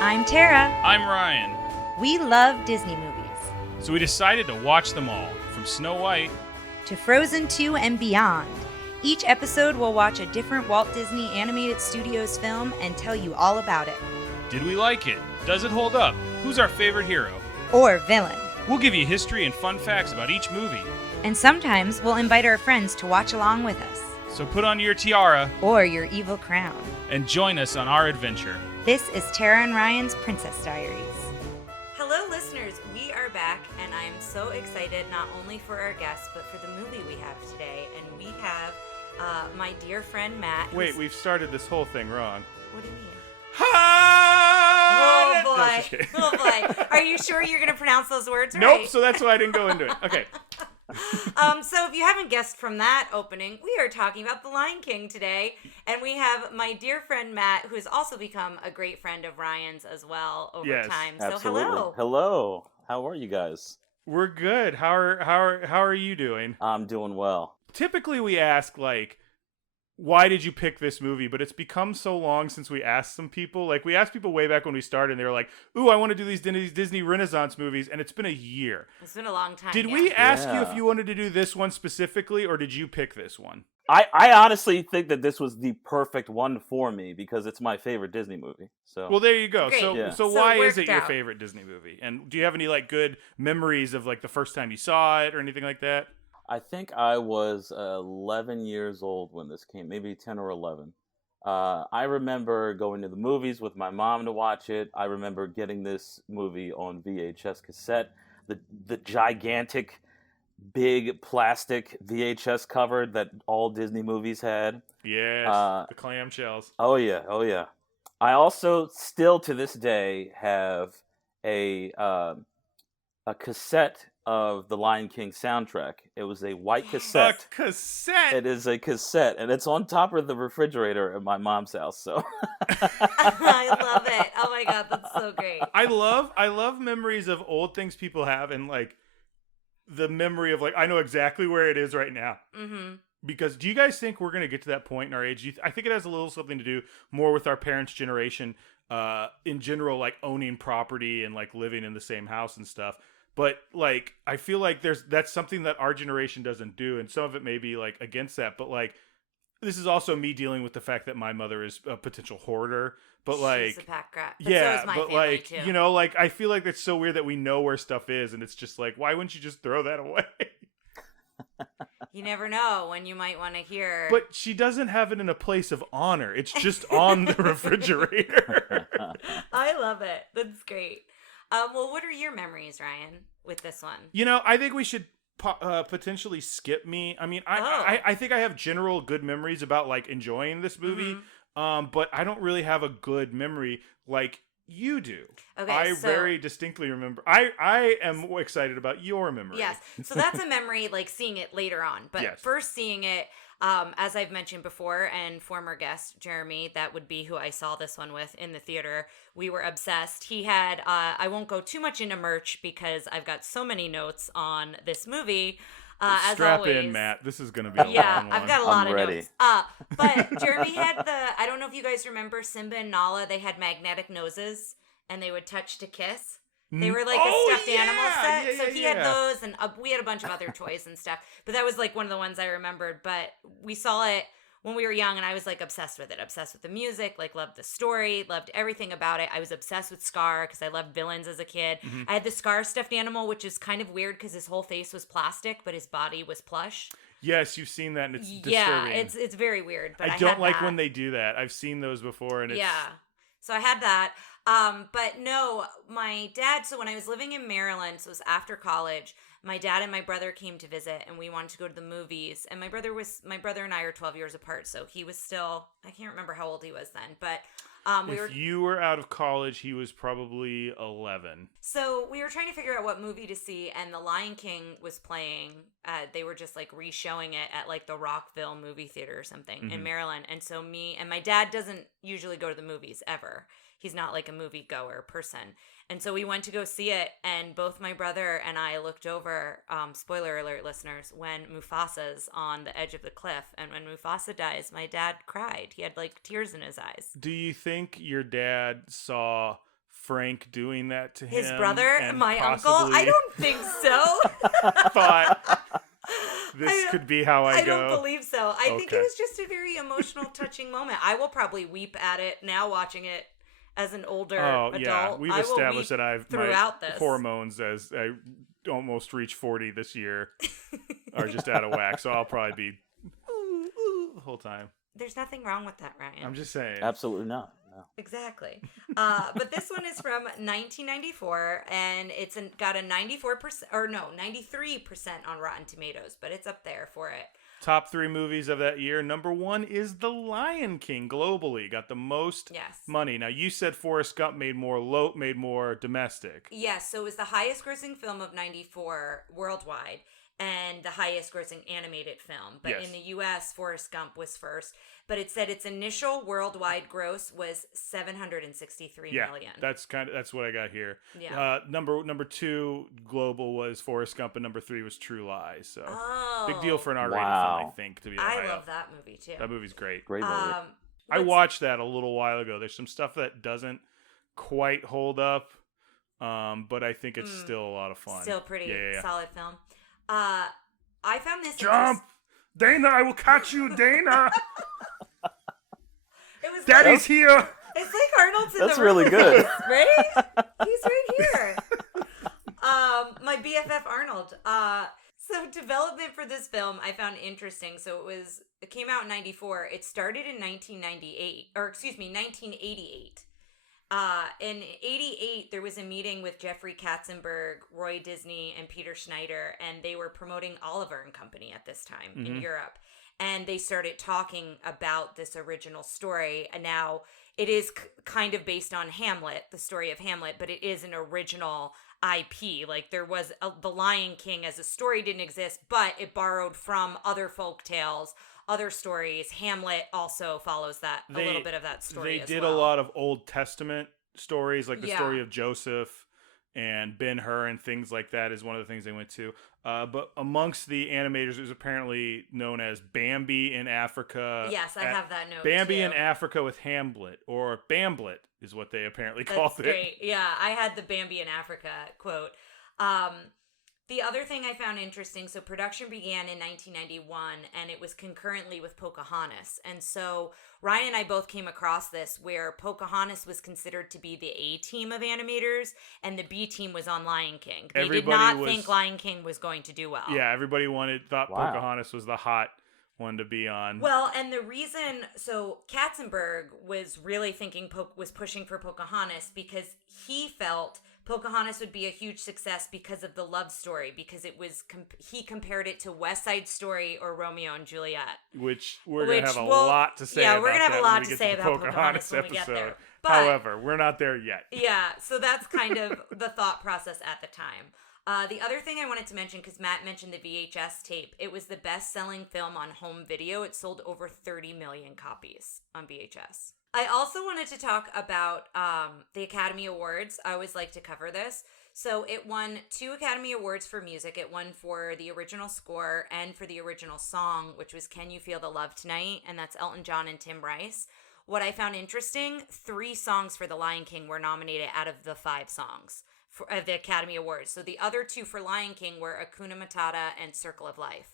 I'm Tara. I'm Ryan. We love Disney movies. So we decided to watch them all, from Snow White to Frozen 2 and beyond. Each episode will watch a different Walt Disney Animated Studios film and tell you all about it. Did we like it? Does it hold up? Who's our favorite hero? Or villain. We'll give you history and fun facts about each movie. And sometimes we'll invite our friends to watch along with us. So put on your tiara or your evil crown and join us on our adventure. This is Tara and Ryan's Princess Diaries. Hello listeners, we are back and I'm so excited not only for our guests but for the movie we have today. And we have my dear friend Matt. Wait, we've started this whole thing wrong. What do you mean? Oh boy. Oh boy. Are you sure you're going to pronounce those words right? Nope, so that's why I didn't go into it. Okay. So if you haven't guessed from that opening, we are talking about The Lion King today. And we have my dear friend Matt, who has also become a great friend of Ryan's as well over time. So absolutely. Hello. Hello. How are you guys? We're good. How are you doing? I'm doing well. Typically we ask, like, why did you pick this movie? But it's become so long since we asked some people. Like, we asked people way back when we started, and they were like, ooh, I want to do these Disney Renaissance movies, and it's been a year. It's been a long time. Did yeah. we ask you if you wanted to do this one specifically, or did you pick this one? I honestly think that this was the perfect one for me because it's my favorite Disney movie. So Well, there you go. Great. So why is it your out. favorite Disney movie? And do you have any, like, good memories of, like, the first time you saw it or anything like that? I think I was 11 years old when this came, maybe 10 or 11. I remember going to the movies with my mom to watch it. I remember getting this movie on VHS cassette, the gigantic, big plastic VHS cover that all Disney movies had. Yes, the clamshells. Oh yeah. I also still to this day have a cassette of the Lion King soundtrack. It was a white cassette. A cassette? It is a cassette, and it's on top of the refrigerator at my mom's house. So I love it. Oh my god, that's so great. I love memories of old things people have, and like the memory of like I know exactly where it is right now. Mm-hmm. Because do you guys think we're gonna get to that point in our age? I think it has a little something to do more with our parents' generation, in general, like owning property and like living in the same house and stuff. But like, I feel like that's something that our generation doesn't do, and some of it may be like against that. But like, this is also me dealing with the fact that my mother is a potential hoarder. But like, she's a pack rat. But yeah, so is my but family like, too. you know, like I feel like it's so weird that we know where stuff is, and it's just like, why wouldn't you just throw that away? You never know when you might want to hear. But she doesn't have it in a place of honor. It's just on the refrigerator. I love it. That's great. Well, what are your memories, Ryan, with this one? You know, I think we should potentially skip me. I mean, I think I have general good memories about like enjoying this movie, but I don't really have a good memory like you do. Okay, I very distinctly remember. I am excited about your memory. Yes, so that's a memory like seeing it later on, but Yes. first seeing it. As I've mentioned before, and former guest Jeremy, that would be who I saw this one with in the theater, we were obsessed. He had, I won't go too much into merch because I've got so many notes on this movie. Strap as always. in, Matt. This is going to be a long one. I've got a lot I'm of ready. notes. But Jeremy had I don't know if you guys remember Simba and Nala, they had magnetic noses and they would touch to kiss. They were like a stuffed animal set. So he had those, and we had a bunch of other toys and stuff. But that was like one of the ones I remembered. But we saw it when we were young, and I was like obsessed with it. Obsessed with the music, like loved the story, loved everything about it. I was obsessed with Scar because I loved villains as a kid. I had the Scar stuffed animal, which is kind of weird because his whole face was plastic, but his body was plush. Yes, you've seen that, and it's disturbing. Yeah, it's very weird. But I don't like when they do that. I've seen those before, and it's... Yeah. So I had that. But no, my dad, so when I was living in Maryland, so it was after college, my dad and my brother came to visit and we wanted to go to the movies. And my brother and I are 12 years apart. So he was still, I can't remember how old he was then, but you were out of college, he was probably 11. So we were trying to figure out what movie to see, and The Lion King was playing. They were just like re-showing it at like the Rockville movie theater or something in Maryland. And so me and my dad doesn't usually go to the movies ever. He's not like a moviegoer person. And so we went to go see it, and both my brother and I looked over, spoiler alert listeners, when Mufasa's on the edge of the cliff. And when Mufasa dies, my dad cried. He had like tears in his eyes. Do you think your dad saw Frank doing that to him? His brother, and my uncle? possibly I don't think so. thought this could be how I go? I don't believe so. I think it Okay. was just a very emotional, touching moment. I will probably weep at it now watching it as an older adult. Yeah, we've I will established weep that I've throughout my this. hormones as I almost reach 40 this year are just out of whack, so I'll probably be the whole time. There's nothing wrong with that, Ryan. I'm just saying. Absolutely not. No. Exactly. But this one is from 1994, and it's got a 93% on Rotten Tomatoes, but it's up there for it. Top 3 movies of that year. Number 1 is The Lion King globally. Got the most money. Now, you said Forrest Gump made more domestic. Yes, so it was the highest grossing film of 94 worldwide and the highest grossing animated film. But in the U.S., Forrest Gump was first. But it said its initial worldwide gross was $763 million. That's what I got here. Yeah. Number 2 global was Forrest Gump, and number 3 was True Lies. So big deal for an R-rated film, I think, to be that high I love up. that movie too. That movie's great. Great movie. I watched that a little while ago. There's some stuff that doesn't quite hold up, but I think it's still a lot of fun. Still pretty solid film. I found this Jump! Dana, I will catch you, Dana! It was Daddy's here! It's like Arnold's in That's the room. really good. Right? He's right here. My BFF Arnold. So development for this film I found interesting. So it came out in 94. It started in 1988. In 88, there was a meeting with Jeffrey Katzenberg, Roy Disney, and Peter Schneider, and they were promoting Oliver and Company at this time in Europe. And they started talking about this original story. And now it is kind of based on Hamlet, the story of Hamlet, but it is an original IP. Like there was The Lion King as a story didn't exist, but it borrowed from other folk tales, other stories. Hamlet also follows that a little bit of that story. They did a lot of Old Testament stories, like the story of Joseph and Ben-Hur and things like that is one of the things they went to. But amongst the animators, it was apparently known as Bambi in Africa. Yes, I have that note. Bambi too. in Africa with Hamlet, or Bamblet is what they apparently called it. Great. Yeah, I had the Bambi in Africa quote. The other thing I found interesting, so production began in 1991, and it was concurrently with Pocahontas. And so Ryan and I both came across this, where Pocahontas was considered to be the A team of animators, and the B team was on Lion King. They did not think Lion King was going to do well. Yeah, everybody thought Pocahontas was the hot one to be on. Well, and the reason, so Katzenberg was really thinking was pushing for Pocahontas because he felt Pocahontas would be a huge success because of the love story, because it was he compared it to West Side Story or Romeo and Juliet. Which we're going to have a lot to say about. Yeah, we're going to have a lot to say about Pocahontas when we get there. But, however, we're not there yet. Yeah, so that's kind of the thought process at the time. The other thing I wanted to mention, because Matt mentioned the VHS tape, it was the best-selling film on home video. It sold over 30 million copies on VHS. I also wanted to talk about the Academy Awards. I always like to cover this. So it won 2 Academy Awards for music. It won for the original score and for the original song, which was Can You Feel the Love Tonight? And that's Elton John and Tim Rice. What I found interesting, 3 songs for The Lion King were nominated out of the 5 songs for the Academy Awards. So the other 2 for Lion King were Hakuna Matata and Circle of Life.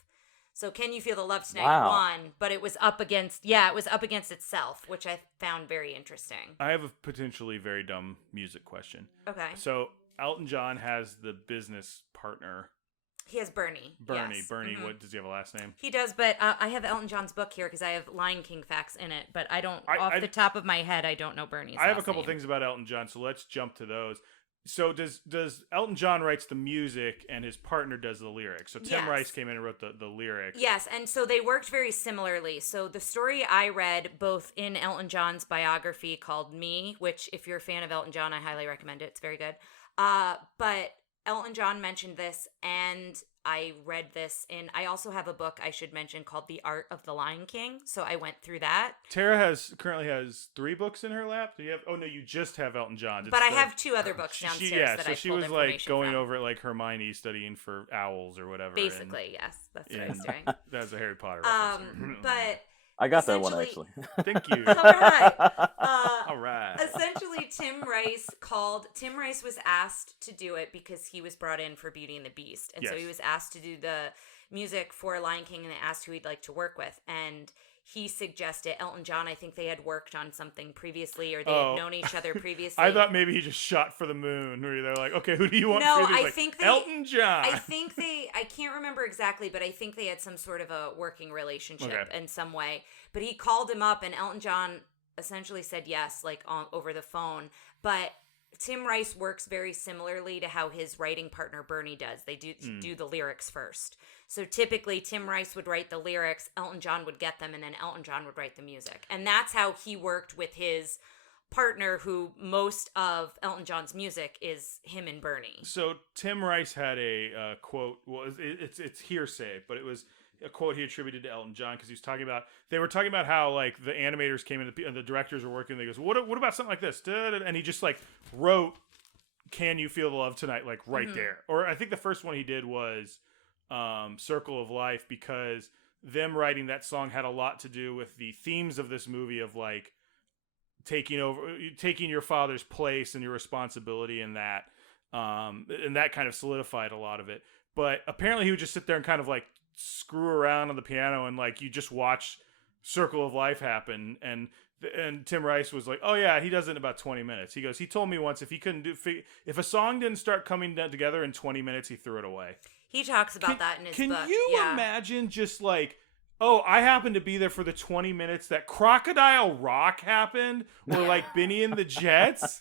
So Can You Feel the Love Tonight won, but it was up against itself, which I found very interesting. I have a potentially very dumb music question. Okay. So Elton John has the business partner. He has Bernie. Yes. Bernie, what does he have a last name? He does, but I have Elton John's book here because I have Lion King facts in it, but I don't, off the top of my head, I don't know Bernie's I have a last couple name. things about Elton John, so let's jump to those. So does Elton John writes the music and his partner does the lyrics? So Tim Rice came in and wrote the lyrics. Yes, and so they worked very similarly. So the story I read both in Elton John's biography called Me, which if you're a fan of Elton John, I highly recommend it. It's very good. But Elton John mentioned this, and I read this I also have a book I should mention called The Art of the Lion King, so I went through that. Tara currently has 3 books in her lap. Do you have? Oh no, you just have Elton John. But I have 2 other books downstairs that I she pulled was like information going from. over it like Hermione studying for owls or whatever. Basically, yes, that's what I was doing. That's a Harry Potter reference. But I got that one actually. Thank you. All right. All right. Essentially, Tim Rice was asked to do it because he was brought in for Beauty and the Beast. And so he was asked to do the music for Lion King, and they asked who he'd like to work with. And he suggested Elton John. I think they had worked on something previously, or they had known each other previously. I thought maybe he just shot for the moon. Or they're like, okay, who do you want? No, I think Elton John. I can't remember exactly, but I think they had some sort of a working relationship in some way. But he called him up, and Elton John essentially said yes, like over the phone. But Tim Rice works very similarly to how his writing partner Bernie does. They do the lyrics first. So typically Tim Rice would write the lyrics, Elton John would get them, and then Elton John would write the music. And that's how he worked with his partner, who most of Elton John's music is him and Bernie. So Tim Rice had a quote. Well, it's hearsay, but it was a quote he attributed to Elton John because they were talking about how like the animators came in and the directors were working. And they goes, what about something like this? And he just like wrote, "Can You Feel the Love Tonight?" like right there. Or I think the first one he did was Circle of Life, because them writing that song had a lot to do with the themes of this movie of like taking your father's place and your responsibility in that, and that kind of solidified a lot of it. But apparently he would just sit there and kind of like screw around on the piano, and like you just watch Circle of Life happen. And Tim Rice was like, oh yeah, he does it in about 20 minutes. He goes, he told me once if a song didn't start coming together in 20 minutes, he threw it away. He talks about that in his book. Can you imagine just like, oh, I happened to be there for the 20 minutes that Crocodile Rock happened, or like Benny and the Jets?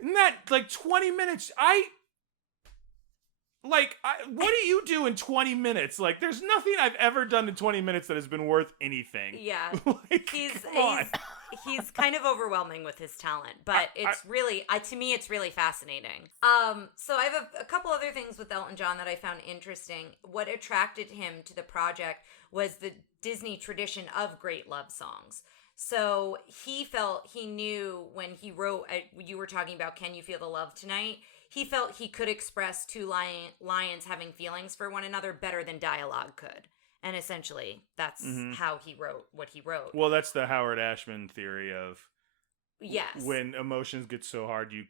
Isn't that like 20 minutes? What do you do in 20 minutes? Like, there's nothing I've ever done in 20 minutes that has been worth anything. Yeah. Like, he's kind of overwhelming with his talent, but to me, it's really fascinating. So I have a couple other things with Elton John that I found interesting. What attracted him to the project was the Disney tradition of great love songs. So he knew when he wrote, you were talking about Can You Feel the Love Tonight? He felt he could express two lions having feelings for one another better than dialogue could. And essentially, that's how he wrote what he wrote. Well, that's the Howard Ashman theory of yes. When emotions get so hard, you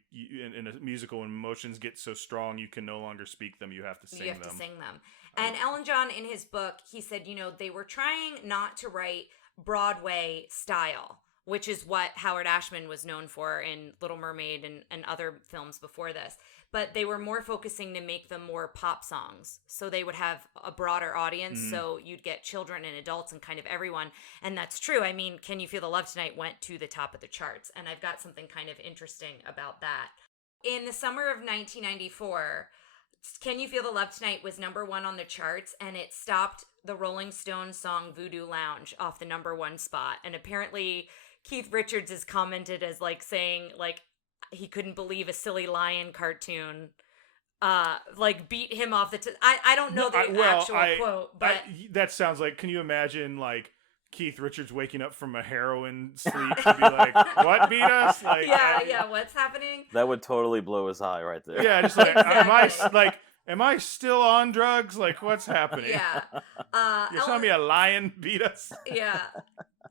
in a musical, when emotions get so strong, you can no longer speak them. You have to sing them. And Elton John, in his book, he said, they were trying not to write Broadway style, which is what Howard Ashman was known for in Little Mermaid and other films before this. But they were more focusing to make them more pop songs. So they would have a broader audience. So you'd get children and adults and kind of everyone. And that's true. I mean, Can You Feel the Love Tonight went to the top of the charts. And I've got something kind of interesting about that. In the summer of 1994, Can You Feel the Love Tonight was number 1 on the charts. And it stopped the Rolling Stones song Voodoo Lounge off the number 1 spot. And apparently Keith Richards is commented as saying he couldn't believe a silly lion cartoon beat him off the I don't know the actual quote, but that sounds like, can you imagine Keith Richards waking up from a heroin sleep to be like, what beat us? What's happening? That would totally blow his eye right there. Yeah, just exactly. Am I still on drugs? What's happening? Yeah. You're telling me a lion beat us? Yeah.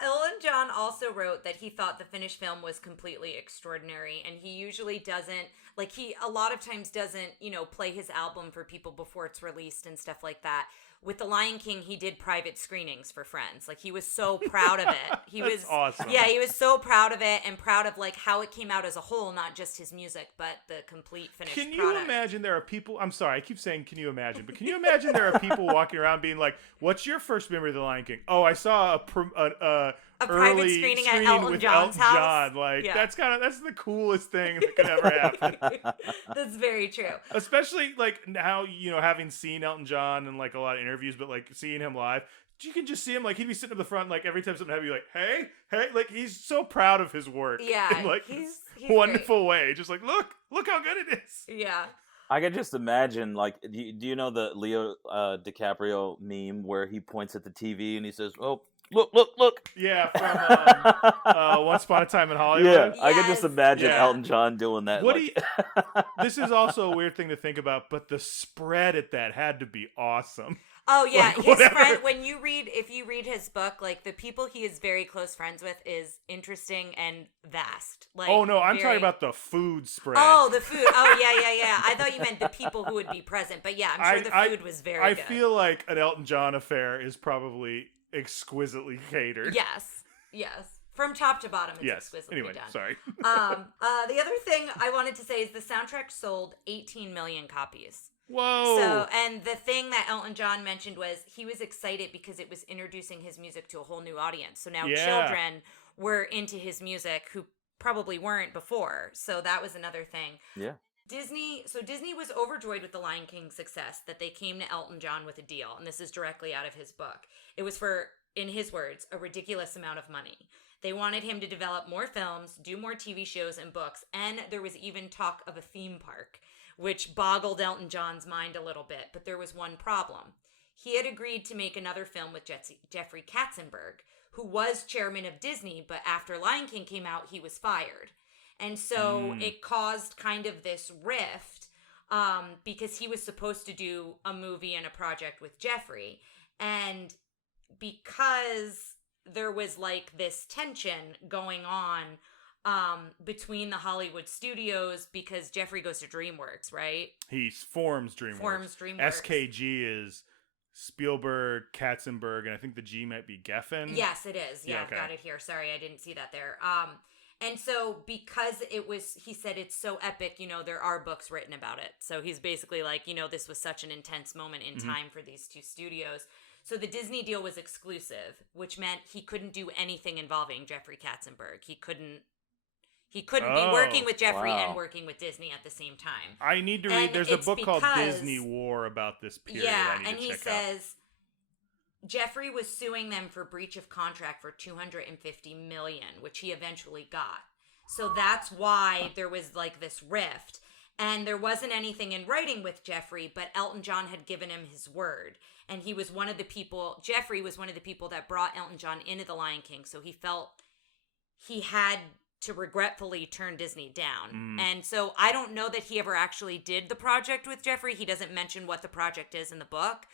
Elton John also wrote that he thought the finished film was completely extraordinary, and he usually doesn't, a lot of times doesn't, play his album for people before it's released and stuff like that. With The Lion King, he did private screenings for friends. He was so proud of it. He was awesome. Yeah, he was so proud of it, and proud of how it came out as a whole, not just his music, but the complete finished product. Can you imagine there are people, I'm sorry, I keep saying can you imagine, but can you imagine there are people walking around being like, what's your first memory of The Lion King? Oh, I saw a private screening at Elton John's house. That's the coolest thing that could ever happen. That's very true. Especially now, having seen Elton John in a lot of interviews, but seeing him live, you can just see him he'd be sitting up the front every time something happened, hey, he's so proud of his work. Yeah, in he's wonderful great. way. Just look how good it is. Yeah. I can just imagine, like, do you know the Leo DiCaprio meme where he points at the TV and he says, "Oh, look." Yeah, from Once Upon a Time in Hollywood. Yeah, I can just imagine Yeah. Elton John doing that. What like... This is also a weird thing to think about, but the spread at that had to be awesome. Oh yeah, Like, his whatever. friend. If you read his book, like the people he is very close friends with is interesting and vast. Like, oh no, I'm very... talking about the food spread. Oh, the food. Oh yeah. I thought you meant the people who would be present, but yeah, I'm sure the food was very I good. feel like an Elton John affair is probably exquisitely catered. Yes. From top to bottom, it's exquisitely anyway, done. Sorry. The other thing I wanted to say is the soundtrack sold 18 million copies. Whoa. So, and the thing that Elton John mentioned was he was excited because it was introducing his music to a whole new audience. So now children were into his music who probably weren't before. So that was another thing. Yeah. Disney was overjoyed with the Lion King's success that they came to Elton John with a deal. And this is directly out of his book. It was for, in his words, a ridiculous amount of money. They wanted him to develop more films, do more TV shows and books, and there was even talk of a theme park, which boggled Elton John's mind a little bit. But there was one problem. He had agreed to make another film with Jeffrey Katzenberg, who was chairman of Disney, but after Lion King came out, he was fired. And so it caused kind of this rift because he was supposed to do a movie and a project with Jeffrey. And because there was like this tension going on between the Hollywood studios, because Jeffrey goes to DreamWorks, right? He forms DreamWorks. SKG is Spielberg, Katzenberg, and I think the G might be Geffen. Yes, it is. Yeah, okay. I've got it here. Sorry, I didn't see that there. And so because he said it's so epic, there are books written about it. So he's basically like, this was such an intense moment in time for these two studios. So the Disney deal was exclusive, which meant he couldn't do anything involving Jeffrey Katzenberg. He couldn't be working with Jeffrey and working with Disney at the same time. I need to read. There's a book called Disney War about this period. Yeah, I need and to he check says out. Jeffrey was suing them for breach of contract for $250 million, which he eventually got. So that's why there was like this rift. And there wasn't anything in writing with Jeffrey, but Elton John had given him his word. And he was one of the people, Jeffrey was one of the people that brought Elton John into The Lion King. So he felt he had to regretfully turn Disney down. And so I don't know that he ever actually did the project with Jeffrey. He doesn't mention what the project is in the book.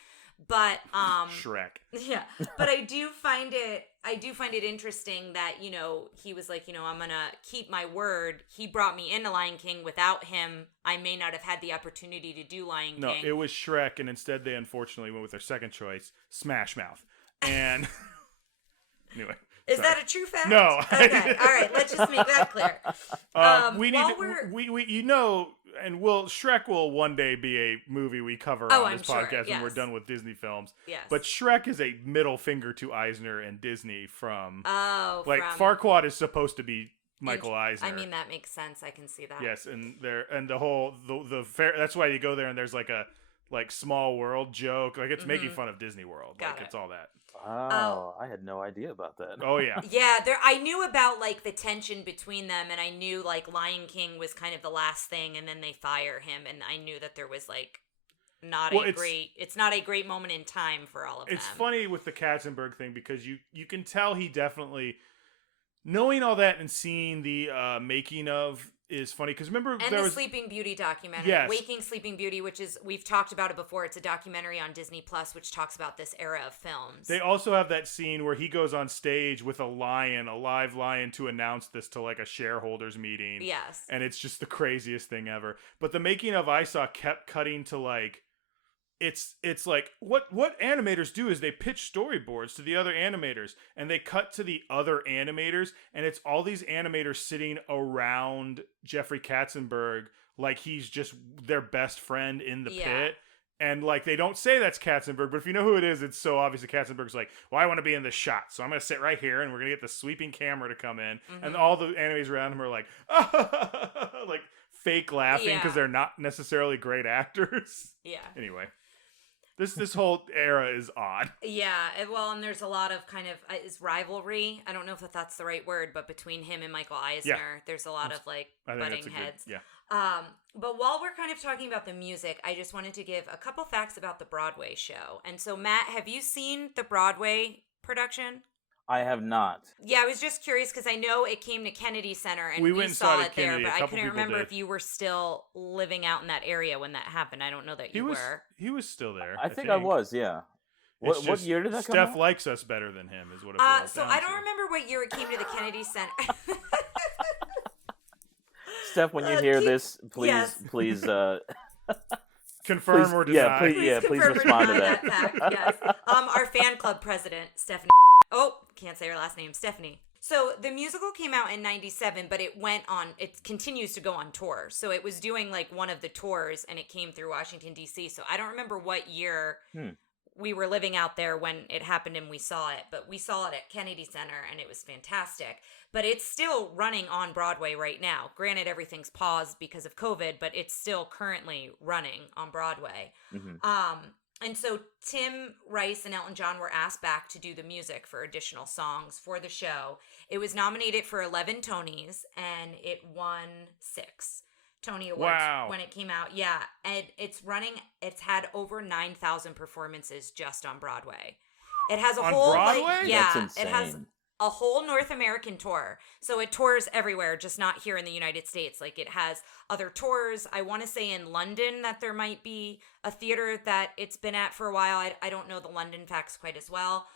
But Shrek. Yeah, but I do find it interesting that, he was like, I'm going to keep my word. He brought me into Lion King. Without him, I may not have had the opportunity to do Lion King. No, it was Shrek, and instead they unfortunately went with their second choice, Smash Mouth. And anyway. Is that a true fact? No. Okay. All right. Let's just make that clear. Shrek will one day be a movie we cover on this podcast when we're done with Disney films. Yes. But Shrek is a middle finger to Eisner and Disney from. Farquaad is supposed to be Michael Eisner. I mean, that makes sense. I can see that. Yes, and the fair. That's why you go there and there's like a small world joke. Like it's making fun of Disney World. It's all that. Oh, I had no idea about that. Oh yeah. Yeah, I knew about like the tension between them, and I knew like Lion King was kind of the last thing, and then they fire him, and I knew that there was like it's not a great moment in time for all of them. It's funny with the Katzenberg thing because you can tell he definitely, knowing all that and seeing the making of is funny because remember there was Sleeping Beauty documentary, yes. Waking Sleeping Beauty, which is, we've talked about it before. It's a documentary on Disney Plus, which talks about this era of films. They also have that scene where he goes on stage with a live lion, to announce this to like a shareholders meeting. Yes, and it's just the craziest thing ever. But the making of I saw kept cutting to like. It's like what animators do is they pitch storyboards to the other animators and they cut to the other animators and it's all these animators sitting around Jeffrey Katzenberg like he's just their best friend in the pit. And like they don't say that's Katzenberg, but if you know who it is, it's so obvious that Katzenberg's like, well, I want to be in this shot, so I'm going to sit right here and we're going to get the sweeping camera to come in. And all the animators around him are like, like fake laughing because they're not necessarily great actors. Yeah. Anyway. This whole era is odd. Yeah, well, and there's a lot of kind of is rivalry. I don't know if that's the right word, but between him and Michael Eisner, there's a lot of like butting heads. But while we're kind of talking about the music, I just wanted to give a couple facts about the Broadway show. And so, Matt, have you seen the Broadway production? I have not. Yeah, I was just curious because I know it came to Kennedy Center and we we went and saw it it Kennedy. there, but I couldn't remember did. if you were still living out in that area when that happened. I don't know that you were. He was still there. I think I was, yeah. What year did that come out? Steph likes us better than him, is what it boils So down I don't to. remember what year it came to the Kennedy Center. Steph, when you hear this, please confirm or deny. Please respond to that. Fact, yes. Our fan club president, Stephanie. Oh, can't say her last name, Stephanie. So the musical came out in 97, but it continues to go on tour. So it was doing like one of the tours and it came through Washington, D.C. So I don't remember what year we were living out there when it happened and we saw it, but we saw it at Kennedy Center and it was fantastic. But it's still running on Broadway right now. Granted, everything's paused because of COVID, but it's still currently running on Broadway. Mm-hmm. And so Tim Rice and Elton John were asked back to do the music for additional songs for the show. It was nominated for 11 Tonys, and it won 6 Tony Awards when it came out. Yeah, and it's had over 9,000 performances just on Broadway. It has a whole Broadway? Yeah, That's insane. it has a whole North American tour. So it tours everywhere, just not here in the United States. Like it has other tours. I want to say in London that there might be a theater that it's been at for a while. I don't know the London facts quite as well.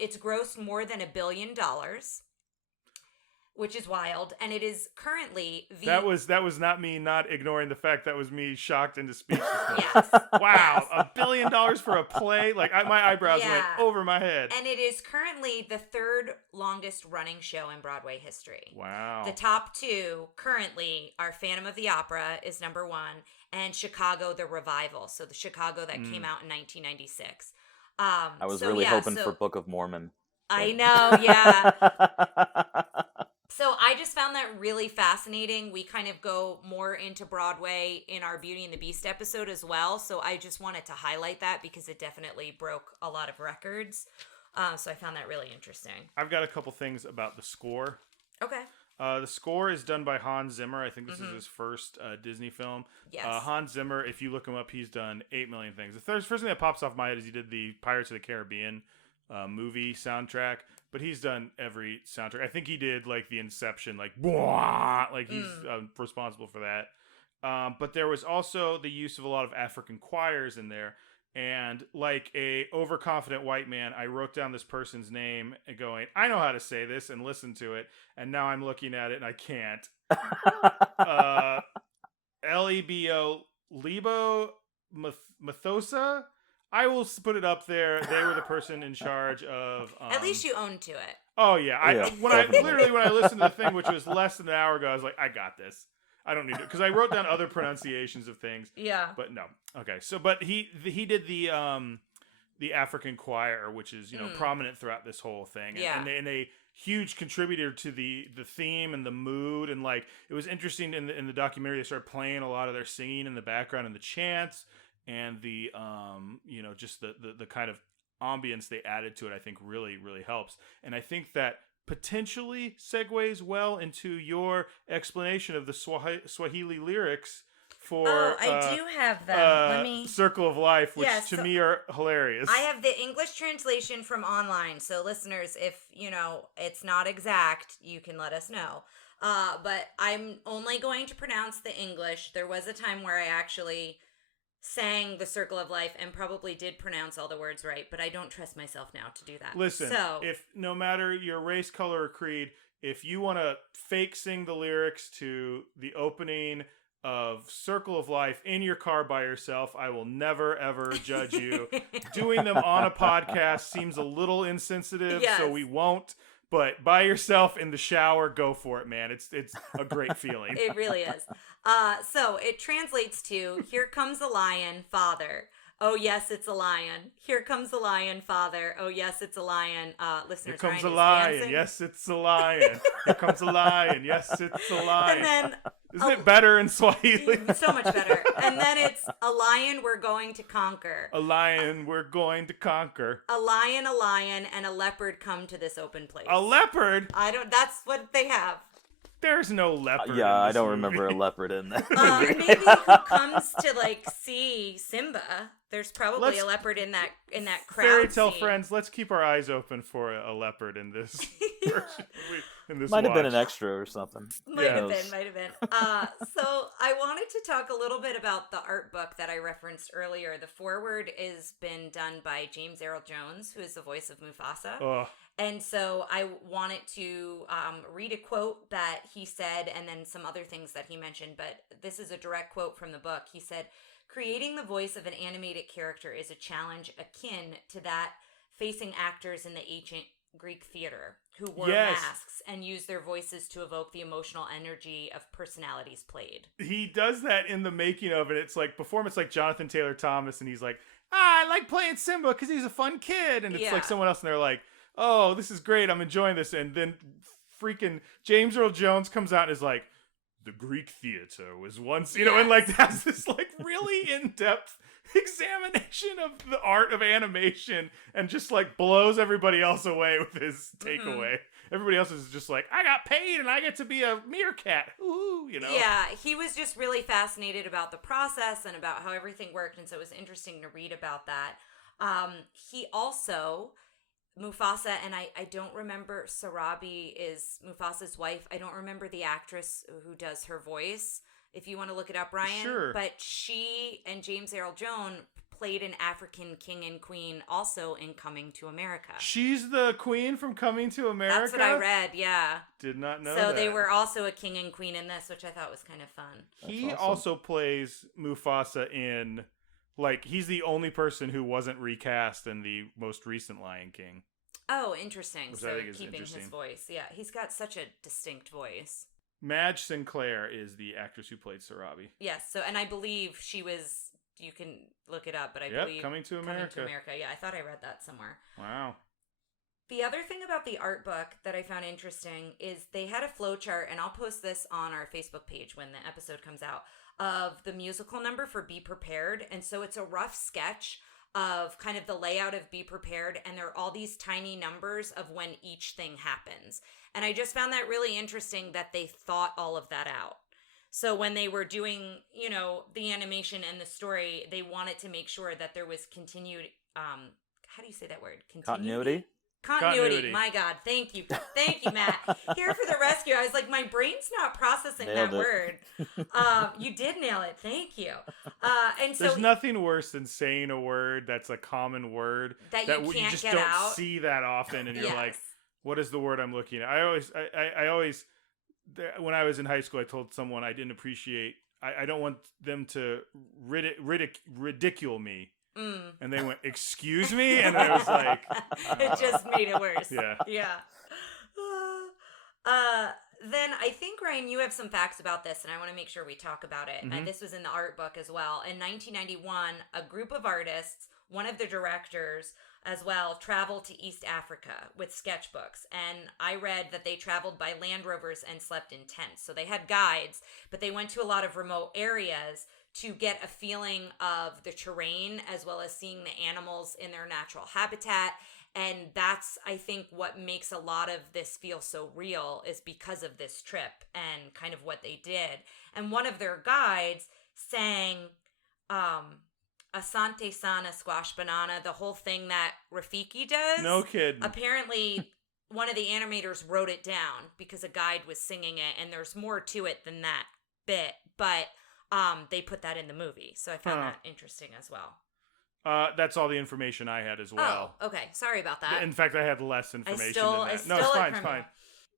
It's grossed more than $1 billion, which is wild. And it is currently That was not me not ignoring the fact. That was me shocked into speechlessness. Yes. Wow, $1 billion for a play? Like my eyebrows went over my head. And it is currently the 3rd longest running show in Broadway history. Wow. The top 2 currently are Phantom of the Opera is number 1 and Chicago the Revival. So the Chicago that came out in 1996. I was really hoping for Book of Mormon. I know, yeah. So I just found that really fascinating. We kind of go more into Broadway in our Beauty and the Beast episode as well. So I just wanted to highlight that because it definitely broke a lot of records. So I found that really interesting. I've got a couple things about the score. Okay. The score is done by Hans Zimmer. I think this is his first Disney film. Yes. Hans Zimmer, if you look him up, he's done 8 million things. The first thing that pops off my head is he did the Pirates of the Caribbean movie soundtrack. But he's done every soundtrack. I think he did like the Inception, like he's responsible for that. But there was also the use of a lot of African choirs in there. And like a overconfident white man, I wrote down this person's name and going, I know how to say this, and listen to it. And now I'm looking at it and I can't. Lebo Mathosa. I will put it up there. They were the person in charge of. At least you owned to it. Oh yeah. When I listened to the thing, which was less than an hour ago, I was like, I got this. I don't need it because I wrote down other pronunciations of things. Yeah. But no. Okay. So, but he did the African choir, which is prominent throughout this whole thing. Yeah. And a huge contributor to the theme and the mood, and like it was interesting in the documentary. They started playing a lot of their singing in the background and the chants. And the just the kind of ambience they added to it, I think really, really helps. And I think that potentially segues well into your explanation of the Swahili lyrics for I do have them. Let me Circle of Life, which to me are hilarious. I have the English translation from online. So listeners, if it's not exact, you can let us know. But I'm only going to pronounce the English. There was a time where I actually sang the Circle of Life and probably did pronounce all the words right, but I don't trust myself now to do that. Listen, if no matter your race, color, or creed, if you want to fake sing the lyrics to the opening of Circle of Life in your car by yourself, I will never, ever judge you. Doing them on a podcast seems a little insensitive, so we won't. But by yourself in the shower, go for it, man. It's a great feeling. It really is. So it translates to, here comes a lion, father. Oh, yes, it's a lion. Here comes a lion, father. Oh, yes, it's a lion. Listeners, here comes a lion. Dancing. Yes, it's a lion. Here comes a lion. Yes, it's a lion. And then Isn't it better in Swahili? So much better. And then it's a lion we're going to conquer. A lion we're going to conquer. A lion, and a leopard come to this open place. A leopard? That's what they have. There's no leopard. Yeah, in I this don't movie. remember a leopard in that. Maybe who comes to like see Simba? There's probably a leopard in that crowd. Fairy tale scene. friends, let's keep our eyes open for a leopard in this version. In this Might have been an watch. extra or something. Might have been. So I wanted to talk a little bit about the art book that I referenced earlier. The foreword has been done by James Earl Jones, who is the voice of Mufasa. Ugh. And so I wanted to read a quote that he said and then some other things that he mentioned. But this is a direct quote from the book. He said, "Creating the voice of an animated character is a challenge akin to that facing actors in the ancient Greek theater who wore masks and used their voices to evoke the emotional energy of personalities played." He does that in the making of it. It's like performance like Jonathan Taylor Thomas, and he's like, I like playing Simba because he's a fun kid. And it's like someone else, and they're like, oh, this is great, I'm enjoying this. And then freaking James Earl Jones comes out and is like, the Greek theater was once, and like has this like really in-depth examination of the art of animation and just like blows everybody else away with his takeaway. Everybody else is just like, I got paid and I get to be a meerkat. Ooh, Yeah, he was just really fascinated about the process and about how everything worked. And so it was interesting to read about that. He also, Mufasa, and I don't remember, Sarabi is Mufasa's wife. I don't remember the actress who does her voice. If you want to look it up, Ryan. Sure. But she and James Earl Jones played an African king and queen also in Coming to America. She's the queen from Coming to America? That's what I read, yeah. Did not know so that. they were also a king and queen in this, which I thought was kind of fun. He also plays Mufasa in, like, he's the only person who wasn't recast in the most recent Lion King. Oh, interesting. Which so I think is keeping interesting. his voice. Yeah, he's got such a distinct voice. Madge Sinclair is the actress who played Sarabi. Yes, so, and I believe she was, you can look it up, but I believe Coming to America. Yeah, I thought I read that somewhere. Wow. The other thing about the art book that I found interesting is they had a flow chart, and I'll post this on our Facebook page when the episode comes out, of the musical number for Be Prepared. And so it's a rough sketch of kind of the layout of Be Prepared, and there are all these tiny numbers of when each thing happens. And I just found that really interesting that they thought all of that out. So when they were doing, the animation and the story, they wanted to make sure that there was continued, how do you say that word? Continuity? Continuity. My God. Thank you. Thank you, Matt. Here for the rescue. I was like, my brain's not processing Nailed that it. word. You did nail it. Thank you. And so there's nothing worse than saying a word that's a common word that you can't just get don't out. see that often, and you're Yes. like, what is the word I'm looking at? I always, when I was in high school, I told someone I didn't appreciate. I don't want them to ridicule me. And they went, excuse me? And I was like... It just made it worse. Yeah. Yeah. Then I think, Ryan, you have some facts about this, and I want to make sure we talk about it. And this was in the art book as well. In 1991, a group of artists, one of the directors as well, traveled to East Africa with sketchbooks. And I read that they traveled by Land Rovers and slept in tents. So they had guides, but they went to a lot of remote areas to get a feeling of the terrain as well as seeing the animals in their natural habitat. And that's, I think, what makes a lot of this feel so real is because of this trip and kind of what they did. And one of their guides sang Asante Sana Squash Banana, the whole thing that Rafiki does. No kidding. Apparently, one of the animators wrote it down because a guide was singing it, and there's more to it than that bit. But they put that in the movie, so I found that interesting as well. That's all the information I had as well. Oh, okay. Sorry about that. In fact, I had less information than that. It's No, it's fine. It's fine.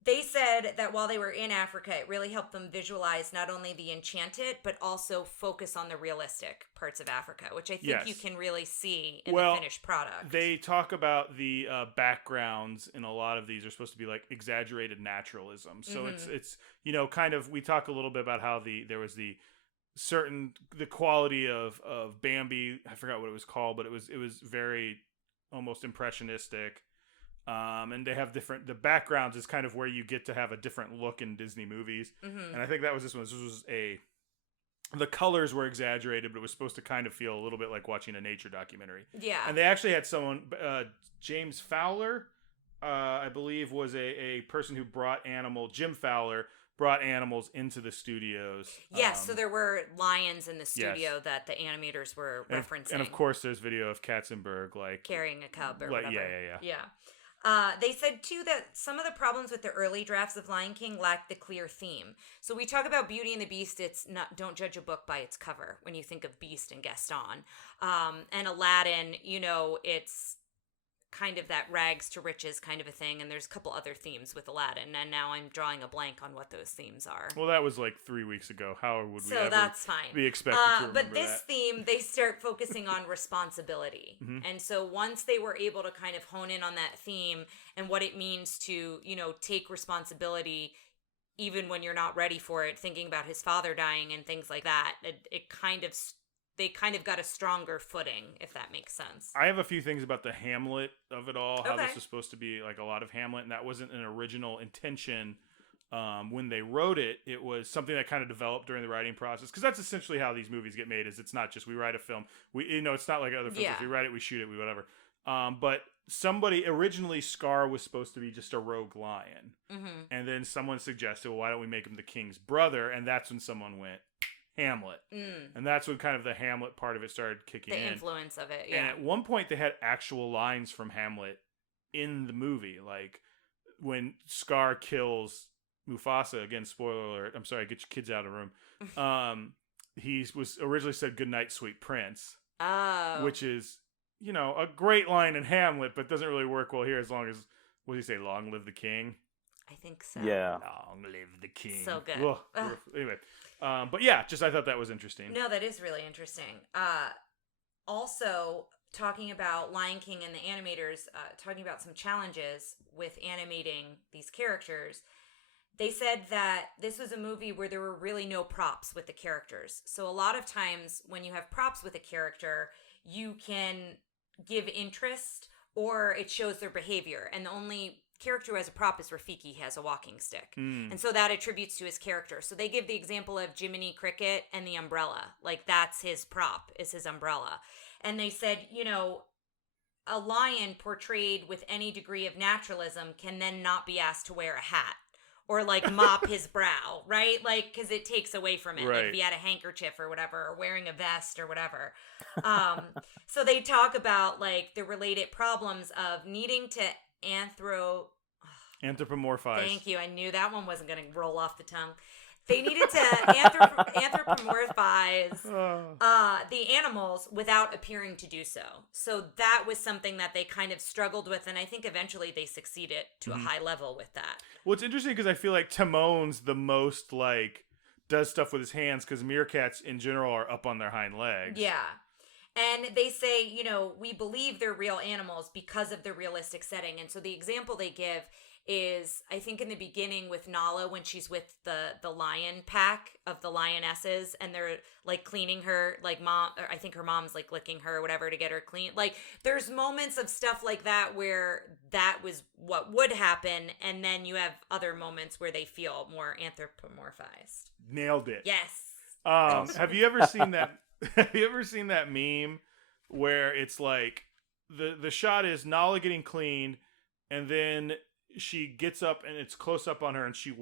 They said that while they were in Africa, it really helped them visualize not only the enchanted, but also focus on the realistic parts of Africa, which I think you can really see in the finished product. They talk about the backgrounds in a lot of these are supposed to be like exaggerated naturalism. So it's kind of, we talk a little bit about how there was the quality of Bambi. I forgot what it was called, but it was very almost impressionistic. And they have the backgrounds is kind of where you get to have a different look in Disney movies. Mm-hmm. And I think that was this one. This was the colors were exaggerated, but it was supposed to kind of feel a little bit like watching a nature documentary. Yeah. And they actually had someone, James Fowler, I believe, was a person who brought Jim Fowler brought animals into the studios. Yes, so there were lions in the studio yes. that the animators were referencing. And of course, there's video of Katzenberg carrying a cub or whatever. Yeah. They said too that some of the problems with the early drafts of Lion King lacked the clear theme. So we talk about Beauty and the Beast. It's not, don't judge a book by its cover when you think of Beast and Gaston. And Aladdin, it's kind of that rags to riches kind of a thing, and there's a couple other themes with Aladdin, and now I'm drawing a blank on what those themes are. Well, that was like 3 weeks ago. How would we ever that's fine. be expected to remember But this theme, they start focusing on responsibility. Mm-hmm. And so once they were able to kind of hone in on that theme and what it means to, take responsibility even when you're not ready for it, thinking about his father dying and things like that, they kind of got a stronger footing, if that makes sense. I have a few things about the Hamlet of it all, how Okay. this was supposed to be like a lot of Hamlet, and that wasn't an original intention when they wrote it. It was something that kind of developed during the writing process, because that's essentially how these movies get made. Is it's not just we write a film, it's not like other films. Yeah. We write it, we shoot it, we whatever. But somebody originally Scar was supposed to be just a rogue lion, and then someone suggested, well, why don't we make him the king's brother? And that's when someone went Hamlet. And that's when kind of the Hamlet part of it started kicking in. The influence of it, yeah. And at one point they had actual lines from Hamlet in the movie, like when Scar kills Mufasa, again, spoiler alert, I'm sorry, get your kids out of the room. He was originally said "Good night, sweet prince," which is, a great line in Hamlet, but doesn't really work well here as long as, what does he say, long live the king? I think so. Yeah. Long live the king. So good. Anyway. But yeah, I thought that was interesting. No, that is really interesting. Also, talking about Lion King and the animators, talking about some challenges with animating these characters, they said that this was a movie where there were really no props with the characters. So a lot of times when you have props with a character, you can give interest or it shows their behavior. And the only character who has a prop is Rafiki. He has a walking stick. And so that attributes to his character. So they give the example of Jiminy Cricket and the umbrella. Like, that's his prop, is his umbrella. And they said, a lion portrayed with any degree of naturalism can then not be asked to wear a hat or like mop his brow, right? Like, because it takes away from it. Right. Like if he had a handkerchief or whatever, or wearing a vest or whatever. So they talk about like the related problems of needing to anthropomorphize. Thank you. I knew that one wasn't going to roll off the tongue. They needed to anthropomorphize the animals without appearing to do so. So that was something that they kind of struggled with, and I think eventually they succeeded to a high level with that. Well, it's interesting because I feel like Timon's the most like does stuff with his hands, because meerkats in general are up on their hind legs. Yeah. And they say, we believe they're real animals because of the realistic setting. And so the example they give is, I think in the beginning with Nala, when she's with the lion pack of the lionesses, and they're like cleaning her, like mom, or I think her mom's like licking her or whatever to get her clean. Like there's moments of stuff like that where that was what would happen. And then you have other moments where they feel more anthropomorphized. Nailed it. Yes. Have you ever seen that? Have you ever seen that meme where it's like the shot is Nala getting cleaned, and then she gets up and it's close up on her, and she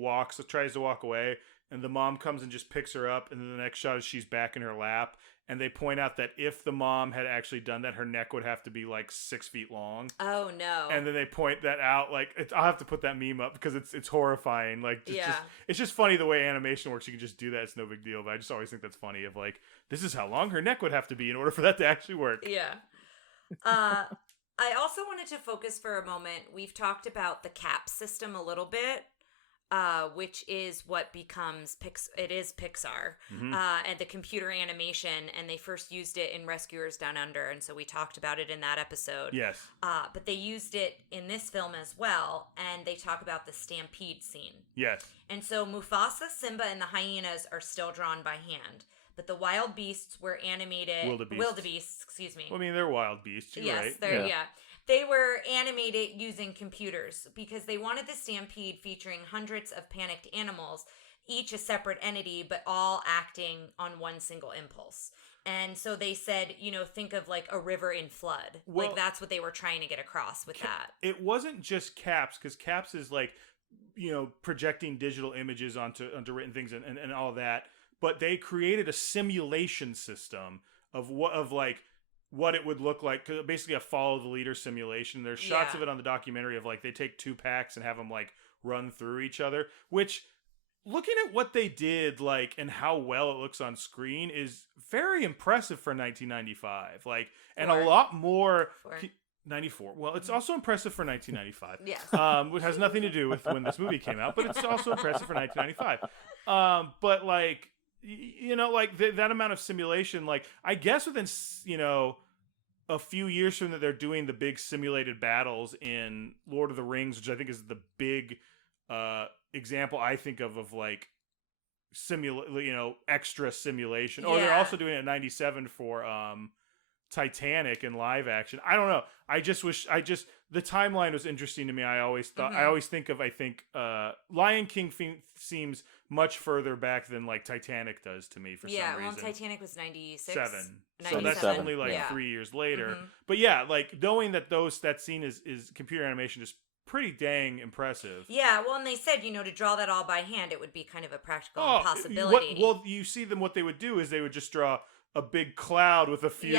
tries to walk away, and the mom comes and just picks her up, and then the next shot is she's back in her lap, and they point out that if the mom had actually done that, her neck would have to be like 6 feet long. Oh no! And then they point that out. Like, I'll have to put that meme up because it's horrifying. Like, it's just funny the way animation works. You can just do that; it's no big deal. But I just always think that's funny. Of like, this is how long her neck would have to be in order for that to actually work. Yeah. I also wanted to focus for a moment. We've talked about the CAP system a little bit, which is what becomes Pixar, and the computer animation, and they first used it in Rescuers Down Under, and so we talked about it in that episode. Yes. But they used it in this film as well, and they talk about the stampede scene. Yes. And so Mufasa, Simba, and the hyenas are still drawn by hand. But the wild beasts were animated. Wildebeests, excuse me. Well, I mean, they're wild beasts, Yes, right? they're, They were animated using computers because they wanted the stampede featuring hundreds of panicked animals, each a separate entity, but all acting on one single impulse. And so they said, think of like a river in flood. Well, like that's what they were trying to get across with that. It wasn't just Caps, because Caps is like, projecting digital images onto written things and all that. But they created a simulation system of what it would look like, basically a follow the leader simulation. There's shots of it on the documentary of like they take 2 packs and have them like run through each other, which, looking at what they did, like, and how well it looks on screen is very impressive for 1995. Like, and a lot more. 94. Well, it's also impressive for 1995. Yes. Which has nothing to do with when this movie came out, but it's also impressive for 1995. But like, that amount of simulation, like, I guess within, a few years from that, they're doing the big simulated battles in Lord of the Rings, which I think is the big example I think of like extra simulation. Or they're also doing it in 97 for Titanic in live action. I don't know. The timeline was interesting to me. I always thought, I always think of, Lion King seems much further back than like Titanic does to me for some reason. Yeah, well, Titanic was 96. 97. So that's only like 3 years later. But yeah, like knowing that that scene is computer animation is pretty dang impressive. Yeah, well, and they said, to draw that all by hand, it would be kind of a practical impossibility. You see them, what they would do is they would just draw a big cloud with a few,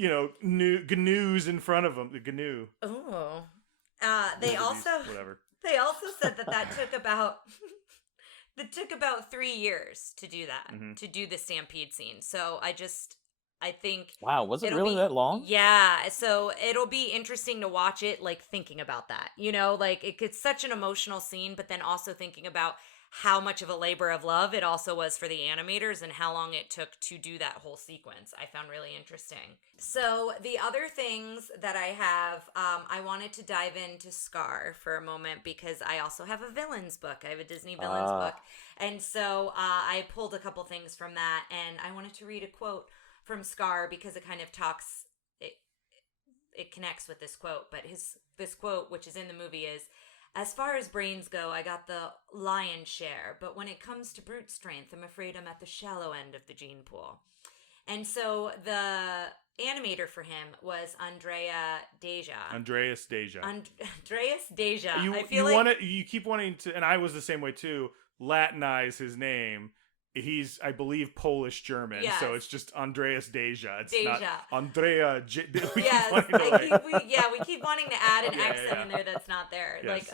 gnu's in front of them. The gnu. Oh. They also said that took about... It took about 3 years to do that, to do the stampede scene. So I think... Wow, was it really that long? Yeah, so it'll be interesting to watch it, like, thinking about that. It's such an emotional scene, but then also thinking about how much of a labor of love it also was for the animators and how long it took to do that whole sequence. I found really interesting. So the other things that I have, I wanted to dive into Scar for a moment because I also have a villains book. I have a Disney villains book. And so I pulled a couple things from that, and I wanted to read a quote from Scar because it kind of talks, it connects with this quote. But this quote, which is in the movie, is, "As far as brains go, I got the lion's share, but when it comes to brute strength, I'm afraid I'm at the shallow end of the gene pool." And so the animator for him was Andreas Deja. Andreas Deja. You keep wanting to, and I was the same way too, Latinize his name. He's, I believe, Polish German, so it's just Andreas Deja. It's not Andrea. We keep wanting to add an accent in there that's not there. Yes.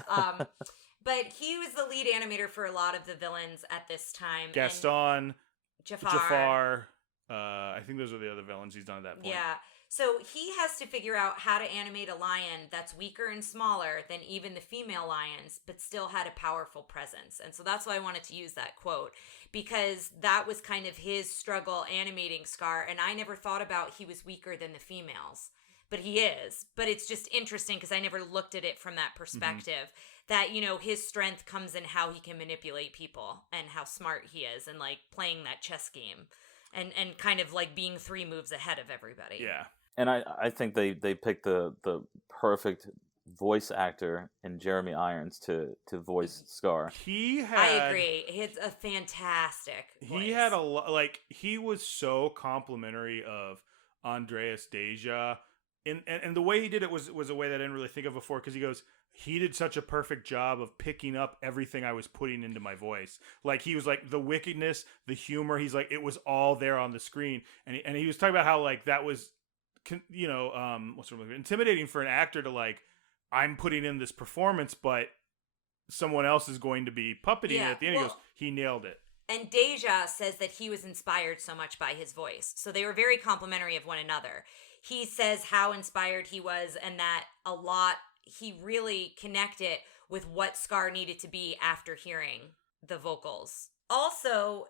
But he was the lead animator for a lot of the villains at this time. Gaston, Jafar. I think those are the other villains he's done at that point. Yeah. So he has to figure out how to animate a lion that's weaker and smaller than even the female lions, but still had a powerful presence. And so that's why I wanted to use that quote, because that was kind of his struggle animating Scar. And I never thought about he was weaker than the females, but he is. But it's just interesting because I never looked at it from that perspective, that, his strength comes in how he can manipulate people and how smart he is and like playing that chess game and kind of like being 3 moves ahead of everybody. Yeah. And I think they picked the perfect voice actor in Jeremy Irons to voice Scar. I agree. It's a fantastic voice. He had he was so complimentary of Andreas Deja. And the way he did it was a way that I didn't really think of before, because he goes, he did such a perfect job of picking up everything I was putting into my voice. Like, he was like, the wickedness, the humor, he's like, it was all there on the screen. And he was talking about how, like, that was, intimidating for an actor to, like, I'm putting in this performance, but someone else is going to be puppeting it at the end. He goes, he nailed it. And Deja says that he was inspired so much by his voice. So they were very complimentary of one another. He says how inspired he was, and that he really connected with what Scar needed to be after hearing the vocals. Also,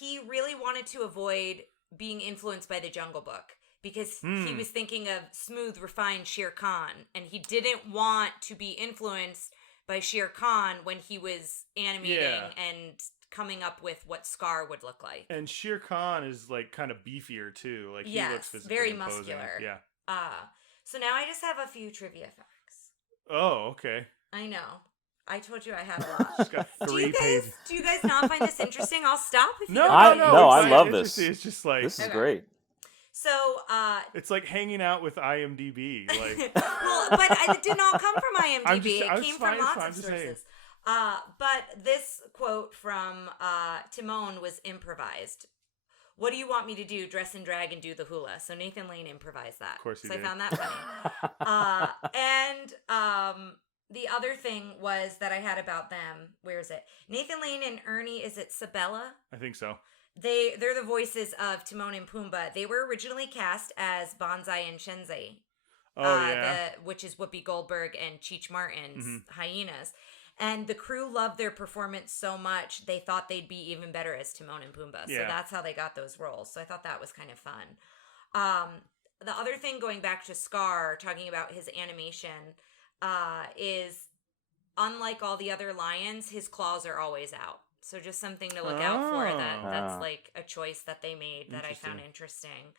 he really wanted to avoid being influenced by the Jungle Book, because he was thinking of smooth, refined Shere Khan, and he didn't want to be influenced by Shere Khan when he was animating and coming up with what Scar would look like. And Shere Khan is like kind of beefier too. Like, he looks physically very imposing. muscular. Yeah. So now I just have a few trivia facts. Oh, okay. I know. I told you I had a lot. She's got 3 pages. Do you guys not find this interesting? I'll stop if you No, don't. no, I love this. It's just like This is Okay. great. So, it's like hanging out with IMDb. Like, well, but it didn't all come from IMDb. It came from lots I'm of just saying. sources. But this quote from Timon was improvised. What do you want me to do? Dress and drag and do the hula. So Nathan Lane improvised that. Of course he so did. I found that funny. And the other thing was that I had about them. Where is it? Nathan Lane and Ernie. Is it Sabella? I think so. They're the voices of Timon and Pumbaa. They were originally cast as Bonsai and Shenzai. Oh, yeah. Which is Whoopi Goldberg and Cheech Martin's hyenas. And the crew loved their performance so much, they thought they'd be even better as Timon and Pumbaa. So that's how they got those roles. So I thought that was kind of fun. The other thing, going back to Scar, talking about his animation, is unlike all the other lions, his claws are always out. So just something to look out for. That's like a choice that they made that I found interesting.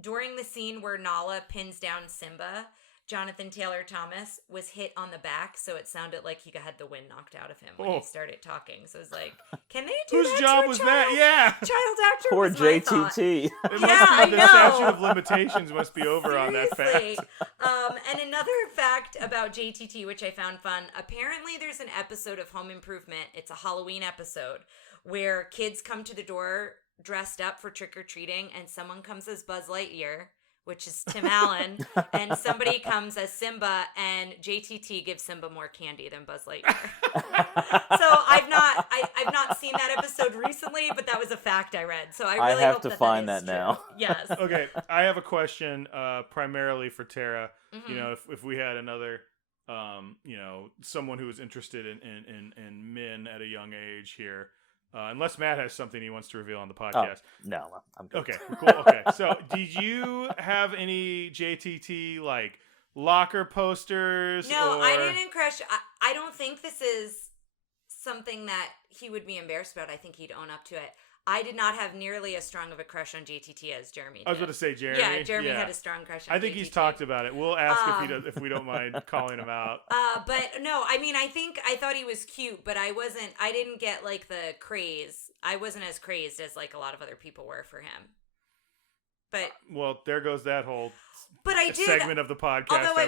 During the scene where Nala pins down Simba, Jonathan Taylor Thomas was hit on the back, so it sounded like he had the wind knocked out of him when he started talking. So it was like, can they do Whose that job to was a that? Yeah. child actor? Poor was my thought. JTT. It must I be the know. statute of limitations must be over on that Seriously. fact. And another fact about JTT, which I found fun, apparently there's an episode of Home Improvement, it's a Halloween episode, where kids come to the door dressed up for trick-or-treating, and someone comes as Buzz Lightyear, which is Tim Allen, and somebody comes as Simba, and JTT gives Simba more candy than Buzz Lightyear. So I've not seen that episode recently, but that was a fact I read. So I really have hope to that find is that now. true. Yes. Okay, I have a question primarily for Tara. Mhm. You know, if we had another, you know, someone who was interested in men at a young age here, unless Matt has something he wants to reveal on the podcast. No, I'm good. Okay, cool. Okay, so did you have any JTT like locker posters? No, or... I didn't crush. I don't think this is something that he would be embarrassed about. I think he'd own up to it. I did not have nearly as strong of a crush on JTT as Jeremy did. I was going to say Jeremy. Yeah, Jeremy had a strong crush on I think JTT. he's talked about it. We'll ask if he does, if we don't mind calling him out. But no, I mean, I thought he was cute, but I didn't get like the craze. I wasn't as crazed as like a lot of other people were for him. But well, there goes that whole I did, segment of the podcast. Although I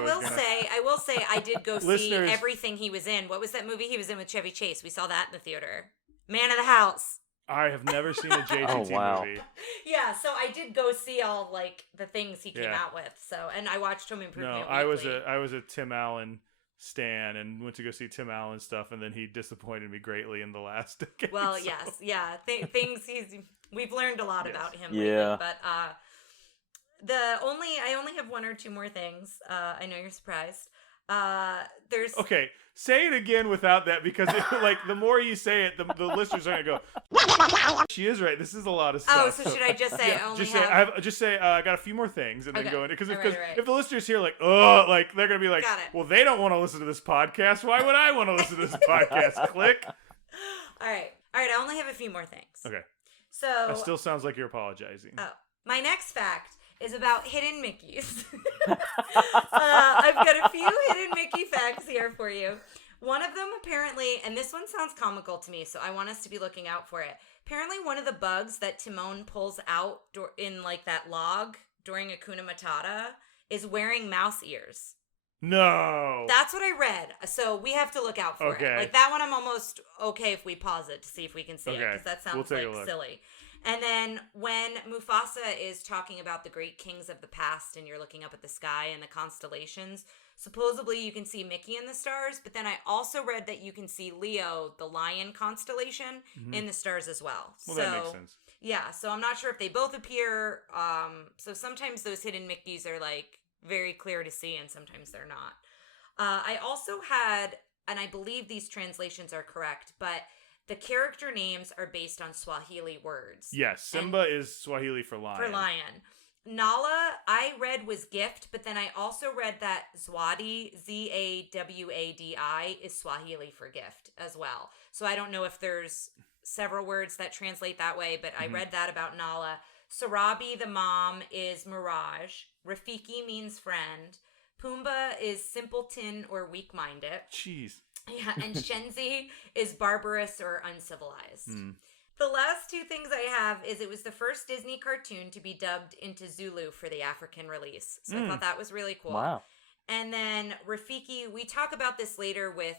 will say I did go see Listeners. everything he was in. What was that movie he was in with Chevy Chase? We saw that in the theater. Man of the House. I have never seen a JTT movie. Yeah, so I did go see all like the things he came out with. So, and I watched Home Improvement. No, I was a Tim Allen stan and went to go see Tim Allen stuff, and then he disappointed me greatly in the last decade. Well, so. yes, yeah, things we've learned a lot about him. Yeah, lately, but I only have one or two more things. I know you're surprised. There's okay. Say it again without that, because like the more you say it, the listeners are gonna go. She is right. This is a lot of stuff. Oh, so should I just say I only I got a few more things, and then go into because right. if the listeners hear like like they're gonna be like, Got it. well, they don't want to listen to this podcast. Why would I want to listen to this podcast? Click. All right. I only have a few more things. Okay. So That still sounds like you're apologizing. Oh, my next fact is about hidden Mickeys. I've got a few hidden Mickey facts here for you. One of them apparently, and this one sounds comical to me, so I want us to be looking out for it. Apparently one of the bugs that Timon pulls out in like that log during Hakuna Matata is wearing mouse ears. No. That's what I read. So we have to look out for it. Like that one I'm almost okay if we pause it to see if we can see it, because that sounds like silly. And then when Mufasa is talking about the great kings of the past and you're looking up at the sky and the constellations, supposedly you can see Mickey in the stars, but then I also read that you can see Leo, the lion constellation, in the stars as well. Well, that makes sense. Yeah, so I'm not sure if they both appear. So sometimes those hidden Mickeys are like very clear to see and sometimes they're not. I also had, and I believe these translations are correct, but the character names are based on Swahili words. Yes, Simba is Swahili for lion. For lion. Nala, I read was gift, but then I also read that Zwadi, Z-A-W-A-D-I, is Swahili for gift as well. So I don't know if there's several words that translate that way, but I read that about Nala. Sarabi, the mom, is Mirage. Rafiki means friend. Pumbaa is simpleton or weak-minded. Jeez. Yeah, and Shenzi is barbarous or uncivilized. The last two things I have is it was the first Disney cartoon to be dubbed into Zulu for the African release. So I thought that was really cool. Wow. And then Rafiki, we talk about this later with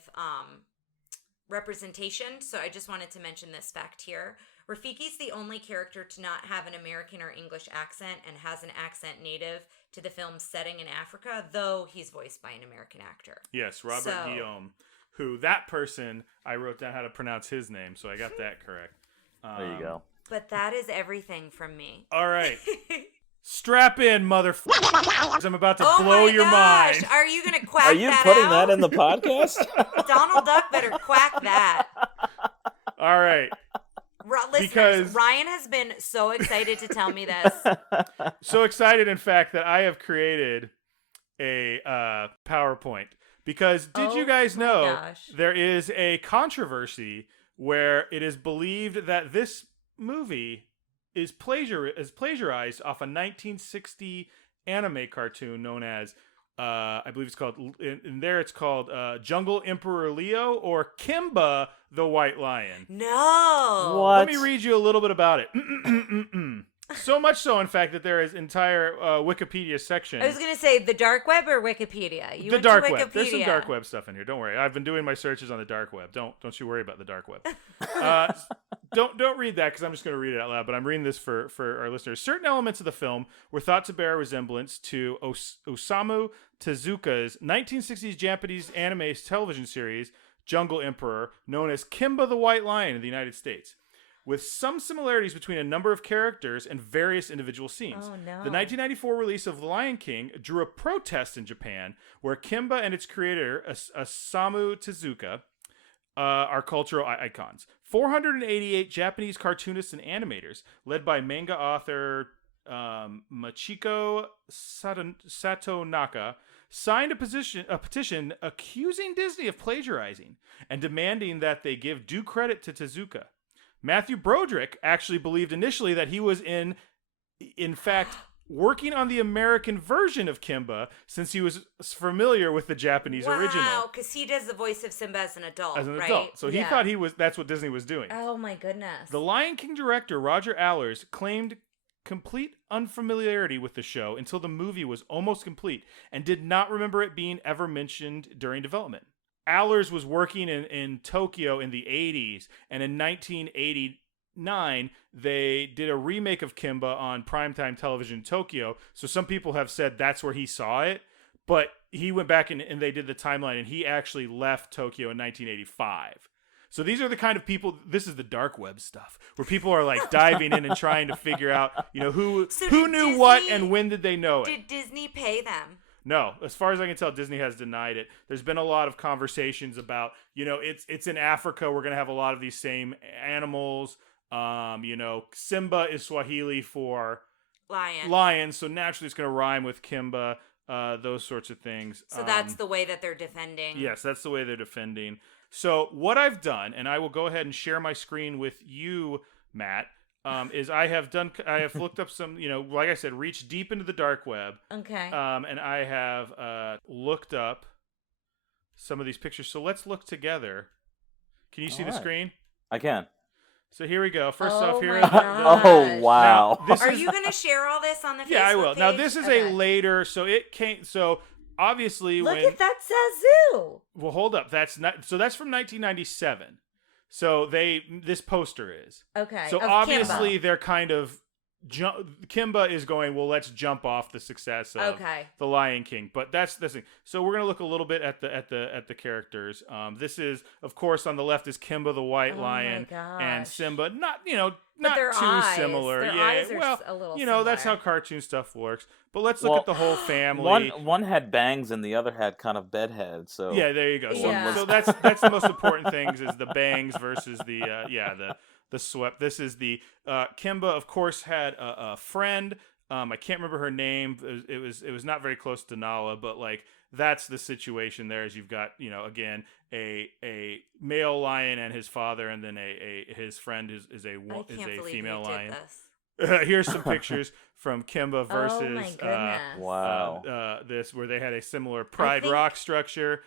representation, so I just wanted to mention this fact here. Rafiki's the only character to not have an American or English accent and has an accent native to the film's setting in Africa, though he's voiced by an American actor. Yes, Robert Guillaume, who that person, I wrote down how to pronounce his name, so I got that correct. There you go. But that is everything from me. All right. Strap in, motherfuckers. I'm about to blow your mind. Are you going to quack that Are you putting that in the podcast? Donald Duck better quack that. All right. Listeners, Because Ryan has been so excited to tell me this. So excited, in fact, that I have created a PowerPoint. Because did you guys know there is a controversy where it is believed that this movie is plagiarized off a 1960 anime cartoon known as, I believe it's called, it's called Jungle Emperor Leo or Kimba the White Lion. No. What? Let me read you a little bit about it. So much so, in fact, that there is entire Wikipedia section. I was going to say the dark web or Wikipedia? The dark web. There's some dark web stuff in here. Don't worry. I've been doing my searches on the dark web. Don't you worry about the dark web. Don't read that because I'm just going to read it out loud. But I'm reading this for our listeners. Certain elements of the film were thought to bear a resemblance to Osamu Tezuka's 1960s Japanese anime television series Jungle Emperor, known as Kimba the White Lion in the United States, with some similarities between a number of characters and various individual scenes. Oh, no. The 1994 release of The Lion King drew a protest in Japan, where Kimba and its creator, Osamu Tezuka, are cultural icons. 488 Japanese cartoonists and animators, led by manga author Machiko Satonaka, signed a petition accusing Disney of plagiarizing and demanding that they give due credit to Tezuka. Matthew Broderick actually believed initially that he was in fact, working on the American version of Kimba since he was familiar with the Japanese original. Wow, because he does the voice of Simba as an adult, So he thought that's what Disney was doing. Oh my goodness. The Lion King director, Roger Allers, claimed complete unfamiliarity with the show until the movie was almost complete and did not remember it being ever mentioned during development. Allers was working in Tokyo in the 80s, and in 1989, they did a remake of Kimba on primetime television in Tokyo, so some people have said that's where he saw it, but he went back and they did the timeline, and he actually left Tokyo in 1985. So these are the kind of people, this is the dark web stuff, where people are like diving in and trying to figure out, who knew what and when did they know it. Did Disney pay them? No, as far as I can tell, Disney has denied it. There's been a lot of conversations about, it's in Africa. We're going to have a lot of these same animals. Simba is Swahili for lion. So naturally it's going to rhyme with Kimba, those sorts of things. So that's the way that they're defending. Yes, that's the way they're defending. So what I've done, and I will go ahead and share my screen with you, Matt, is I have looked up some, like I said, reached deep into the dark web. Okay. And I have looked up some of these pictures. So let's look together. Can you see the screen? I can. So here we go. First off, here. Oh wow! Are you going to share all this on the Facebook Yeah, I will. page? Now this is a later. So it came. So obviously, look at that Zazu. Well, hold up. That's not. So that's from 1997. So this poster is. Okay. So obviously they're kind of Kimba is going, well, let's jump off the success of The Lion King. But that's the thing. So we're going to look a little bit at the characters. This is, of course, on the left is Kimba the White Lion and Simba. Not too similar. Their eyes are a little similar. That's how cartoon stuff works. But let's look at the whole family. One had bangs and the other had kind of bedhead. So yeah, there you go. So that's the most important things is the bangs versus the swept. This is the Kimba. Of course, had a friend. I can't remember her name. It was not very close to Nala, but like that's the situation there. Is you've got again a male lion and his father, and then his friend is a female lion. here's some pictures from Kimba versus Oh my goodness. Wow. this, where they had a similar Pride think- Rock structure.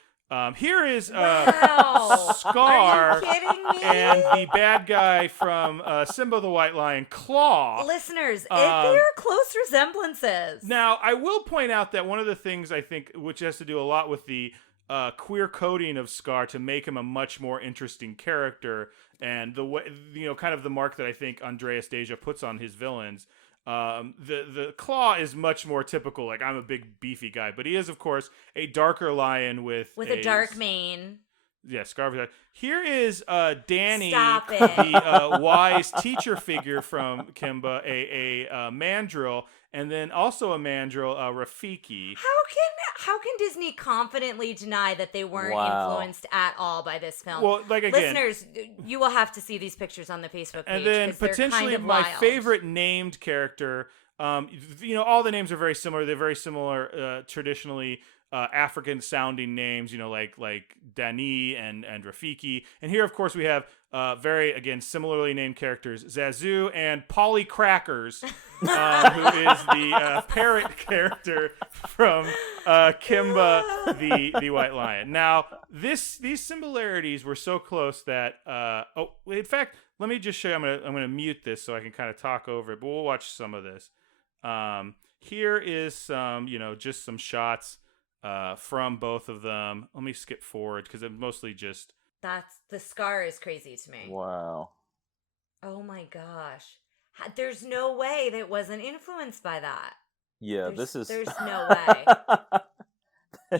Here is Wow. Scar Are you kidding me? and the bad guy from Simba the White Lion, Claw. Listeners, they are close resemblances. Now, I will point out that one of the things I think, which has to do a lot with the queer coding of Scar to make him a much more interesting character, and the way, kind of the mark that I think Andreas Deja puts on his villains. The Claw is much more typical. Like, I'm a big beefy guy, but he is, of course, a darker lion with a dark mane. Yeah, scarf. Here is Danny, Stop it. the wise teacher figure from Kimba, a mandrill, and then also a mandrill, Rafiki. How can Disney confidently deny that they weren't Wow. influenced at all by this film? Well, like, again, listeners, you will have to see these pictures on the Facebook page. and then 'cause they're potentially kind of my wild. favorite named character. All the names are very similar. They're very similar, traditionally African sounding names. Like Dani and Rafiki. And here, of course, we have very, again, similarly named characters, Zazu and Polly Crackers, who is the parrot character from Kimba the White Lion. Now, these similarities were so close that in fact, let me just show you. I'm gonna mute this so I can kind of talk over it, but we'll watch some of this. Here is some, just some shots from both of them. Let me skip forward because it's mostly just. The Scar is crazy to me. Wow. Oh my gosh. There's no way that wasn't influenced by that. Yeah, There's no way.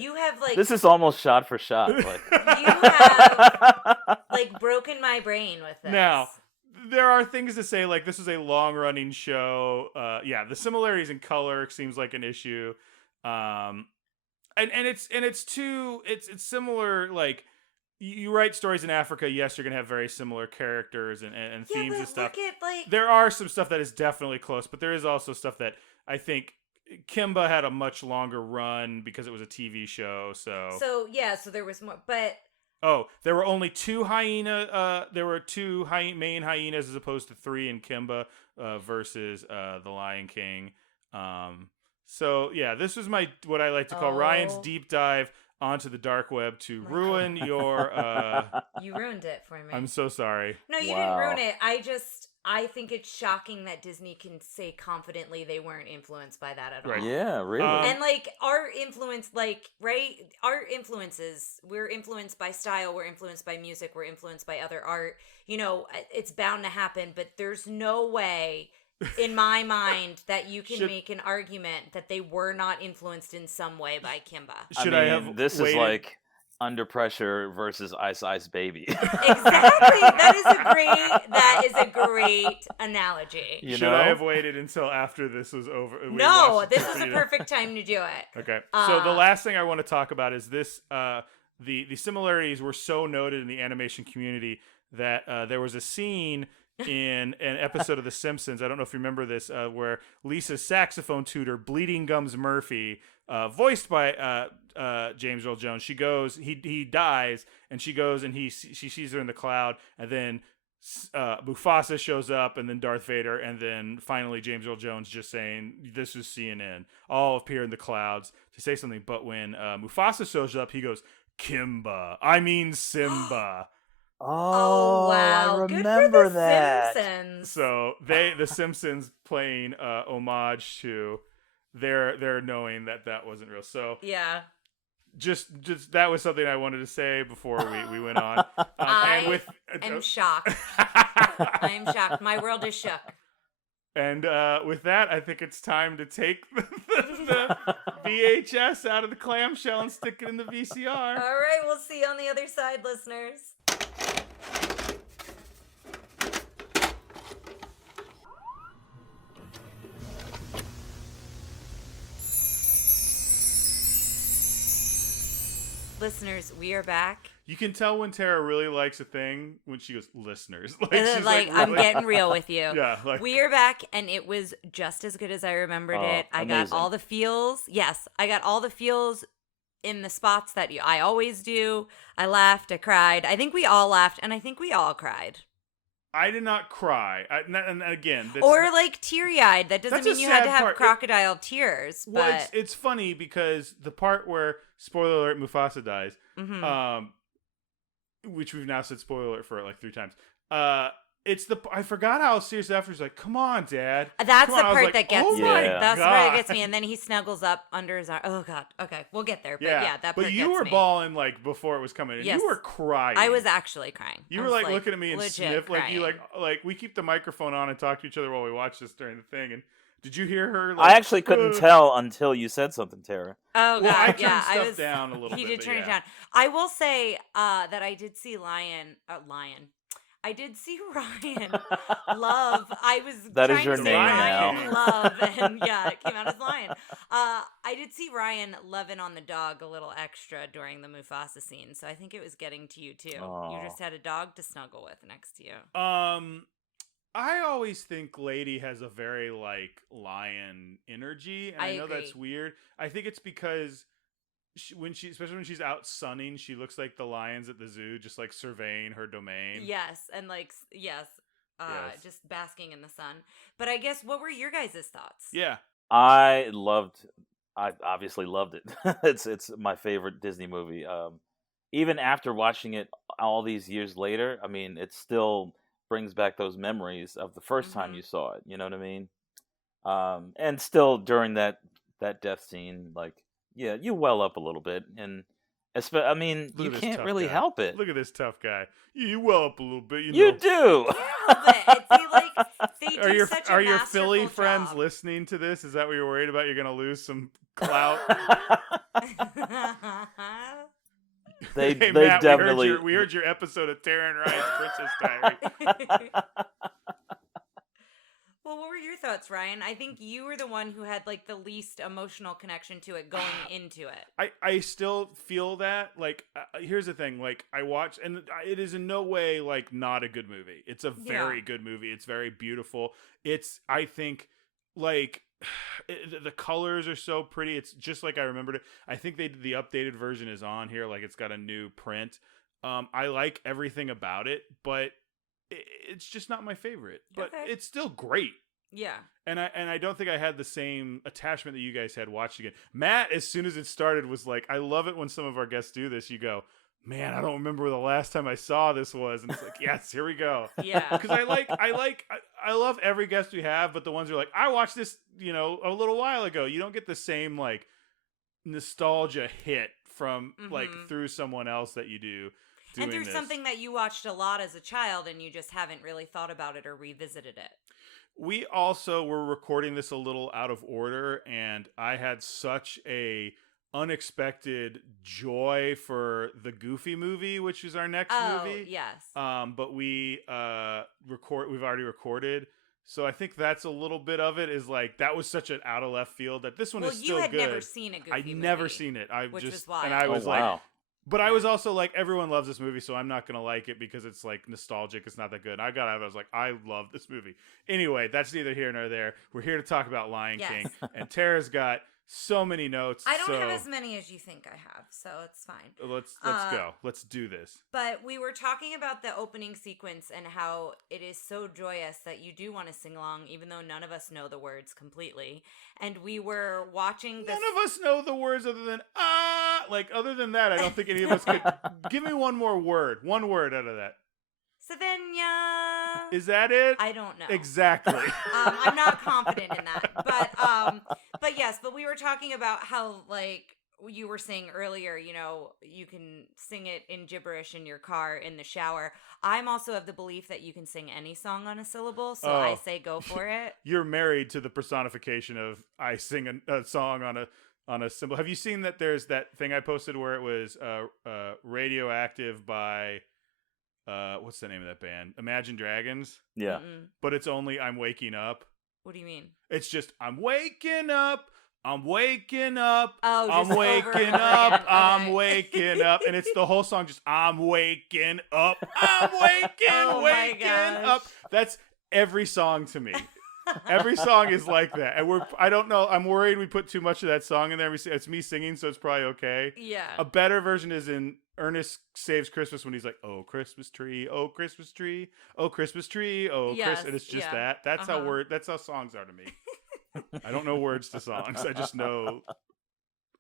You have This is almost shot for shot. Like. You have broken my brain with this. Now, there are things to say, like, this is a long-running show. The similarities in color seems like an issue. And it's similar, like, you write stories in Africa, yes, you're going to have very similar characters and themes and stuff. There are some stuff that is definitely close, but there is also stuff that I think Kimba had a much longer run because it was a TV show, so there was more, but... Oh, there were only two there were two main hyenas as opposed to three in Kimba versus The Lion King. This was what I like to call Ryan's deep dive onto the dark web to ruin your... You ruined it for me. I'm so sorry. No, you didn't ruin it. I think it's shocking that Disney can say confidently they weren't influenced by that at all. Right. Yeah, really. And our influence, our influences, we're influenced by style, we're influenced by music, we're influenced by other art. It's bound to happen, but there's no way in my mind that you can make an argument that they were not influenced in some way by Kimba. This is like Under Pressure versus Ice Ice Baby. Exactly. That is a great analogy. Should I have waited until after this was over? No, this is a perfect time to do it. Okay. So the last thing I want to talk about is this. The similarities were so noted in the animation community that there was a scene in an episode of The Simpsons, I don't know if you remember this, where Lisa's saxophone tutor, Bleeding Gums Murphy, voiced by James Earl Jones, he dies, and she goes and she sees her in the cloud, and then Mufasa shows up, and then Darth Vader, and then finally James Earl Jones just saying, "This is CNN," all appear in the clouds to say something, but when Mufasa shows up, he goes, "Kimba, I mean Simba." Oh, wow! I remember Good for the that. Simpsons. So the Simpsons playing homage to their knowing that wasn't real. So yeah, just that was something I wanted to say before we went on. I'm shocked. I am shocked. My world is shook. And with that, I think it's time to take the VHS out of the clamshell and stick it in the VCR. All right, we'll see you on the other side, listeners. Listeners, we are back. You can tell when Tara really likes a thing when she goes, listeners. She's I'm really... getting real with you. Yeah. We are back, and it was just as good as I remembered it. I got all the feels. Yes, I got all the feels in the spots that I always do. I laughed. I cried. I think we all laughed, and I think we all cried. I did not cry. And again, or like teary-eyed. That doesn't mean you had to have part. crocodile tears. Well, But it's funny because the part where, spoiler alert, Mufasa dies, which we've now said spoiler alert for like 3 times. I forgot how serious after he's like, "Come on, Dad." That's the part like, that gets oh me. my That's God. where it gets me. And then he snuggles up under his arm. Oh God. Okay, we'll get there. But yeah, that part But you gets were me. bawling like before it was coming, and Yes. you were crying. I was actually crying. You I were was, like looking at me and legit sniff, like you crying. like we keep the microphone on and talk to each other while we watch this during the thing. And did you hear her? I actually couldn't tell until you said something, Tara. Oh God, Well, I turned yeah, stuff down a little bit. He did but turn it yeah. down. I will say that I did see Lion. I did see Ryan Love. I was That is trying your to name say now. Ryan Love, and yeah, it came out as Lion. I did see Ryan loving on the dog a little extra during the Mufasa scene, so I think it was getting to you too. Aw. You just had a dog to snuggle with next to you. I always think Lady has a very like lion energy, and I know agree. that's weird. I think it's because especially when she's out sunning, she looks like the lions at the zoo, just like surveying her domain. Yes, and Yes. just basking in the sun. But I guess, what were your guys' thoughts? Yeah. I obviously loved it. It's my favorite Disney movie. Even after watching it all these years later, I mean, it still brings back those memories of the first time you saw it. You know what I mean? And still during that death scene, like, yeah, you well up a little bit, and I mean, Look you at this can't tough really guy. help it. Look at this tough guy. You well up a little bit. You know. do. They do such a Are your masterful Philly friends job. listening to this? Is that what you're worried about? You're gonna lose some clout. They Hey, they Matt, definitely. we heard your episode of Tara and Ryan's Princess Diary. Well, what were your thoughts, Ryan? I think you were the one who had like the least emotional connection to it going into it. I still feel that. Like, here's the thing. Like, I watched, and it is in no way like not a good movie. It's a very good movie. It's very beautiful. I think, like, the colors are so pretty. It's just like I remembered it. I think the updated version is on here. Like, it's got a new print. I like everything about it, but it's just not my favorite. But it's still great. Yeah. And I don't think I had the same attachment that you guys had watching it. Matt, as soon as it started, was like, I love it when some of our guests do this. You go, man, I don't remember the last time I saw this was. And it's like, yes, here we go. Yeah. Because I love every guest we have, but the ones who are like, I watched this, a little while ago. You don't get the same like nostalgia hit from like through someone else that you do. And through this. something that you watched a lot as a child and you just haven't really thought about it or revisited it. We also were recording this a little out of order, and I had such a unexpected joy for the Goofy movie, which is our next movie. Yes. But we've already recorded. So I think that's a little bit of it, is like, that was such an out of left field that this one is still good. You had never seen a Goofy movie. I'd never seen it. Which was wild. And I was like, wow. but I was also like, everyone loves this movie, so I'm not going to like it because it's like nostalgic. It's not that good. I was like, I love this movie. Anyway, that's neither here nor there. We're here to talk about Lion King. And Tara's got so many notes. I don't have as many as you think I have, so it's fine. Let's go. Let's do this. But we were talking about the opening sequence and how it is so joyous that you do want to sing along, even though none of us know the words completely. And we were watching this. None of us know the words other than like, other than that, I don't think any of us could. Give me one more word. One word out of that. Savenya. Is that it? I don't know. Exactly. I'm not confident in that. But yes, but we were talking about how, like you were saying earlier, you can sing it in gibberish in your car, in the shower. I'm also of the belief that you can sing any song on a syllable, so I say go for it. You're married to the personification of I sing a song on a symbol. Have you seen that there's that thing I posted where it was Radioactive by what's the name of that band? Imagine Dragons? Yeah. Mm-mm. But it's only I'm Waking Up. What do you mean? It's just I'm waking up. I'm waking up. Oh, I'm just waking over and over up. again. I'm Okay. waking up. And it's the whole song just I'm waking up. I'm waking, Oh my waking gosh. up. That's every song to me. Every song is like that, and I don't know. I'm worried we put too much of that song in there. It's me singing, so it's probably okay. Yeah. A better version is in Ernest Saves Christmas when he's like, "Oh Christmas tree, oh Christmas tree, oh Christmas tree, oh Yes, Christmas," and it's just yeah. that. That's That's how songs are to me. I don't know words to songs. I just know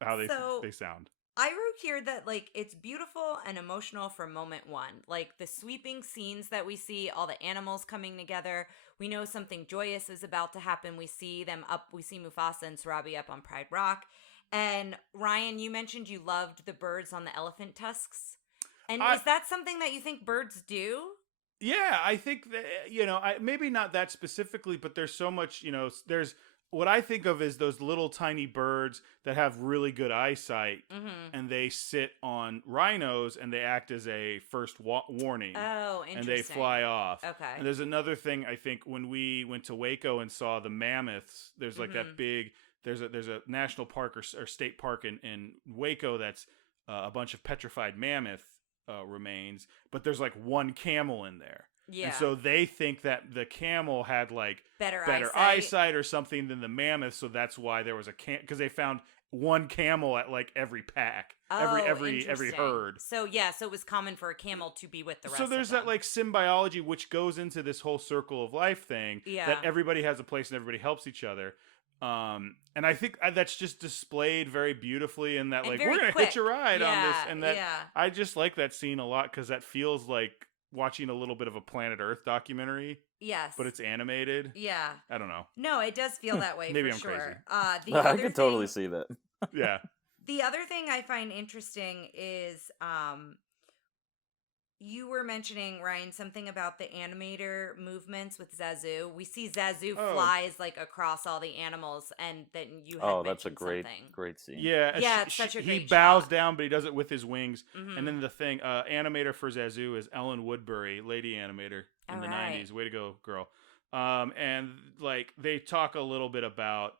how they sound. I wrote here that, like, it's beautiful and emotional from moment one. Like, the sweeping scenes that we see, all the animals coming together. We know something joyous is about to happen. We see Mufasa and Sarabi up on Pride Rock. And Ryan, you mentioned you loved the birds on the elephant tusks. And is that something that you think birds do? Yeah, I think that, maybe not that specifically, but there's so much, there's what I think of is those little tiny birds that have really good eyesight, and they sit on rhinos and they act as a first warning. Oh, interesting. And they fly off. Okay. And there's another thing, I think, when we went to Waco and saw the mammoths, there's like that big, there's a national park or state park in Waco that's a bunch of petrified mammoth remains, but there's like one camel in there. Yeah. And so they think that the camel had like better eyesight or something than the mammoth, so that's why there was because they found one camel at like every pack, every herd. So so it was common for a camel to be with the rest. So there's of them. that like symbiogy which goes into this whole circle of life thing. Yeah. That everybody has a place and everybody helps each other. And I think that's just displayed very beautifully in that, like, we're gonna hitch a ride on this, and that I just like that scene a lot because that feels like watching a little bit of a Planet Earth documentary. Yes. But it's animated. Yeah. I don't know. No, it does feel that way. Maybe for I'm sure. crazy. I could totally see that. Yeah. The other thing I find interesting is you were mentioning, Ryan, something about the animator movements with Zazu. We see Zazu flies like across all the animals, and then you had that's a great scene. Yeah, it's such a great he bows shot. down, but he does it with his wings. And then the thing, animator for Zazu is Ellen Woodbury, lady animator in the 90s. Way to go, girl. And like they talk a little bit about,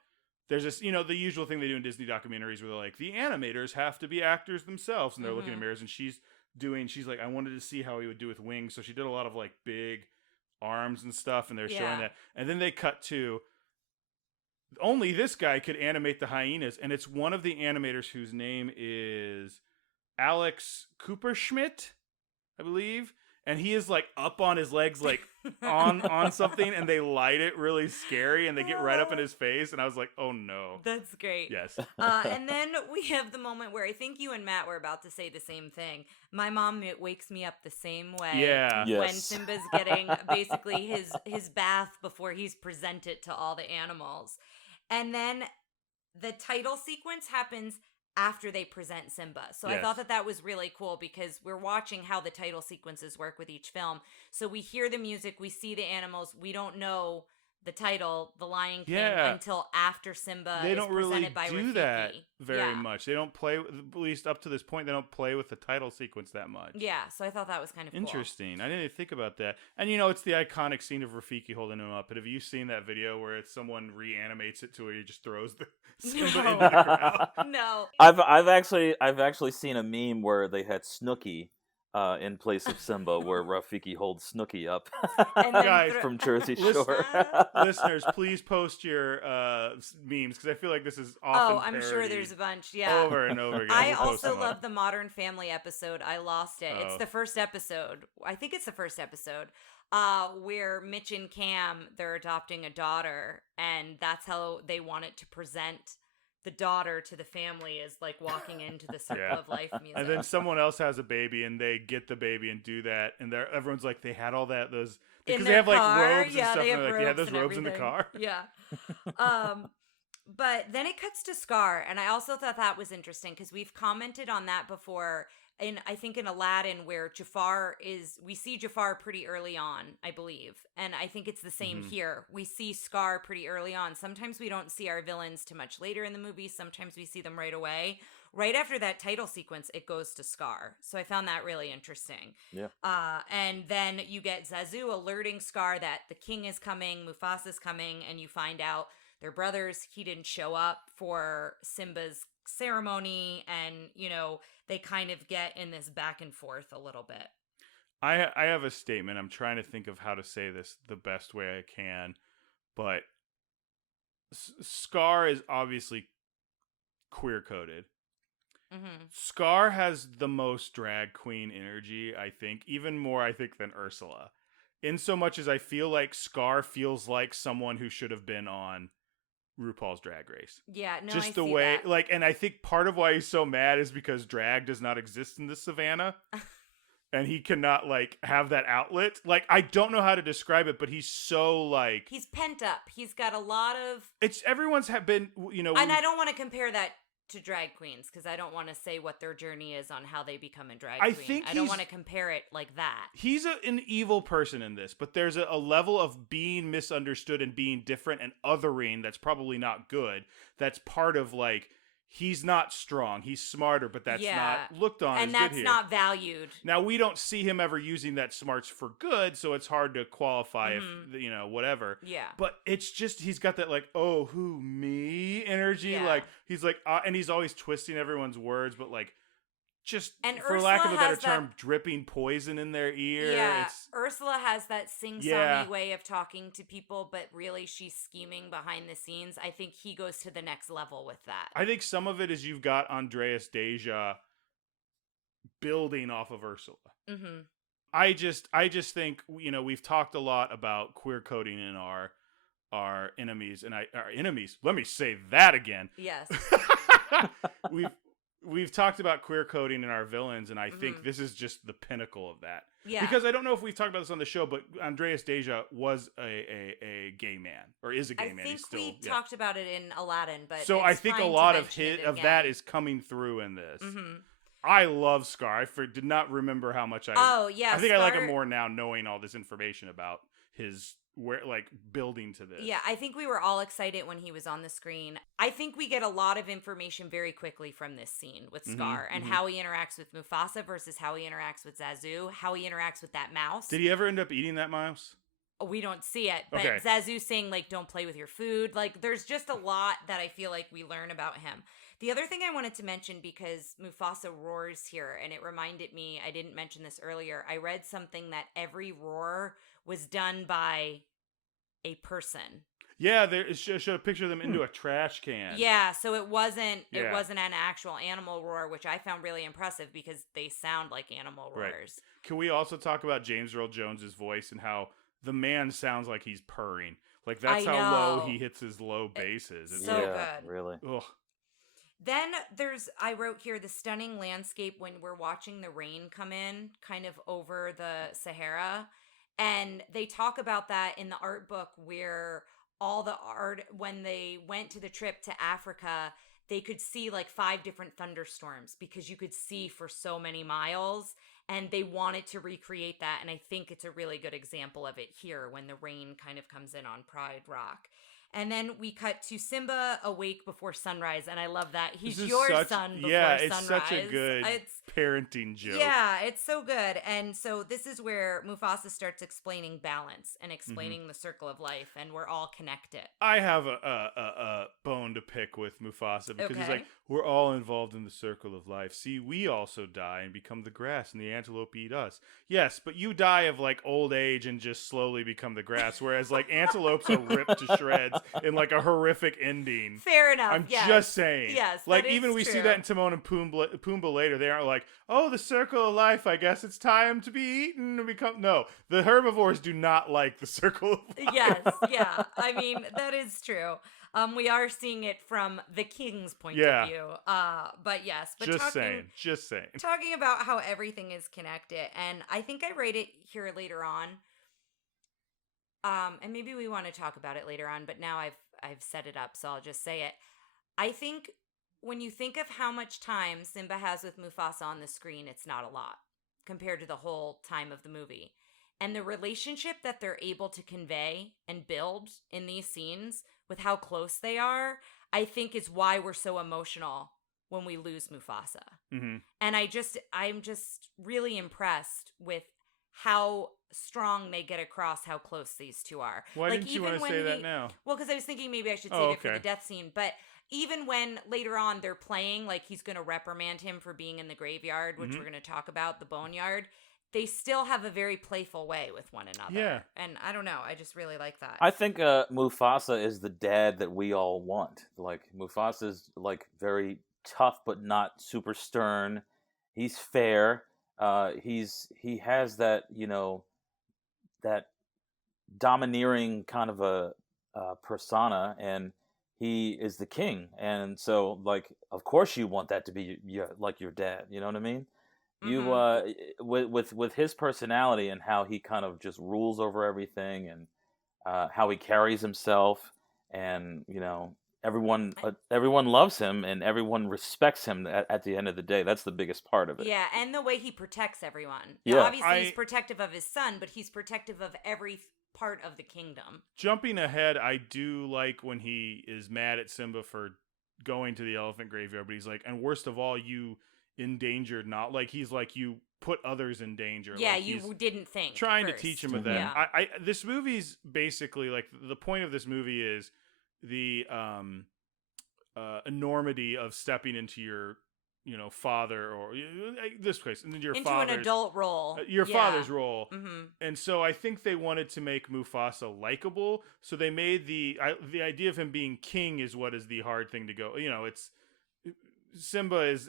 there's this, the usual thing they do in Disney documentaries where they're like, the animators have to be actors themselves, and they're looking in mirrors, and she's like, I wanted to see how he would do with wings, so she did a lot of like big arms and stuff, and they're showing that, and then they cut to only this guy could animate the hyenas, and it's one of the animators whose name is Alex Cooperschmidt, I believe, and he is like up on his legs, like on something, and they light it really scary, and they get right up in his face, and I was like, oh no. That's great. Yes. And then we have the moment where I think you and Matt were about to say the same thing. My mom wakes me up the same way. Yeah. When Simba's getting basically his bath before he's presented to all the animals. And then the title sequence happens after they present Simba. So I thought that was really cool because we're watching how the title sequences work with each film. So we hear the music, we see the animals, we don't know the title, The Lion King, until after Simba they is don't presented really by do Rafiki. that very much. They don't play, at least up to this point, they don't play with the title sequence that much. Yeah, so I thought that was kind of interesting. I didn't even think about that. And it's the iconic scene of Rafiki holding him up. But have you seen that video where someone reanimates it to where he just throws the Simba into the crowd? No. I've actually seen a meme where they had Snooki in place of Simba, where Rafiki holds Snooki up Guys, from Jersey Shore. Listeners, please post your memes, because I feel like this is often I'm sure there's a bunch. Yeah, over and over again. I also love the Modern Family episode. I lost it. It's the first episode. I think it's the first episode where Mitch and Cam, they're adopting a daughter, and that's how they wanted to present the daughter to the family, is like walking into the Circle of Life music. And then someone else has a baby, and they get the baby and do that, and everyone's like, they had all that, those, because they have like robes and stuff, and they're like, they had those robes in the car. Yeah. But then it cuts to Scar, and I also thought that was interesting because we've commented on that before. I think in Aladdin, where we see Jafar pretty early on, I believe. And I think it's the same here. We see Scar pretty early on. Sometimes we don't see our villains too much later in the movie. Sometimes we see them right away. Right after that title sequence, it goes to Scar. So I found that really interesting. Yeah. And then you get Zazu alerting Scar that the king is coming, Mufasa's coming, and you find out they're brothers. He didn't show up for Simba's ceremony, and they kind of get in this back and forth a little bit. I have a statement. I'm trying to think of how to say this the best way I can, but Scar is obviously queer coded. Mm-hmm. Scar has the most drag queen energy, I think, even more, I think, than Ursula. In so much as I feel like Scar feels like someone who should have been on RuPaul's Drag Race. Yeah, no, Just I the see way, that. like, and I think part of why he's so mad is because drag does not exist in the Savannah. And he cannot, like, have that outlet. Like, I don't know how to describe it, but he's so, like... He's pent up. He's got a lot of... Everyone's been, you know... And I don't want to compare that to drag queens, because I don't want to say what their journey is on how they become a drag queen. I don't want to compare it like that. He's an evil person in this, but there's a level of being misunderstood and being different and othering that's probably not good. That's part of, like... He's not strong. He's smarter, but that's not looked on as good here. And that's not valued. Now, we don't see him ever using that smarts for good, so it's hard to qualify if, you know, whatever. Yeah. But it's just, he's got that, like, oh, who, me energy? Yeah. Like, he's like, and he's always twisting everyone's words, but, like, just, and for Ursula lack of a better term, dripping poison in their ear. Yeah, Ursula has that sing-songy way of talking to people, but really she's scheming behind the scenes. I think he goes to the next level with that. I think some of it is you've got Andreas Deja building off of Ursula. Mm-hmm. I just think, you know, we've talked a lot about queer coding in our enemies, and our enemies. Let me say that again. Yes. We've talked about queer coding in our villains, and I think this is just the pinnacle of that. Yeah. Because I don't know if we've talked about this on the show, but Andreas Deja was a gay man, or is a gay man. I think He's still, we talked about it in Aladdin, but so I think a lot of that is coming through in this. Mm-hmm. I love Scar. I did not remember how much I. Oh yeah, I think Scar, I like him more now, knowing all this information about his building to this. Yeah, I think we were all excited when he was on the screen. I think we get a lot of information very quickly from this scene with Scar and how he interacts with Mufasa versus how he interacts with Zazu, how he interacts with that mouse. Did he ever end up eating that mouse? We don't see it, but okay. Zazu saying, like, don't play with your food. Like, there's just a lot that I feel like we learn about him. The other thing I wanted to mention, because Mufasa roars here, and it reminded me, I didn't mention this earlier, I read something that every roar was done by a person. Yeah, it showed a picture of them into a trash can. Yeah, so it wasn't an actual animal roar, which I found really impressive because they sound like animal roars. Right. Can we also talk about James Earl Jones's voice and how the man sounds like he's purring? Like, that's how low he hits his low basses. It's so good. Really. Ugh. Then I wrote here the stunning landscape when we're watching the rain come in kind of over the Sahara. And they talk about that in the art book where all the art, when they went to the trip to Africa, they could see like 5 different thunderstorms because you could see for so many miles. And they wanted to recreate that. And I think it's a really good example of it here when the rain kind of comes in on Pride Rock. And then we cut to Simba awake before sunrise, and I love that. He's your son before sunrise. Yeah, it's such a good parenting joke. Yeah, it's so good. And so this is where Mufasa starts explaining balance and explaining the circle of life, and we're all connected. I have a bone to pick with Mufasa because he's like, we're all involved in the circle of life. See, we also die and become the grass, and the antelope eat us. Yes, but you die of like old age and just slowly become the grass, whereas like antelopes are ripped to shreds in like a horrific ending. Fair enough. I'm just saying. Yes. Like even we see that in Timon and Pumbaa later. They aren't like, oh, the circle of life. I guess it's time to be eaten and become. No, the herbivores do not like the circle of life. Yes. Yeah. I mean, that is true. We are seeing it from the king's point of view. But yes. But just saying. Talking about how everything is connected, and I think I write it here later on. And maybe we want to talk about it later on, but now I've set it up, so I'll just say it. I think when you think of how much time Simba has with Mufasa on the screen, it's not a lot compared to the whole time of the movie. And the relationship that they're able to convey and build in these scenes with how close they are, I think is why we're so emotional when we lose Mufasa. Mm-hmm. And I'm just really impressed with how strong they get across how close these two are. Why didn't you want to say that now? Well, because I was thinking maybe I should save it for the death scene. But even when later on they're playing, like he's going to reprimand him for being in the graveyard, which we're going to talk about, the boneyard, they still have a very playful way with one another. Yeah. And I don't know, I just really like that. I think Mufasa is the dad that we all want. Like Mufasa's like very tough but not super stern. He's fair. He has that, that domineering kind of a persona, and he is the king. And so, like, of course you want that to be your dad. You know what I mean? Mm-hmm. With his personality and how he kind of just rules over everything, and how he carries himself, and everyone loves him and everyone respects him at the end of the day. That's the biggest part of it. Yeah, and the way he protects everyone. Yeah. Now, obviously he's protective of his son, but he's protective of every part of the kingdom. Jumping ahead, I do like when he is mad at Simba for going to the elephant graveyard, but he's like, and worst of all, you endangered, not like he's like, you put others in danger. Yeah, like you didn't think. trying first. to teach him with that. I this movie's basically like, the point of this movie is the enormity of stepping into your father, or this case, into your into father's, an adult role, your father's role. Mm-hmm. And so I think they wanted to make Mufasa likable, so they made the idea of him being king is what is the hard thing to go. It's Simba is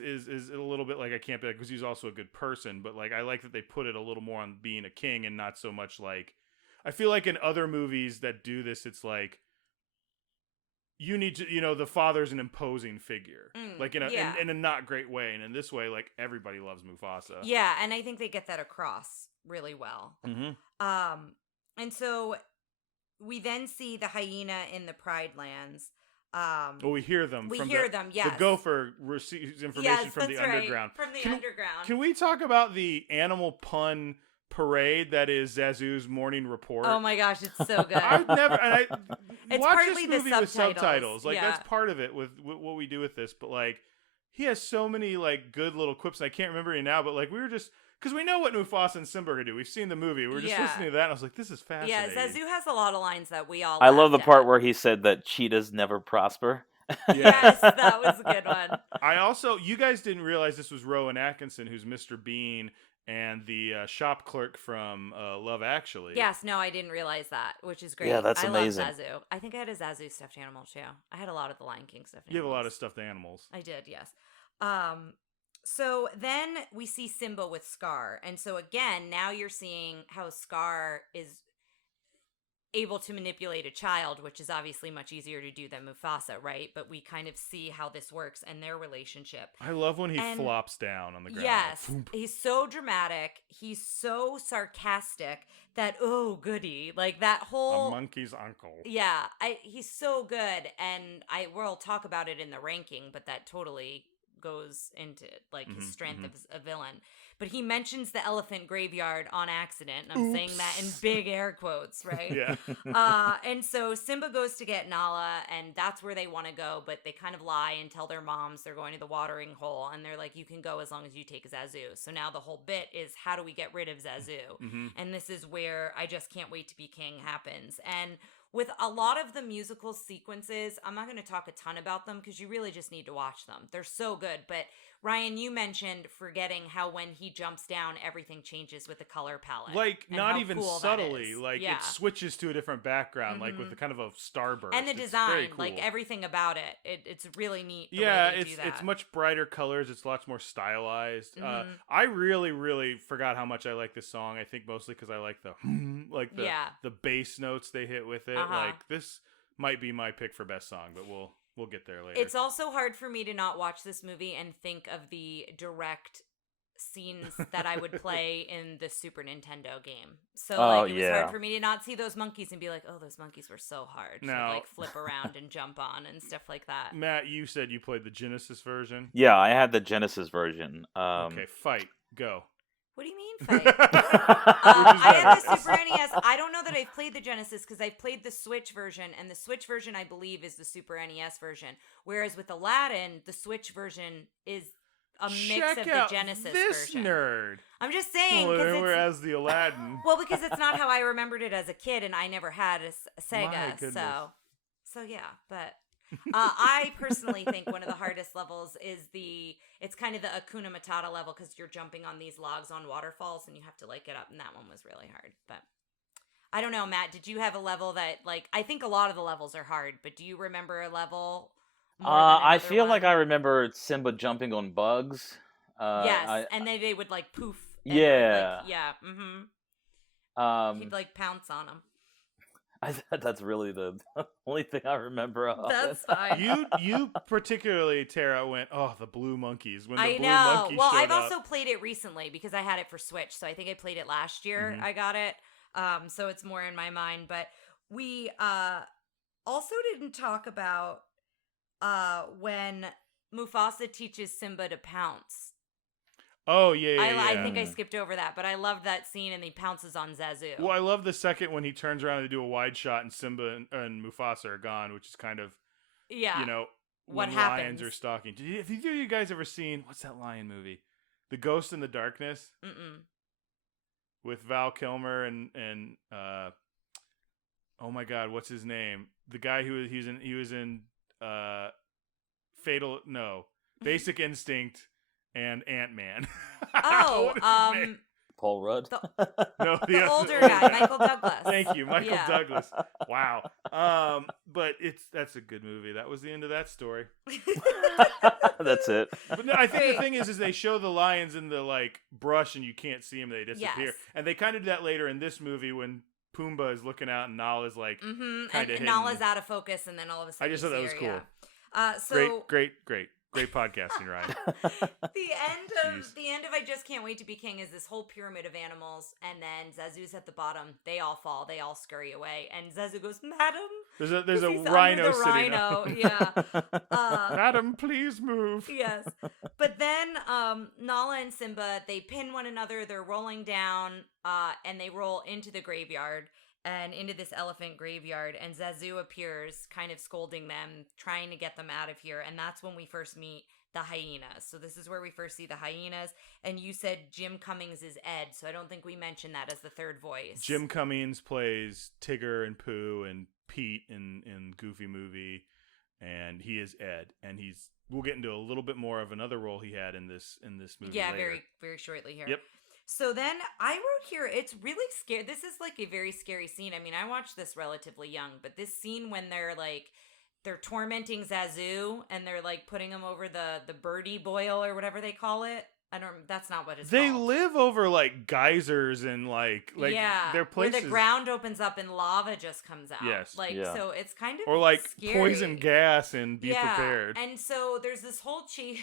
a little bit like, I can't be like, because he's also a good person, but like I like that they put it a little more on being a king and not so much like, I feel like in other movies that do this, it's like you need to, the father's an imposing figure, like in a not great way, and in this way, like everybody loves Mufasa. Yeah, and I think they get that across really well. Mm-hmm. And so we then see the hyena in the Pride Lands. Well, we hear them. Yes. The gopher receives information from the underground. From the underground. Can we talk about the animal pun parade that is Zazu's morning report? Oh my gosh, it's so good. I've never. And it's watch partly this movie the with subtitles. Like that's part of it with what we do with this. But like, he has so many like good little quips. And I can't remember any now. But like, we were just. Because we know what Mufasa and Simba are going to do. We've seen the movie. We were just listening to that, and I was like, this is fascinating. Yeah, Zazu has a lot of lines that we all I love the part at. where he said that cheetahs never prosper. Yes, that was a good one. I also, you guys didn't realize this was Rowan Atkinson, who's Mr. Bean and the shop clerk from Love Actually. Yes, no, I didn't realize that, which is great. Yeah, that's amazing. I love Zazu. I think I had a Zazu stuffed animal too. I had a lot of the Lion King stuffed animals. You have a lot of stuffed animals. I did, yes. So then we see Simba with Scar. And so again, now you're seeing how Scar is able to manipulate a child, which is obviously much easier to do than Mufasa, right? But we kind of see how this works and their relationship. I love when he flops down on the ground. Yes, he's so dramatic. He's so sarcastic that, oh, goody. Like that whole... A monkey's uncle. Yeah, he's so good. And we'll talk about it in the ranking, but that totally goes into like his strength as a villain. But he mentions the elephant graveyard on accident, and I'm saying that in big air quotes, right? Yeah. And so Simba goes to get Nala, and that's where they want to go, but they kind of lie and tell their moms they're going to the watering hole, and they're like, you can go as long as you take Zazu. So now the whole bit is, how do we get rid of Zazu? And this is where I Just Can't Wait to Be King happens. And with a lot of the musical sequences, I'm not going to talk a ton about them because you really just need to watch them. They're so good. But Ryan, you mentioned forgetting how when he jumps down, everything changes with the color palette. Like, not even subtly. Like, it switches to a different background, like with the kind of a starburst. And the design, cool. Like everything about it. It's really neat. The way they do that. It's much brighter colors. It's lots more stylized. I really, really forgot how much I like this song. I think mostly because I like the bass notes they hit with it. Like, this might be my pick for best song, but we'll get there later. It's also hard for me to not watch this movie and think of the direct scenes that I would play in the Super Nintendo game. So it was hard for me to not see those monkeys and be like, oh, those monkeys were so hard to like flip around and jump on and stuff like that. Matt, you said you played the Genesis version? Yeah, I had the Genesis version. Okay, fight. Go. What do you mean fight? I had the Super NES. I don't know that I've played the Genesis because I've played the Switch version, and the Switch version, I believe, is the Super NES version. Whereas with Aladdin, the Switch version is a mix of the Genesis this version. Nerd. I'm just saying. Whereas the Aladdin. Well, because it's not how I remembered it as a kid, and I never had a Sega. So yeah, but I personally think one of the hardest levels is it's kind of the Hakuna Matata level because you're jumping on these logs on waterfalls and you have to like get up, and that one was really hard. But I don't know, Matt, did you have a level that like, I think a lot of the levels are hard, but do you remember a level more than I another feel one? like I remember Simba jumping on bugs. Yes, and they would like poof. And Yeah. like, yeah. Mm-hmm. He'd like pounce on them. That's really the only thing I remember of That's it. fine. You particularly, Tara, went, oh, the blue monkeys. When the I blue know. monkeys Well, showed I've up. also played it recently because I had it for Switch, so I think I played it last year. I got it, so it's more in my mind. But we also didn't talk about when Mufasa teaches Simba to pounce. Oh, yeah. I think I skipped over that, but I loved that scene, and he pounces on Zazu. Well, I love the second when he turns around to do a wide shot and Simba and Mufasa are gone, which is kind of, you know, what when happens. lions are stalking. Have either of you guys ever seen, what's that lion movie? The Ghost in the Darkness? Mm-mm. With Val Kilmer and oh my God, what's his name? The guy who he was in Basic Instinct and Ant-Man. Paul Rudd. No, the older guy, Michael Douglas. Thank you, Michael Douglas. Wow. But that's a good movie. That was the end of that story. That's it. But no, I think the thing is they show the lions in the like brush and you can't see them; they disappear. Yes. And they kind of do that later in this movie when Pumbaa is looking out and Nala's like kind of and Nala's out of focus, and then all of a sudden I just thought that was cool. Yeah. So Great podcasting, Ryan. The end of I Just Can't Wait to Be King is this whole pyramid of animals, and then Zazu's at the bottom. They all fall. They all scurry away, and Zazu goes, "Madam." There's a rhino sitting rhino, yeah. Madam, please move. Yes. But then Nala and Simba, they pin one another. They're rolling down, and they roll into the graveyard and into this elephant graveyard. And Zazu appears, kind of scolding them, trying to get them out of here. And that's when we first meet the hyenas. So this is where we first see the hyenas. And you said Jim Cummings is Ed, so I don't think we mentioned that as the third voice. Jim Cummings plays Tigger and Pooh and Pete in Goofy Movie, and he is Ed. And we'll get into a little bit more of another role he had in this movie. Yeah, later. very, very shortly here. Yep. So then I wrote here, it's really scary. This is like a very scary scene. I mean, I watched this relatively young, but this scene when they're tormenting Zazu and they're like putting him over the birdie boil or whatever they call it. That's not what it's called. They live over like geysers and like their places where the ground opens up and lava just comes out. Yes. So it's kind of or like scary. poison gas and be prepared. And so there's this whole chase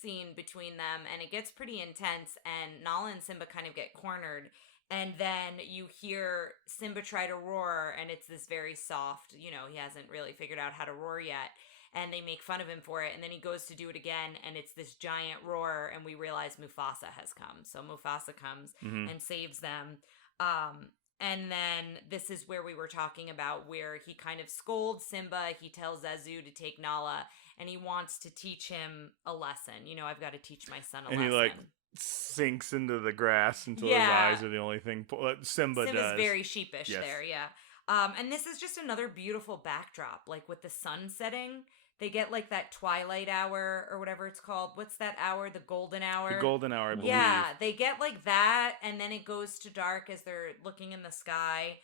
scene between them, and it gets pretty intense, and Nala and Simba kind of get cornered. And then you hear Simba try to roar, and it's this very soft, he hasn't really figured out how to roar yet. And they make fun of him for it. And then he goes to do it again, and it's this giant roar, and we realize Mufasa has come. So Mufasa comes and saves them. And then this is where we were talking about where he kind of scolds Simba. He tells Zazu to take Nala, and he wants to teach him a lesson. I've got to teach my son a lesson. And he sinks into the grass until his eyes are the only thing Simba's does. Very sheepish there, yeah. And this is just another beautiful backdrop, like with the sun setting. They get like that twilight hour or whatever it's called. What's that hour? The golden hour? The golden hour, I believe. Yeah, they get like that, and then it goes to dark as they're looking in the sky.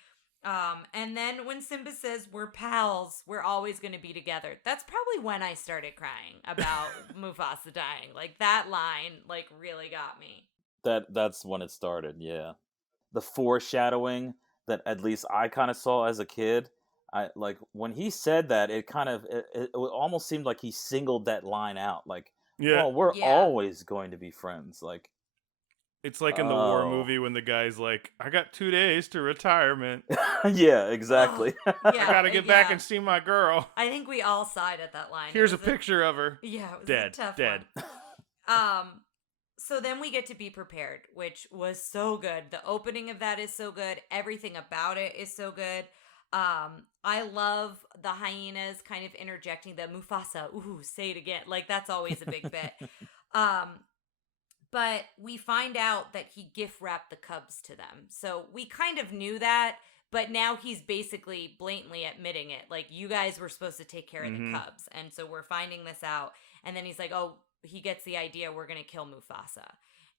And then when Simba says, "We're pals, we're always going to be together," that's probably when I started crying about Mufasa dying. Like that line, really got me. That's when it started. Yeah, the foreshadowing that at least I kind of saw as a kid. I like when he said that, it kind of it almost seemed like he singled that line out. Like, we're always going to be friends. Like, it's like in the war movie when the guy's like, "I got 2 days to retirement." Yeah, exactly. I gotta get back and see my girl. I think we all sighed at that line. Here's a picture of her. Yeah, it was dead, a tough dead. one. So then we get to Be Prepared, which was so good. The opening of that is so good. Everything about it is so good. I love the hyenas kind of interjecting the Mufasa, ooh, say it again. Like, that's always a big bit. But we find out that he gift wrapped the cubs to them. So we kind of knew that, But now he's basically blatantly admitting it. Like, you guys were supposed to take care of the cubs. And so we're finding this out. And then he's like, oh, he gets the idea we're going to kill Mufasa.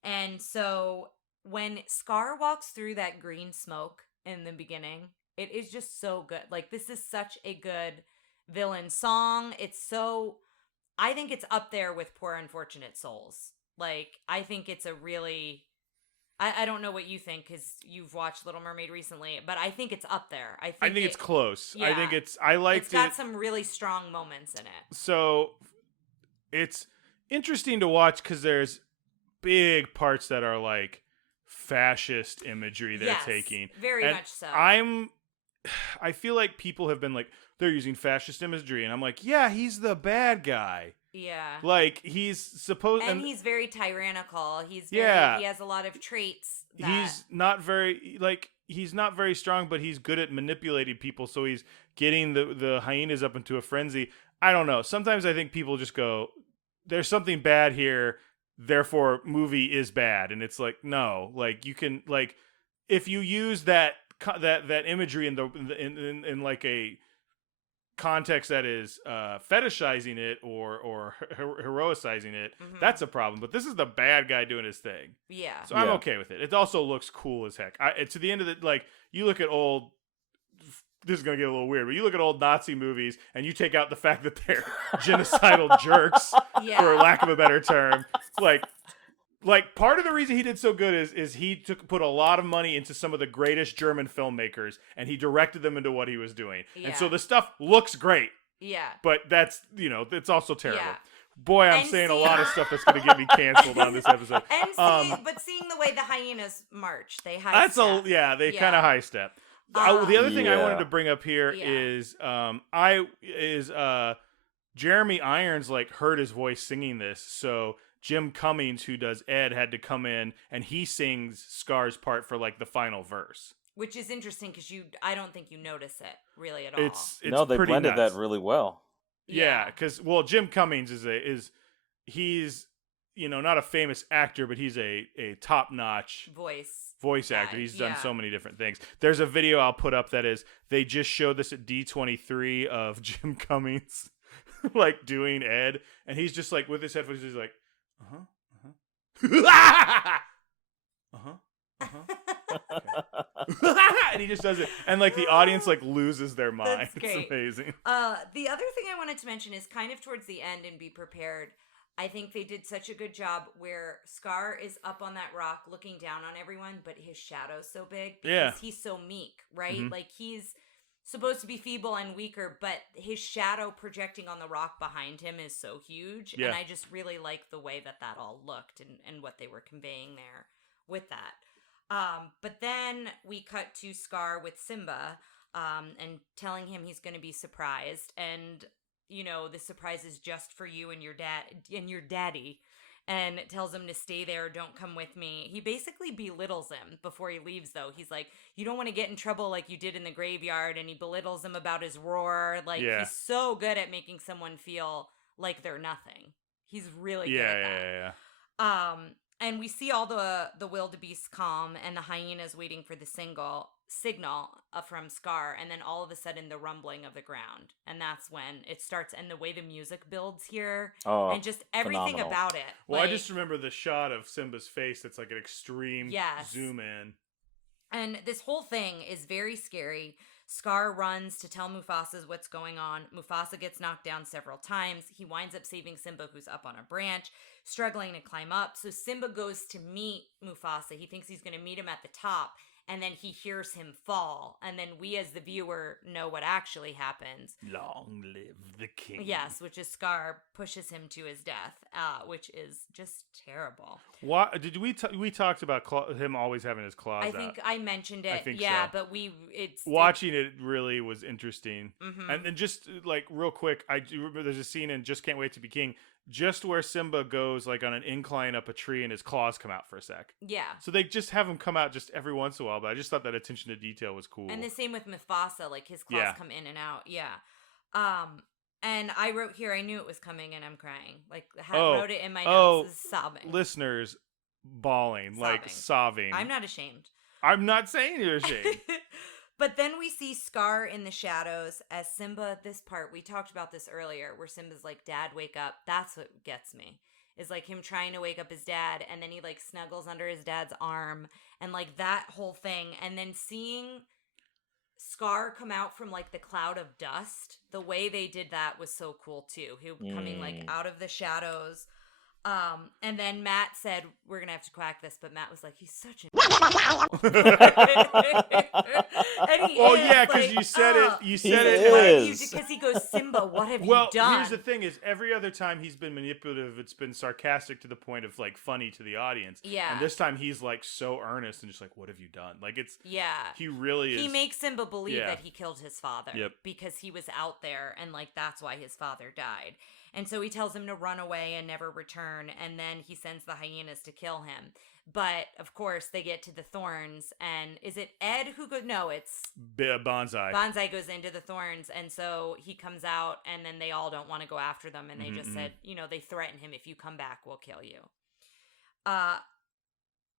And so when Scar walks through that green smoke in the beginning, it is just so good. Like, this is such a good villain song. I think it's up there with Poor Unfortunate Souls. Like, I think it's a really... I don't know what you think because you've watched Little Mermaid recently, but I think it's up there. I think it's close. Yeah, I think I liked it. It's got some really strong moments in it. So it's interesting to watch because there's big parts that are like fascist imagery they're taking. Very much so. I feel like people have been like, they're using fascist imagery, and I'm like, yeah, he's the bad guy. Yeah. Like, he's supposed... And he's very tyrannical. He has a lot of traits that... He's not very strong, but he's good at manipulating people, so he's getting the hyenas up into a frenzy. I don't know. Sometimes I think people just go, there's something bad here, therefore movie is bad. And it's like, no. Like, you can... Like, if you use that imagery in like a context that is fetishizing it or heroicizing it, that's a problem. But this is the bad guy doing his thing. Yeah. So I'm okay with it. It also looks cool as heck. To the end of it, like, you look at old... This is going to get a little weird, but you look at old Nazi movies and you take out the fact that they're genocidal jerks, for lack of a better term. Like, part of the reason he did so good is he put a lot of money into some of the greatest German filmmakers, and he directed them into what he was doing. Yeah. And so the stuff looks great. Yeah. But that's, it's also terrible. Yeah. Boy, I'm saying a lot of stuff that's going to get me canceled on this episode. But seeing the way the hienas march, they high step. They kind of high step. The other thing I wanted to bring up here is Jeremy Irons heard his voice singing this, so Jim Cummings, who does Ed, had to come in and he sings Scar's part for the final verse. Which is interesting because I don't think you notice it really at all. It's no, they blended nuts. that really well. Yeah, because Jim Cummings he's not a famous actor, but he's a top notch voice actor. He's done so many different things. There's a video I'll put up that is they just showed this at D23 of Jim Cummings doing Ed, and he's just with his headphones, he's like, and he just does it, and the audience loses their mind. It's amazing. The other thing I wanted to mention is kind of towards the end, and be prepared. I think they did such a good job where Scar is up on that rock looking down on everyone, but his shadow's so big because he's so meek, right? Mm-hmm. He's supposed to be feeble and weaker, but his shadow projecting on the rock behind him is so huge. Yeah. And I just really like the way that all looked and what they were conveying there with that. But then we cut to Scar with Simba and telling him he's going to be surprised. And, the surprise is just for you and your daddy. And tells him to stay there, don't come with me. He basically belittles him before he leaves, though. He's like, you don't want to get in trouble like you did in the graveyard. And he belittles him about his roar. He's so good at making someone feel like they're nothing. He's really good at that. Yeah. And we see all the wildebeest calm and the hyenas waiting for the signal from Scar, and then all of a sudden the rumbling of the ground, and that's when it starts, and the way the music builds here, and just everything about it. Well, I just remember the shot of Simba's face that's an extreme zoom in. And this whole thing is very scary. Scar runs to tell Mufasa what's going on. Mufasa gets knocked down several times. He winds up saving Simba, who's up on a branch, struggling to climb up. So Simba goes to meet Mufasa. He thinks he's going to meet him at the top, and then he hears him fall. And then we, as the viewer, know what actually happens. Long live the king. Yes, which is Scar pushes him to his death, which is just terrible. What did we talked about him always having his claws out? I think I mentioned it. I think so. But watching it really was interesting. Mm-hmm. And then just real quick, I do remember there's a scene in Just Can't Wait to Be King, just where Simba goes on an incline up a tree and his claws come out for a sec. Yeah. So they just have him come out just every once in a while, but I just thought that attention to detail was cool. And the same with Mufasa, his claws come in and out. Yeah. And I wrote here, I knew it was coming and I'm crying. I wrote it in my notes, sobbing. Listeners bawling, sobbing. I'm not ashamed. I'm not saying you're ashamed. But then we see Scar in the shadows as Simba. This part, we talked about this earlier, where Simba's like, Dad, wake up. That's what gets me. Is like him trying to wake up his dad, and then he like snuggles under his dad's arm, and like that whole thing. And then seeing Scar come out from like the cloud of dust, the way they did that was so cool too. He coming like out of the shadows. And then Matt said, we're going to have to quack this, but Matt was like, he's such an and he yeah, because like, you said it. You said it. What have you, because he goes, Simba, what have you Well, done? here's the thing: is every other time he's been manipulative, it's been sarcastic to the point of like funny to the audience. Yeah. And this time he's like so earnest and just like, "What have you done?" Like it's. Yeah. He really is. He makes Simba believe Yeah. that he killed his father. Yep. Because he was out there, and like that's why his father died. And so he tells him to run away and never return, and then he sends the hyenas to kill him. But, of course, they get to the thorns, and is it Ed who goes? No, it's Bonsai. Bonsai goes into the thorns, and so he comes out, and then they all don't want to go after them, and they just said, they threaten him, if you come back, we'll kill you.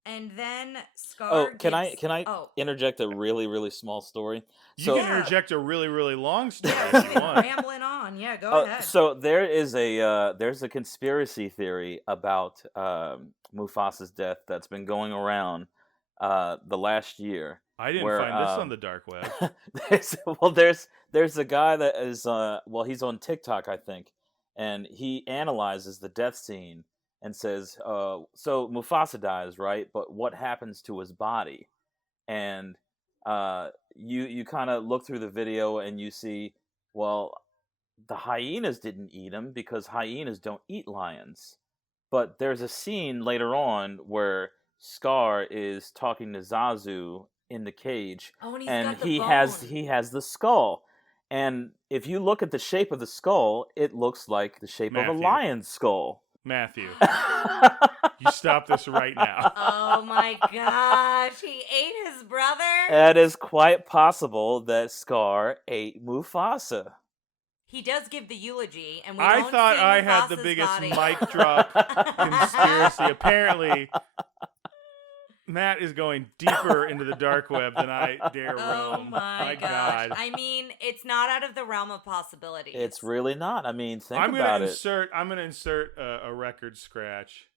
And then Scar can I interject a really, really small story? You can interject a really, really long story if you want. Rambling on. Yeah, go ahead. So there is there's a conspiracy theory about Mufasa's death that's been going around the last year. I didn't find this on the dark web. there's a guy that is he's on TikTok, I think, and he analyzes the death scene and says, so Mufasa dies, right? But what happens to his body? And you kind of look through the video and you see, well, the hyenas didn't eat him because hyenas don't eat lions. But there's a scene later on where Scar is talking to Zazu in the cage, and he has the skull. And if you look at the shape of the skull, it looks like the shape of a lion's skull. Matthew, you stop this right now. Oh my gosh, he ate his brother? It is quite possible that Scar ate Mufasa. He does give the eulogy, and I thought I had the biggest mic drop conspiracy. Apparently, Matt is going deeper into the dark web than I dare roam. Oh my God. I mean, it's not out of the realm of possibilities. It's really not. I mean, think about it. I'm going to insert a record scratch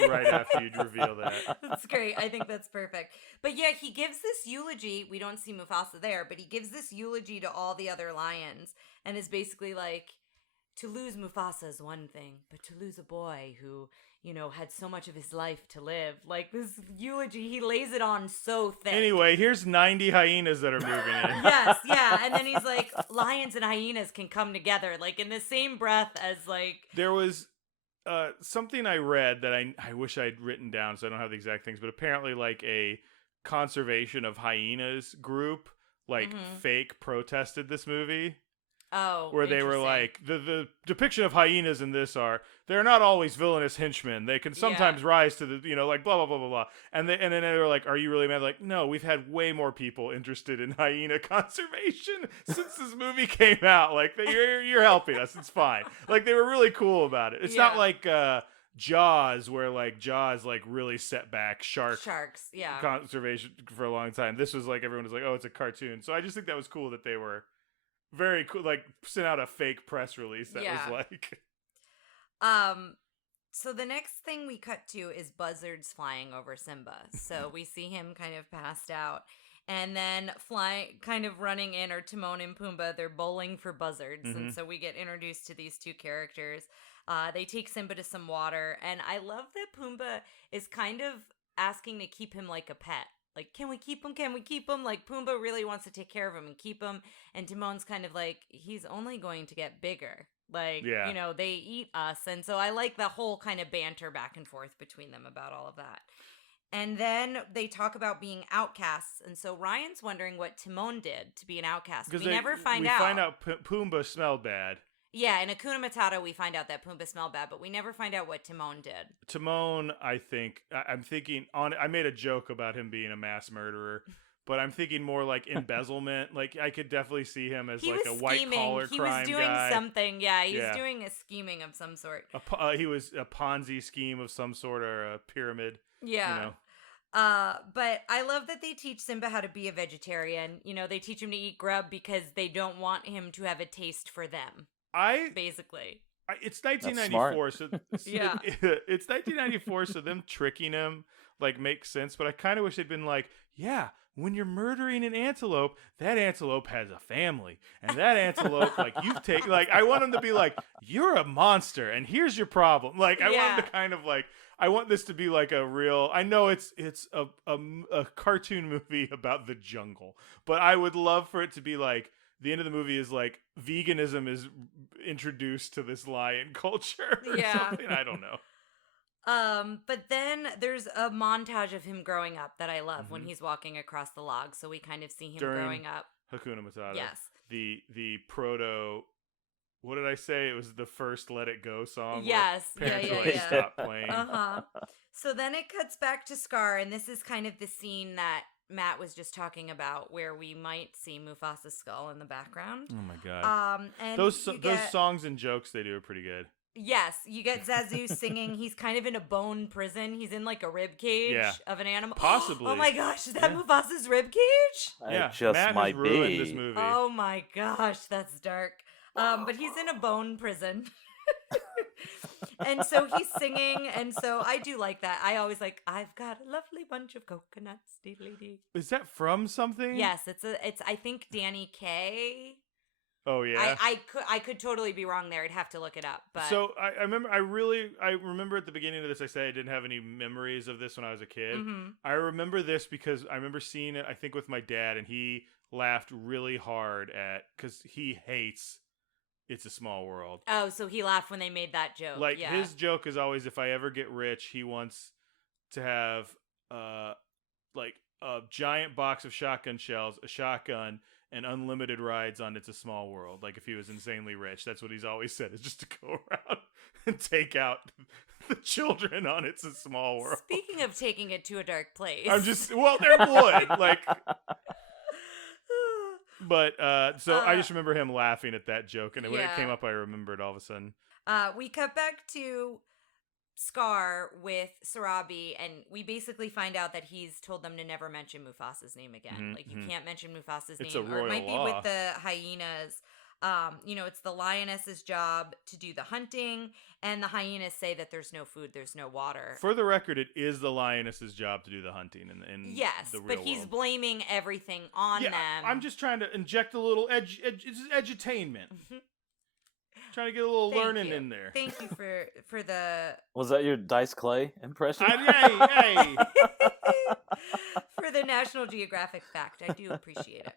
right after you reveal that. That's great. I think that's perfect. But yeah, he gives this eulogy. We don't see Mufasa there, but he gives this eulogy to all the other lions and is basically like, to lose Mufasa is one thing, but to lose a boy who, had so much of his life to live. Like, this eulogy, he lays it on so thick. Anyway, here's 90 hyenas that are moving in. Yes, yeah. And then he's like, lions and hyenas can come together, like, in the same breath as, like... There was something I read that I wish I'd written down, so I don't have the exact things, but apparently, like, a conservation of hyenas group, like, fake protested this movie. Oh, where they were like, the depiction of hyenas in this they're not always villainous henchmen. They can sometimes rise to the, like blah, blah, blah, blah, blah. And then they were like, are you really mad? Like, no, we've had way more people interested in hyena conservation since this movie came out. Like, you're helping us. It's fine. Like, they were really cool about it. It's not like Jaws, where like Jaws like really set back sharks conservation for a long time. This was like, everyone was like, oh, it's a cartoon. So I just think that was cool that they were very cool, like sent out a fake press release that was like. So the next thing we cut to is buzzards flying over Simba. So we see him kind of passed out, and then kind of running in are Timon and Pumbaa. They're bowling for buzzards, and so we get introduced to these two characters. They take Simba to some water, and I love that Pumbaa is kind of asking to keep him like a pet. Like, can we keep him? Can we keep him? Like, Pumbaa really wants to take care of him and keep him. And Timon's kind of like, he's only going to get bigger. Like, they eat us. And so I like the whole kind of banter back and forth between them about all of that. And then they talk about being outcasts. And so Ryan's wondering what Timon did to be an outcast. We never find out. We find out Pumbaa smelled bad. Yeah, in Hakuna Matata, we find out that Pumbaa smelled bad, but we never find out what Timon did. Timon, I made a joke about him being a mass murderer, but I'm thinking more like embezzlement. Like, I could definitely see him as like a white-collar crime guy. He was doing something, he was doing a scheming of some sort. He was a Ponzi scheme of some sort, or a pyramid. Yeah. But I love that they teach Simba how to be a vegetarian. You know, they teach him to eat grub because they don't want him to have a taste for them. Basically. It's 1994, so yeah, it's 1994, so them tricking him like makes sense. But I kind of wish they'd been like, yeah, when you're murdering an antelope, that antelope has a family, and that antelope, like you've taken, like I want him to be like, you're a monster, and here's your problem. Like I want him to kind of like, I want this to be like a real. I know it's a cartoon movie about the jungle, but I would love for it to be like. The end of the movie is like veganism is introduced to this lion culture or something. I don't know. But then there's a montage of him growing up that I love when he's walking across the log. So we kind of see him growing up. Hakuna Matata. Yes. The proto. What did I say? It was the first "Let It Go" song. Yes. Yeah. Stop playing. So then it cuts back to Scar, and this is kind of the scene that Matt was just talking about, where we might see Mufasa's skull in the background. Oh my god! And those songs and jokes they do are pretty good. Yes, you get Zazu singing. He's kind of in a bone prison. He's in like a rib cage of an animal. Possibly. Oh my gosh, is that Mufasa's rib cage? Yeah, just Matt might has ruined be. this movie. Oh my gosh, that's dark. But he's in a bone prison. And so he's singing, and so I do like that. I always like, I've got a lovely bunch of coconuts. Dee-dee-dee. Is that from something? Yes, it's I think Danny Kaye. Oh yeah. I could totally be wrong there. I'd have to look it up. But so I remember at the beginning of this I said I didn't have any memories of this when I was a kid. Mm-hmm. I remember this because I remember seeing it I think with my dad, and he laughed really hard because he hates It's a Small World. Oh, so he laughed when they made that joke. Like his joke is always, if I ever get rich, he wants to have like a giant box of shotgun shells, a shotgun, and unlimited rides on It's a Small World. Like if he was insanely rich, that's what he's always said, is just to go around and take out the children on It's a Small World. Speaking of taking it to a dark place. There would like. But so I just remember him laughing at that joke, and when it came up, I remembered all of a sudden. We cut back to Scar with Sarabi, and we basically find out that he's told them to never mention Mufasa's name again. Like, you can't mention Mufasa's It's name. a royal or it might law. be with the hyenas. It's the lioness's job to do the hunting, and the hyenas say that there's no food, there's no water. For the record, it is the lioness's job to do the hunting in yes, the real but he's world. Blaming everything on them. I'm just trying to inject a little edutainment. Trying to get a little learning in there. Thank you for the... Was that your Dice Clay impression? Hey! For the National Geographic fact. I do appreciate it.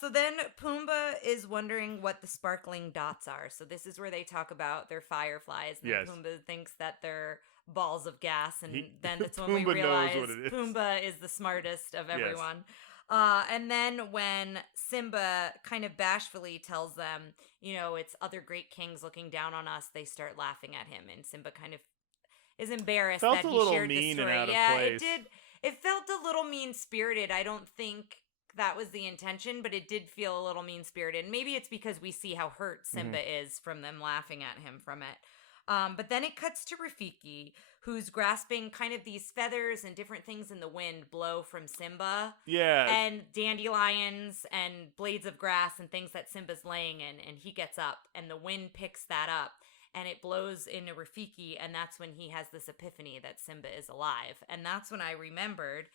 So then Pumbaa is wondering what the sparkling dots are. So this is where they talk about their fireflies. And Pumbaa thinks that they're balls of gas. And then that's when we realize Pumbaa is the smartest of everyone. And then when Simba kind of bashfully tells them, it's other great kings looking down on us, they start laughing at him. And Simba kind of is embarrassed that he shared this story. It did. It felt a little mean-spirited. I don't think that was the intention, but it did feel a little mean-spirited. Maybe it's because we see how hurt Simba is from them laughing at him from it. But then it cuts to Rafiki, who's grasping kind of these feathers and different things in the wind blow from Simba. Yeah. And dandelions and blades of grass and things that Simba's laying in. And he gets up, and the wind picks that up, and it blows into Rafiki, and that's when he has this epiphany that Simba is alive. And that's when I remembered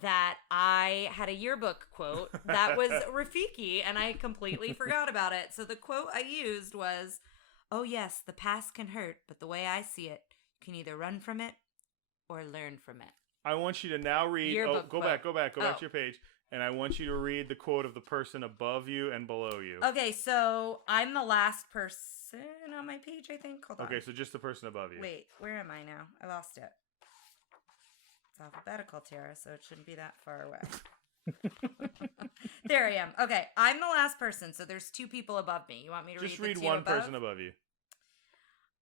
that I had a yearbook quote that was Rafiki, and I completely forgot about it. So the quote I used was, "Oh yes, the past can hurt, but the way I see it, you can either run from it or learn from it." I want you to now read. Yearbook Go quote. back to your page, and I want you to read the quote of the person above you and below you. Okay, so I'm the last person on my page, I think. Hold on. Okay, so just the person above you. Wait, where am I now? I lost it. It's alphabetical, Tara, so it shouldn't be that far away. There I am. Okay, I'm the last person, so there's two people above me. You want me to just read the two one above? person above you.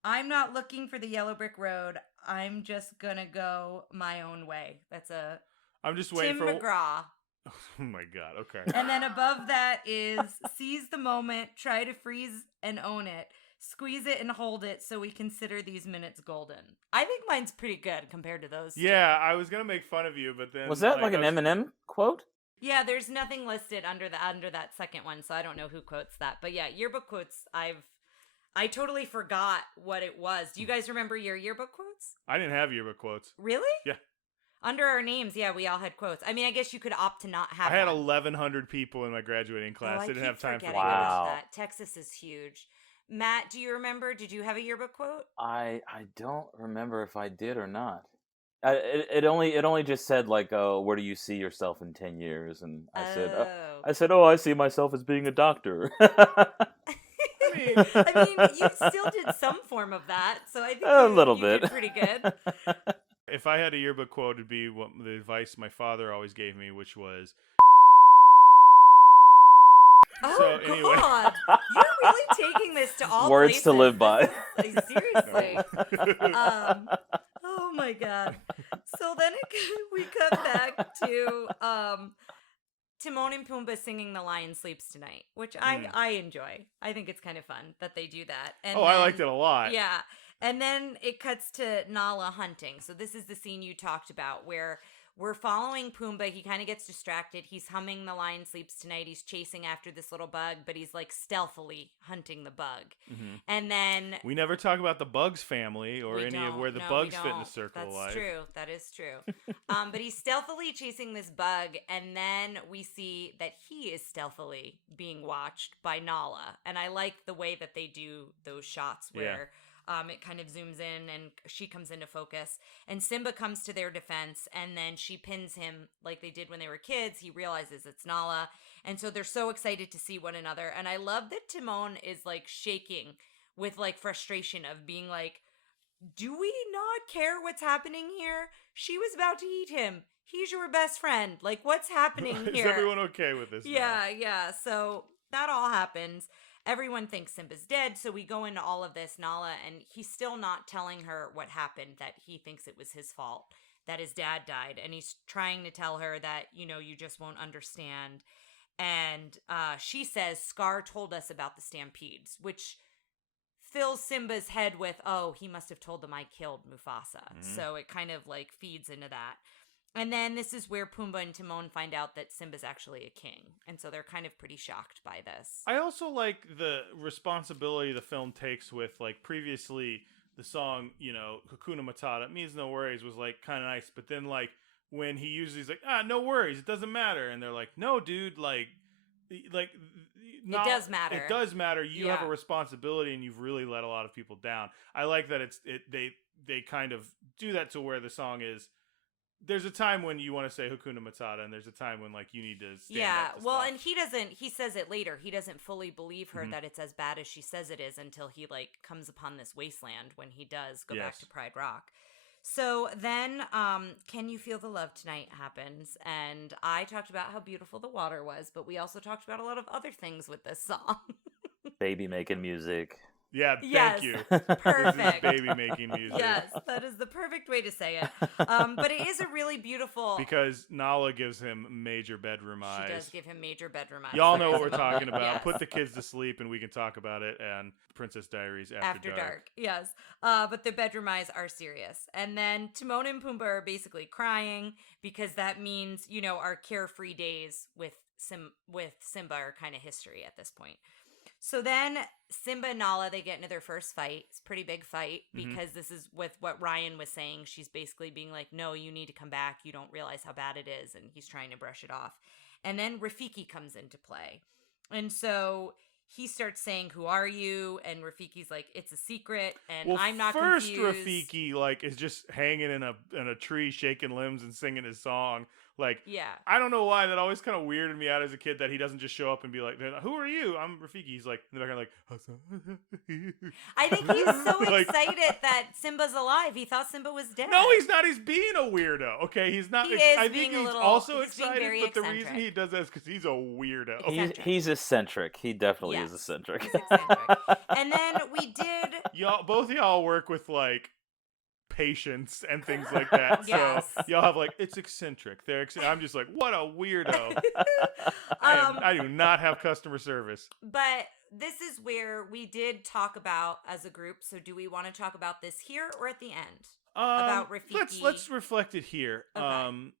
I'm not looking for the yellow brick road. I'm just gonna go my own way. That's a I'm just waiting Tim for McGraw. Oh my god, okay. And then above that is seize the moment, try to freeze and own it. Squeeze it and hold it so we consider these minutes golden. I think mine's pretty good compared to those two. Yeah, I was gonna make fun of you, but then Was that like an Eminem quote? Yeah, there's nothing listed under that second one, so I don't know who quotes that. But yeah, yearbook quotes, I totally forgot what it was. Do you guys remember your yearbook quotes? I didn't have yearbook quotes. Really? Yeah. Under our names, yeah, we all had quotes. I mean, I guess you could opt to not have I had one. 1,100 people in my graduating class. I Didn't have time for forgetting quotes. about that. Texas is huge. Matt, do you remember? Did you have a yearbook quote? I don't remember if I did or not. It only just said like, where do you see yourself in 10 years? And I said, I see myself as being a doctor. I mean, you still did some form of that, so I think a little you bit. did pretty good. If I had a yearbook quote, it'd be what the advice my father always gave me, which was, Oh, so, anyway. God. You're really taking this to all Words places. to live by. Seriously. Oh, my God. So then we cut back to Timon and Pumbaa singing The Lion Sleeps Tonight, which I enjoy. I think it's kind of fun that they do that. And I liked it a lot. Yeah. And then it cuts to Nala hunting. So this is the scene you talked about where we're following Pumbaa. He kind of gets distracted. He's humming The Lion Sleeps Tonight. He's chasing after this little bug, but he's like stealthily hunting the bug. Mm-hmm. And then we never talk about the Bugs family or any of where the bugs fit in the circle of life. That's true. That is true. But he's stealthily chasing this bug, and then we see that he is stealthily being watched by Nala. And I like the way that they do those shots where it kind of zooms in and she comes into focus, and Simba comes to their defense, and then she pins him like they did when they were kids. He realizes it's Nala, and so they're so excited to see one another. And I love that Timon is like shaking with like frustration of being like, do we not care what's happening here? She was about to eat him. He's your best friend. Like, what's happening here? Is everyone okay with this? Yeah. So that all happens. Everyone thinks Simba's dead, so we go into all of this, Nala, and he's still not telling her what happened, that he thinks it was his fault, that his dad died, and he's trying to tell her that, you just won't understand. And she says, Scar told us about the stampedes, which fills Simba's head with, oh, he must have told them I killed Mufasa. Mm-hmm. So it kind of like feeds into that. And then this is where Pumbaa and Timon find out that Simba's actually a king. And so they're kind of pretty shocked by this. I also like the responsibility the film takes with, like, previously the song, Hakuna Matata, means no worries, was, like, kind of nice. But then, like, when he uses, he's like, no worries, it doesn't matter. And they're like, no, dude, it does matter. It does matter. You have a responsibility, and you've really let a lot of people down. I like that they kind of do that to where the song is, there's a time when you want to say Hakuna Matata, and there's a time when, like, you need to stand up to stuff. And he says it later. He doesn't fully believe her that it's as bad as she says it is until he, like, comes upon this wasteland when he does go back to Pride Rock. So then, Can You Feel the Love Tonight happens, and I talked about how beautiful the water was, but we also talked about a lot of other things with this song. Baby making music. Yeah, thank you. Perfect. This is baby making music. Yes, that is the perfect way to say it. But it is a really beautiful... Because Nala gives him major bedroom eyes. She does give him major bedroom eyes. Y'all know what we're talking about. Yes. Put the kids to sleep and we can talk about it. And Princess Diaries After Dark. Yes. But the bedroom eyes are serious. And then Timon and Pumbaa are basically crying because that means, our carefree days with Simba are kind of history at this point. So then Simba and Nala, they get into their first fight. It's a pretty big fight because this is with what Ryan was saying. She's basically being like, no, you need to come back. You don't realize how bad it is. And he's trying to brush it off. And then Rafiki comes into play. And so he starts saying, who are you? And Rafiki's like, it's a secret. And I'm not confused. First Rafiki, like, is just hanging in a tree, shaking limbs and singing his song. Like, I don't know why, that always kind of weirded me out as a kid that he doesn't just show up and be like, who are you? I'm Rafiki. He's like, in the background, like, I think he's so excited that Simba's alive. He thought Simba was dead. No, he's not. He's being a weirdo. Okay, he's not. I think he's also excited, but the reason he does that is because he's a weirdo. He's eccentric. He definitely is eccentric. He's eccentric. And then we did... Both of y'all work with, like, patience and things like that. Yes. So y'all have, like, it's eccentric. I'm just like, what a weirdo. I do not have customer service. But this is where we did talk about as a group. So do we want to talk about this here or at the end? About Rafiki? Let's reflect it here. Okay.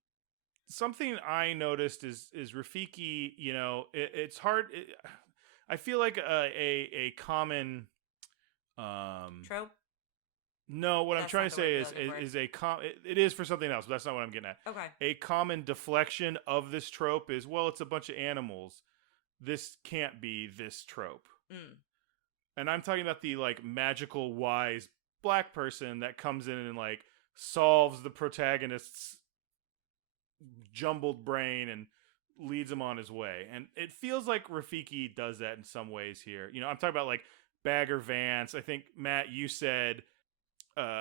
Something I noticed is Rafiki. It's hard. I feel like a common Trope? No, what I'm That's trying not to the say word you're looking is it is for something else, but that's not what I'm getting at. Okay. A common deflection of this trope is, well, it's a bunch of animals. This can't be this trope. Mm. And I'm talking about the like magical wise black person that comes in and like solves the protagonist's jumbled brain and leads him on his way. And it feels like Rafiki does that in some ways here. I'm talking about like Bagger Vance. I think, Matt, you said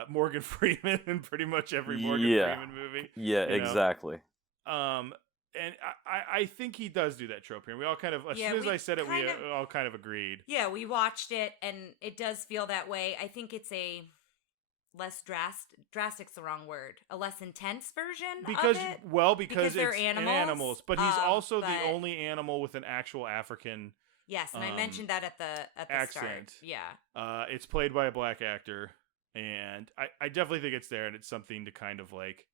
Morgan Freeman in pretty much every Morgan Freeman movie. Yeah, exactly. And I think he does do that trope here. We all kind of, as soon as I said it, we all kind of agreed. Yeah, we watched it, and it does feel that way. I think it's a less drastic's the wrong word, a less intense version because of it. Because they're it's animals. But he's also the only animal with an actual African yes, and I mentioned that at the accent. start. Yeah. It's played by a black actor, and I definitely think it's there, and it's something to kind of like,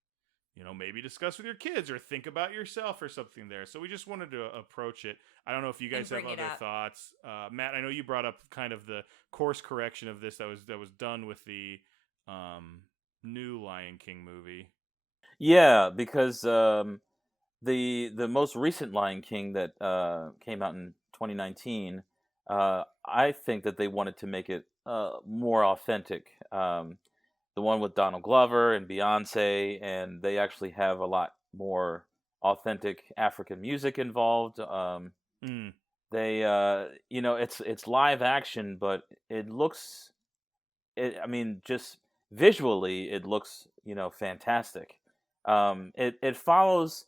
maybe discuss with your kids or think about yourself or something there. So we just wanted to approach it. I don't know if you guys have other thoughts. Matt, I know you brought up kind of the course correction of this that was done with the new Lion King movie. Yeah, because the most recent Lion King that came out in 2019, I think that they wanted to make it more authentic. The one with Donald Glover and Beyonce, and they actually have a lot more authentic African music involved. They, it's live action, but it looks, just visually, it looks, fantastic. It follows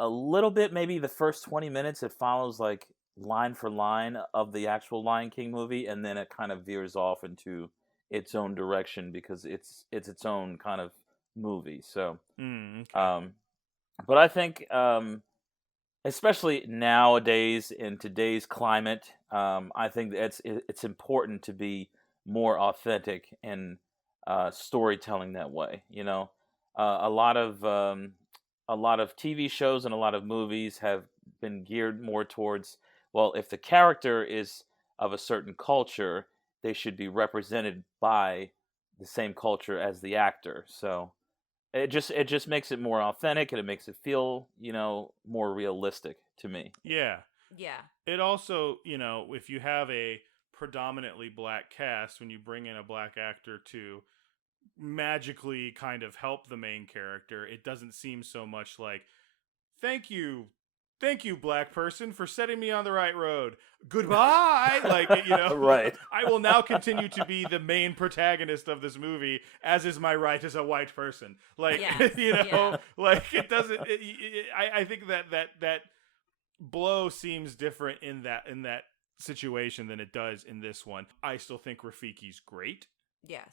a little bit, maybe the first 20 minutes, it follows like line for line of the actual Lion King movie, and then it kind of veers off into its own direction because it's its own kind of movie. So, okay. But I think, especially nowadays in today's climate, I think that it's important to be more authentic in storytelling that way. A lot of TV shows and a lot of movies have been geared more towards, well, if the character is of a certain culture, they should be represented by the same culture as the actor. So it just makes it more authentic, and it makes it feel, more realistic to me. Yeah. Yeah. It also, if you have a predominantly black cast, when you bring in a black actor to magically kind of help the main character, it doesn't seem so much like, thank you, black person, for setting me on the right road. Goodbye. Like, Right. I will now continue to be the main protagonist of this movie, as is my right as a white person. Like, yes. like it doesn't. I think that blow seems different in that situation than it does in this one. I still think Rafiki's great. Yes.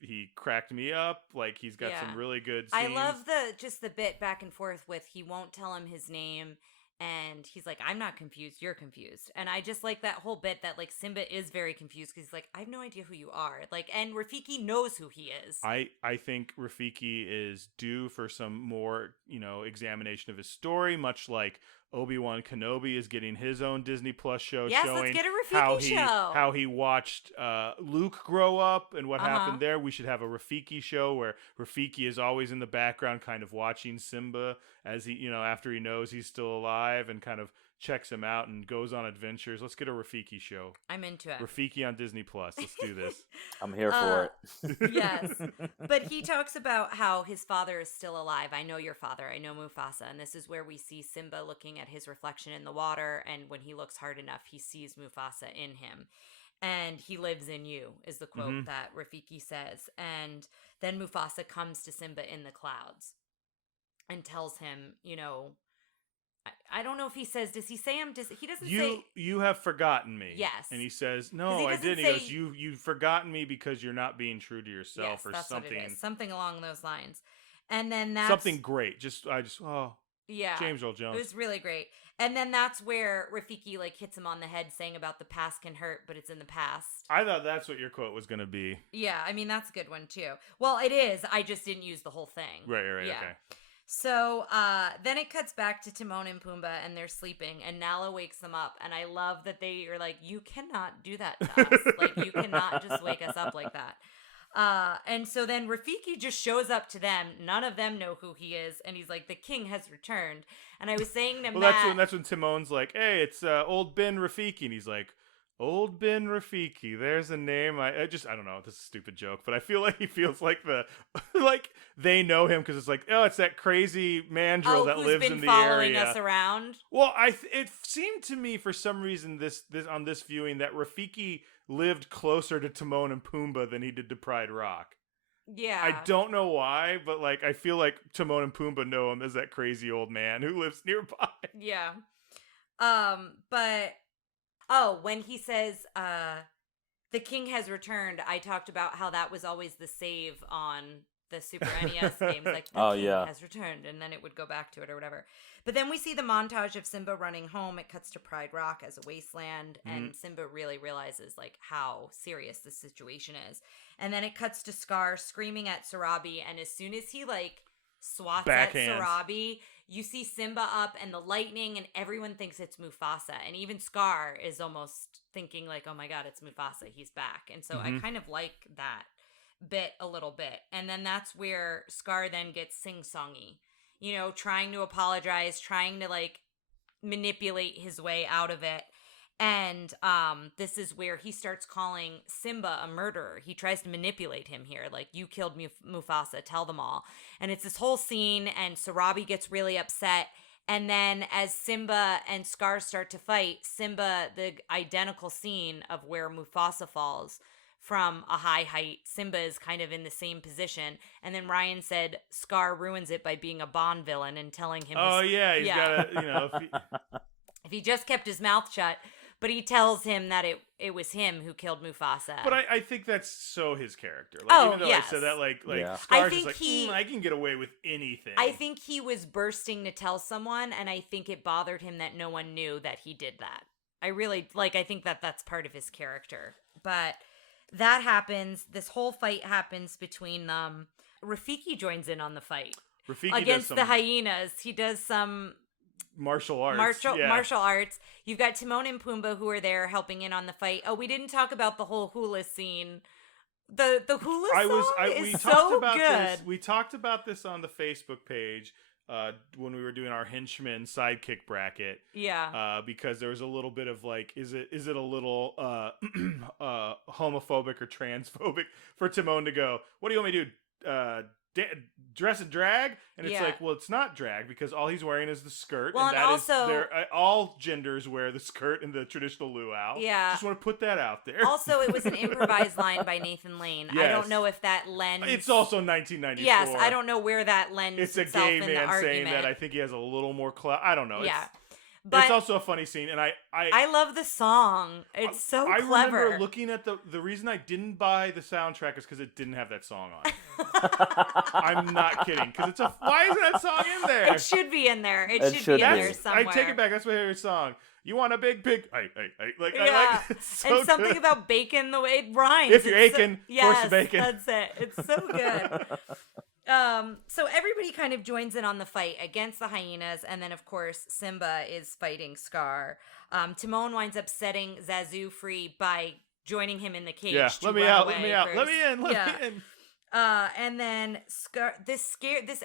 He cracked me up. Like, he's got some really good scenes. I love the bit back and forth with, he won't tell him his name, and he's like, I'm not confused, you're confused. And I just like that whole bit that like Simba is very confused because he's like, I have no idea who you are. Like, and Rafiki knows who he is. I think Rafiki is due for some more, examination of his story, much like Obi-Wan Kenobi is getting his own Disney Plus show showing let's get a Rafiki show. How he watched Luke grow up and what happened there. We should have a Rafiki show where Rafiki is always in the background kind of watching Simba as he, after he knows he's still alive, and kind of checks him out and goes on adventures. Let's get a Rafiki show. I'm into it. Rafiki on Disney Plus. Let's do this. I'm here for it. Yes. But he talks about how his father is still alive. I know your father. I know Mufasa. And this is where we see Simba looking at his reflection in the water. And when he looks hard enough, he sees Mufasa in him. And he lives in you, is the quote that Rafiki says. And then Mufasa comes to Simba in the clouds and tells him, I don't know if he says, does he say he doesn't say. You have forgotten me. Yes. And he says, no, I didn't. He goes, you've forgotten me because you're not being true to yourself, or that's something. What it is. Something along those lines. And then that's. Something great. Yeah. James Earl Jones. It was really great. And then that's where Rafiki like hits him on the head saying about the past can hurt, but it's in the past. I thought that's what your quote was going to be. Yeah, I mean, that's a good one too. Well, it is. I just didn't use the whole thing. Right, Yeah. okay. So then it cuts back to Timon and Pumbaa, and they're sleeping, and Nala wakes them up. And I love that they are like, you cannot do that to us. Like, you cannot just wake us up like that. And so then Rafiki just shows up to them. None of them know who he is. And he's like, the king has returned. And I was saying to Matt... That's when Timon's like, hey, it's old Ben Rafiki. And he's like, old Ben Rafiki. There's a name. I don't know. This is a stupid joke. But I feel like he feels like like they know him because it's like, oh, it's that crazy mandrill that lives in the area. Who's been following us around. Well, it seemed to me for some reason this on this viewing that Rafiki lived closer to Timon and Pumbaa than he did to Pride Rock. Yeah. I don't know why, but like I feel like Timon and Pumbaa know him as that crazy old man who lives nearby. Yeah. But when he says the king has returned, I talked about how that was always the save on the Super NES games, like the king has returned, and then it would go back to it or whatever. But then we see the montage of Simba running home. It cuts to Pride Rock as a wasteland, and Simba really realizes like how serious this situation is. And then it cuts to Scar screaming at Sarabi, and as soon as he like swats at Sarabi, you see Simba up and the lightning, and everyone thinks it's Mufasa, and even Scar is almost thinking like, oh my god, it's Mufasa, he's back. And so I kind of like that bit a little bit. And then that's where Scar then gets sing-songy, you know, trying to apologize, trying to like manipulate his way out of it. And this is where he starts calling Simba a murderer. He tries to manipulate him here, like, you killed Mufasa, tell them all. And it's this whole scene, and Sarabi gets really upset. And then as Simba and Scar start to fight, Simba, the identical scene of where Mufasa falls from a high height, Simba is kind of in the same position. And then Ryan said Scar ruins it by being a Bond villain and telling him... he's got to, you know... If he just kept his mouth shut... But he tells him that it was him who killed Mufasa. But I think that's so his character. Like, even though yes. I said that, like Scar's just like, I can get away with anything. I think he was bursting to tell someone, and I think it bothered him that no one knew that he did that. I really, I think that that's part of his character. But that happens. This whole fight happens between them. Rafiki joins in on the fight. Rafiki against the hyenas. He does some... Martial arts. Martial arts. You've got Timon and Pumbaa who are there helping in on the fight. Oh, we didn't talk about the whole hula scene. The hula song is so good. We talked about this on the Facebook page when we were doing our henchman sidekick bracket. Yeah. Because there was a little bit of like, is it a little homophobic or transphobic for Timon to go, what do you want me to do? Dress and drag, and it's like, well, it's not drag because all he's wearing is the skirt, well, and that also, is all genders wear the skirt and the traditional luau. Yeah, just want to put that out there. Also, it was an improvised line by Nathan Lane. Yes. I don't know if that lends. It's also 1994. Yes, I don't know where that lends. It's a gay man saying that. I think he has a little more clout. I don't know. Yeah. But it's also a funny scene, and I love the song. It's so clever. I remember looking at the reason I didn't buy the soundtrack is because it didn't have that song on it. I'm not kidding, because why isn't that song in there? It should be in there. It should be in there somewhere. I take it back. That's my favorite song. You want a big pig? I like it's so and something good. about bacon, the way it rhymes. If you're aching, force the bacon. That's it. It's so good. So everybody kind of joins in on the fight against the hyenas, and then of course Simba is fighting Scar. Timon winds up setting Zazu free by joining him in the cage. Yeah, to let me run out, away let me out, first. let me in, let me in. And then Scar. This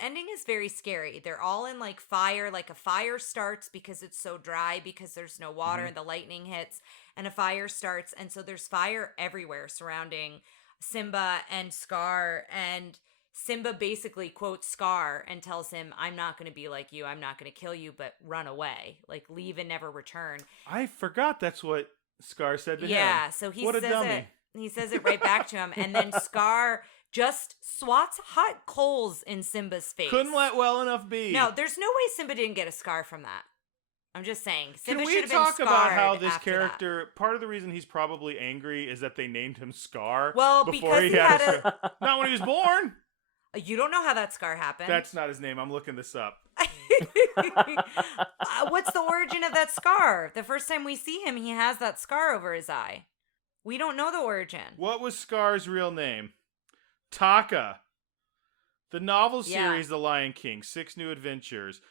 ending is very scary. They're all in like fire. Like a fire starts because it's so dry because there's no water and the lightning hits, and a fire starts, and so there's fire everywhere surrounding Simba and Scar, and Simba basically quotes Scar and tells him, I'm not going to be like you. I'm not going to kill you, but run away. Like, leave and never return. I forgot that's what Scar said to him. Yeah, so he says dummy. it. He says it right back to him. And then Scar just swats hot coals in Simba's face. Couldn't let well enough be. No, there's no way Simba didn't get a scar from that. I'm just saying. Simba Can should we have talk been about how scarred this after character, part of the reason he's probably angry is that they named him Scar Well, before because he had not when he was born. You don't know how that scar happened. That's not his name. I'm looking this up. What's the origin of that scar? The first time we see him, he has that scar over his eye. We don't know the origin. What was Scar's real name? Taka. The novel series, The Lion King, 6 New Adventures,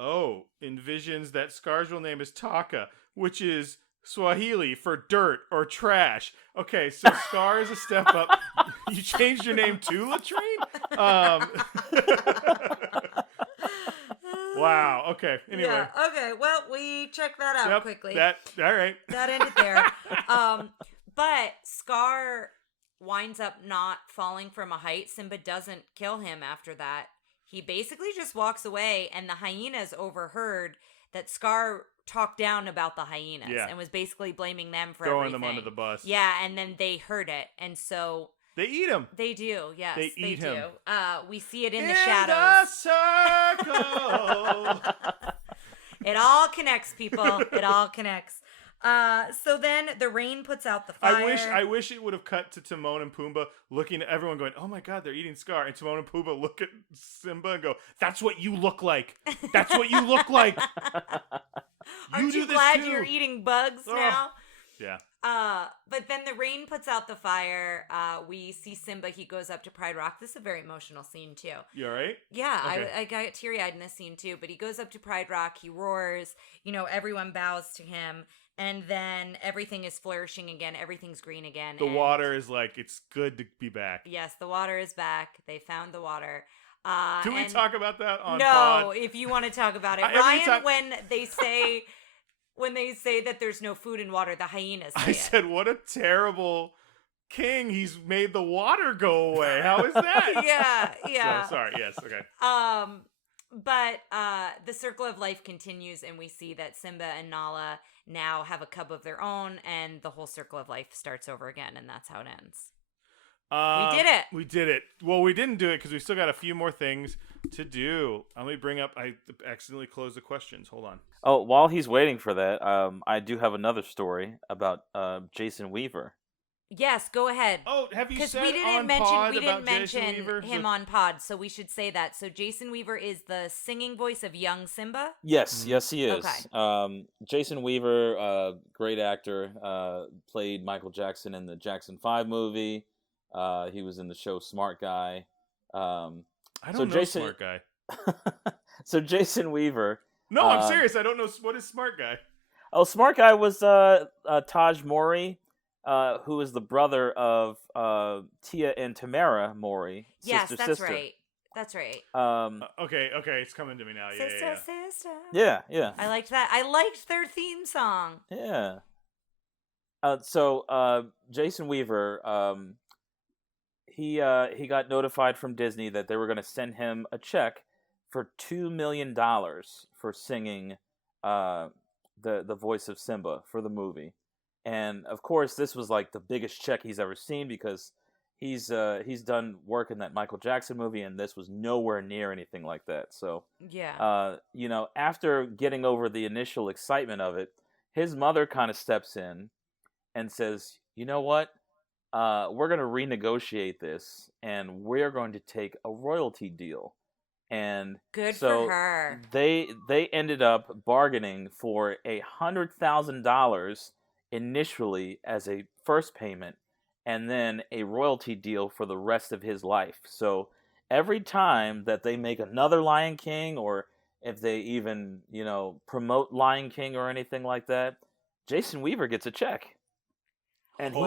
envisions that Scar's real name is Taka, which is Swahili for dirt or trash. Okay, so Scar is a step up. You changed your name to Latrine? Wow. Okay. Anyway. Yeah. Okay. Well, we checked that out quickly. All right. That ended there. But Scar winds up not falling from a height. Simba doesn't kill him after that. He basically just walks away, and the hyenas overheard that Scar talked down about the hyenas and was basically blaming them for throwing everything. them under the bus. Yeah, and then they heard it, and so they eat him. They do. Yes, they eat him. We see it in the shadows. The circle. It all connects, people. It all connects. So then the rain puts out the fire. I wish it would have cut to Timon and Pumbaa looking at everyone going, oh my God, they're eating Scar. And Timon and Pumbaa look at Simba and go, that's what you look like. That's what you look like. Aren't you glad you're eating bugs now? Yeah. But then the rain puts out the fire. We see Simba. He goes up to Pride Rock. This is a very emotional scene too. You all right? Yeah, okay. I got teary-eyed in this scene too. But he goes up to Pride Rock. He roars. Everyone bows to him. And then everything is flourishing again. Everything's green again. The water is like, it's good to be back. Yes, the water is back. They found the water. Do we talk about that on pod? No, if you want to talk about it. Ryan, when they say that there's no food and water, the hyenas say said, what a terrible king. He's made the water go away. How is that? Yeah. So, sorry, yes, okay. But the circle of life continues, and we see that Simba and Nala now have a cub of their own, and the whole circle of life starts over again, and that's how it ends. We did it. We did it. Well, we didn't do it because we still got a few more things to do. Let me bring up. I accidentally closed the questions. Hold on. Oh, while he's waiting for that, I do have another story about Jason Weaver. Yes, go ahead. Oh, have you said we didn't on mention pod we didn't about Jason mention Weaver? him on pod, so we should say that. So Jason Weaver is the singing voice of young Simba. Yes, yes, he is. Okay. Jason Weaver, great actor, played Michael Jackson in the Jackson 5 movie. He was in the show Smart Guy. I don't know Smart Guy. So Jason Weaver. No, I'm serious. I don't know what is Smart Guy. Oh, Smart Guy was Taj Mowry. Who is the brother of Tia and Tamara Mowry? Yes, that's sister. right. That's right. Okay, it's coming to me now. Sister. Yeah. I liked that. I liked their theme song. Yeah. So Jason Weaver, he got notified from Disney that they were going to send him a check for $2 million for singing the voice of Simba for the movie. And of course, this was like the biggest check he's ever seen because he's done work in that Michael Jackson movie, and this was nowhere near anything like that. So yeah, after getting over the initial excitement of it, his mother kind of steps in and says, "You know what? We're going to renegotiate this, and we're going to take a royalty deal." And good so for her. They ended up bargaining for $100,000. Initially as a first payment, and then a royalty deal for the rest of his life. So every time that they make another Lion King, or if they even promote Lion King or anything like that, Jason Weaver gets a check. And he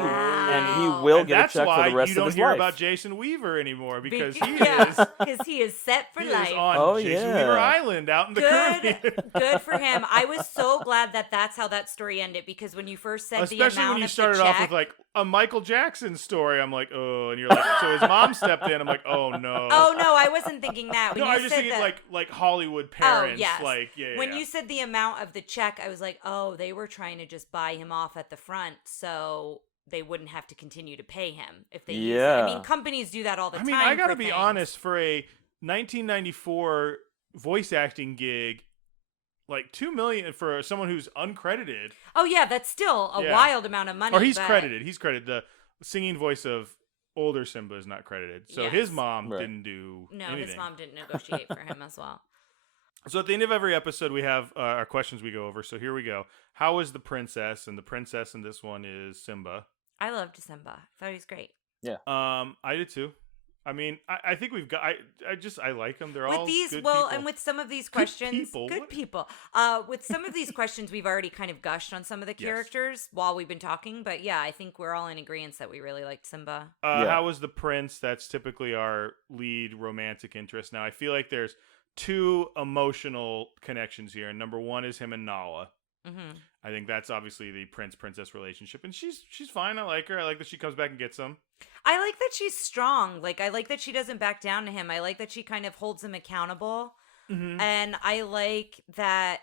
will get a check for the rest of his life. You don't hear about Jason Weaver anymore because he is set for life. Is on Jason Weaver Island out in the Caribbean. Good for him. I was so glad that that's how that story ended, because when you first said the amount of the check, especially when you started off with like a Michael Jackson story, I'm like, oh, and you're like, so his mom stepped in. I'm like, oh no. Oh no, I wasn't thinking that. When I was just thinking like Hollywood parents. Oh, yes. Like when you said the amount of the check, I was like, oh, they were trying to just buy him off at the front, so they wouldn't have to continue to pay him if they use it. I mean, companies do that all the time. I gotta be honest, for a 1994 voice acting gig, like $2 million for someone who's uncredited. Oh yeah, that's still a wild amount of money. Or he's credited. He's credited. The singing voice of older Simba is not credited. So his mom didn't do anything. His mom didn't negotiate for him as well. So at the end of every episode, we have our questions we go over. So here we go. How is the princess? And the princess in this one is Simba. I loved Simba. I thought he was great. Yeah. I did too. I mean, I think we've got. I like them. They're all With good people. and with some of these questions, Good people. With some of these questions, we've already kind of gushed on some of the characters while we've been talking. But yeah, I think we're all in agreement that we really liked Simba. How was the prince? That's typically our lead romantic interest. Now, I feel like there's two emotional connections here. And number one is him and Nala. Mm-hmm. I think that's obviously the prince-princess relationship, and she's fine. I like her. I like that she comes back and gets him. I like that she's strong. Like, I like that she doesn't back down to him. I like that she kind of holds him accountable. Mm-hmm. And I like that,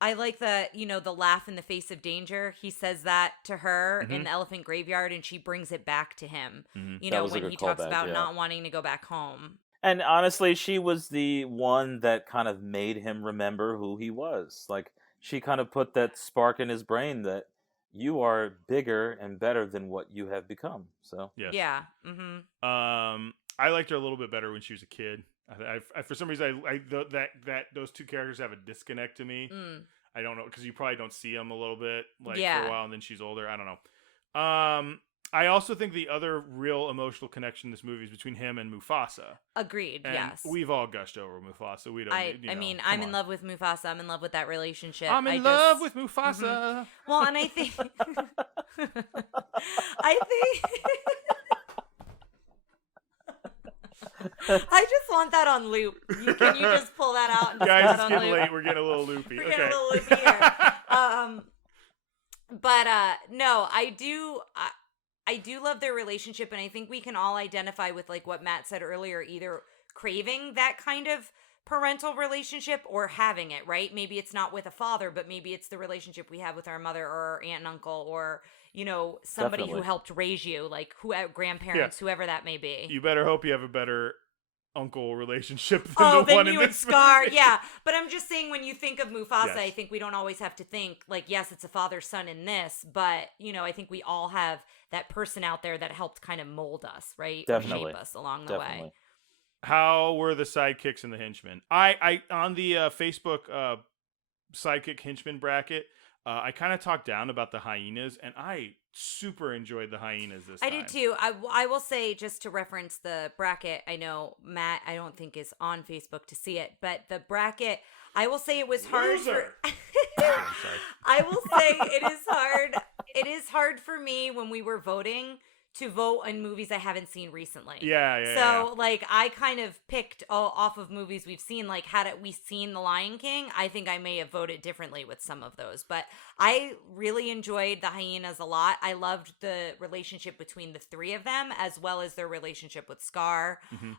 the laugh in the face of danger. He says that to her in the elephant graveyard, and she brings it back to him. Mm-hmm. When he talks about not wanting to go back home. And honestly, she was the one that kind of made him remember who he was. Like, she kind of put that spark in his brain that you are bigger and better than what you have become. So yes. Yeah. Mm-hmm. I liked her a little bit better when she was a kid. I for some reason, that those two characters have a disconnect to me. I don't know, because you probably don't see them a little bit for a while, and then she's older. I don't know. I also think the other real emotional connection in this movie is between him and Mufasa. Agreed. And yes. We've all gushed over Mufasa. We don't. I'm in love with Mufasa. I'm in love with that relationship. I'm in love with Mufasa. Mm-hmm. Well, and I think, I just want that on loop. Can you just pull that out? And Guys, it's on getting loop? late. We're getting a little loopy. We're getting a little loopy here. But no, I do love their relationship, and I think we can all identify with, like, what Matt said earlier, either craving that kind of parental relationship or having it, right? Maybe it's not with a father, but maybe it's the relationship we have with our mother or our aunt and uncle, or, somebody who helped raise you, like grandparents, whoever that may be. You better hope you have a better uncle relationship than the one in this Scar. movie. Yeah, but I'm just saying, when you think of Mufasa, Yes. I think we don't always have to think, like, yes, it's a father-son in this, but, I think we all have that person out there that helped kind of mold us, right? Definitely. Or shape us along the way. How were the sidekicks and the henchmen? I on the Facebook sidekick henchman bracket, I kind of talked down about the hyenas, and I super enjoyed the hyenas this time. I did too. I will say, just to reference the bracket, I know Matt, I don't think, is on Facebook to see it, but the bracket, I will say it was hard. I will say it is hard. It is hard for me when we were voting to vote on movies I haven't seen recently. Yeah. So, like, I kind of picked off of movies we've seen. Like, had we seen The Lion King, I think I may have voted differently with some of those. But I really enjoyed the hyenas a lot. I loved the relationship between the three of them, as well as their relationship with Scar. Mm-hmm.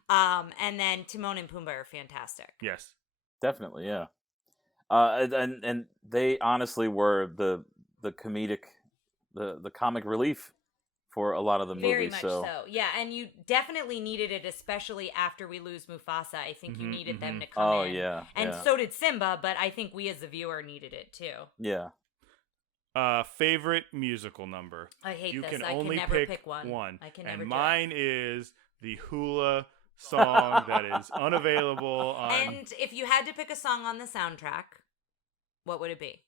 And then Timon and Pumbaa are fantastic. Yes. Definitely, yeah. And they honestly were the comedic, the comic relief for a lot of the movies. Very much so. Yeah, and you definitely needed it, especially after we lose Mufasa. I think you needed them to come in. Oh, yeah. And so did Simba, but I think we as the viewer needed it too. Yeah. Favorite musical number? I hate you this. Can I only can never pick one. I can never and do mine is the Hula song that is unavailable on... And if you had to pick a song on the soundtrack, what would it be?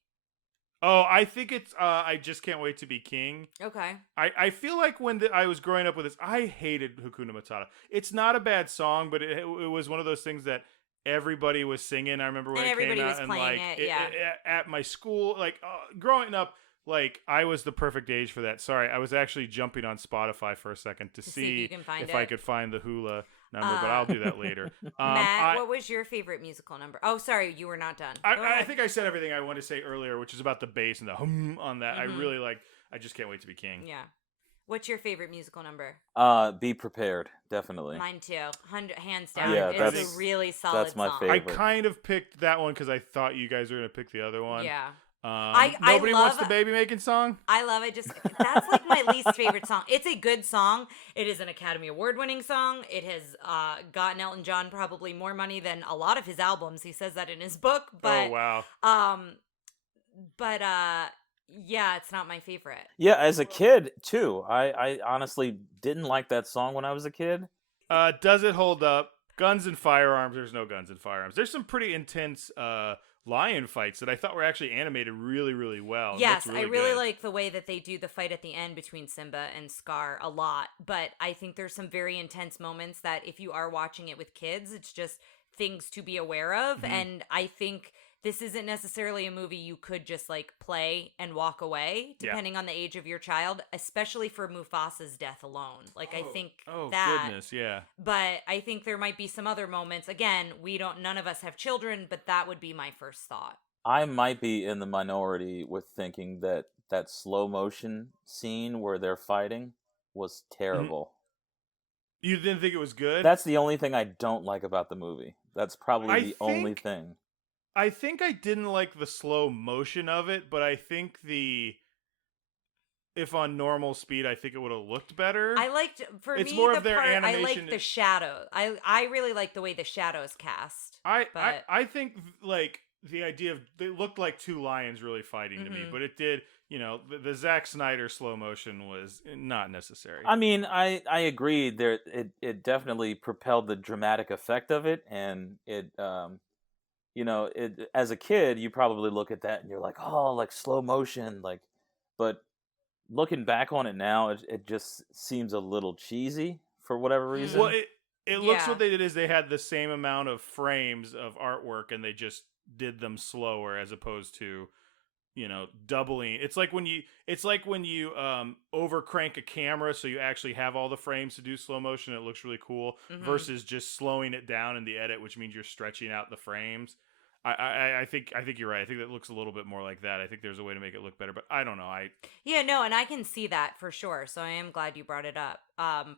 Oh, I think it's I Just Can't Wait to Be King. Okay. I feel like when I was growing up with this, I hated Hakuna Matata. It's not a bad song, but it was one of those things that everybody was singing. I remember when it came out, and like at my school, like growing up, like I was the perfect age for that. Sorry, I was actually jumping on Spotify for a second to see if I could find the Hula number, but I'll do that later. Matt, what was your favorite musical number? Oh, sorry, you were not done. I think I said everything I wanted to say earlier, which is about the bass and the hum on that. I really liked I Just Can't Wait to Be King. Yeah. What's your favorite musical number? Be Prepared, definitely. Mine too. Hands down. Yeah, it's a really solid that's my song. favorite. I kind of picked that one because I thought you guys were going to pick the other one. Yeah. Nobody wants the baby making song. I love it. That's like my least favorite song. It's a good song. It is an Academy Award winning song. It has gotten Elton John probably more money than a lot of his albums. He says that in his book. But, oh wow. Yeah, it's not my favorite. Yeah, as a kid too. I honestly didn't like that song when I was a kid. Does it hold up? Guns and firearms. There's no guns and firearms. There's some pretty intense lion fights that I thought were actually animated really, really well. Yes, really I really good. like the way that they do the fight at the end between Simba and Scar a lot. But I think there's some very intense moments that if you are watching it with kids, it's just things to be aware of. Mm-hmm. And I think this isn't necessarily a movie you could just like play and walk away, depending on the age of your child, especially for Mufasa's death alone. Like, I think goodness, yeah. But I think there might be some other moments. Again, none of us have children, but that would be my first thought. I might be in the minority with thinking that slow motion scene where they're fighting was terrible. Mm-hmm. You didn't think it was good? That's the only thing I don't like about the movie. That's probably the only thing. I think I didn't like the slow motion of it, but I think if on normal speed, I think it would have looked better. I liked, it's more of their animation. I like the shadow. I really like the way the shadows cast. I think like the idea of they looked like two lions really fighting to me, but it did. The Zack Snyder slow motion was not necessary. I mean, I agree. There, it definitely propelled the dramatic effect of it, and it. As a kid, you probably look at that and you're like, oh, like slow motion, like, but looking back on it now, it just seems a little cheesy for whatever reason. Well, it looks what they did is they had the same amount of frames of artwork and they just did them slower as opposed to, doubling. It's like when you overcrank a camera so you actually have all the frames to do slow motion. It looks really cool versus just slowing it down in the edit, which means you're stretching out the frames. I think you're right. I think that looks a little bit more like that. I think there's a way to make it look better, but I don't know. And I can see that for sure. So I am glad you brought it up.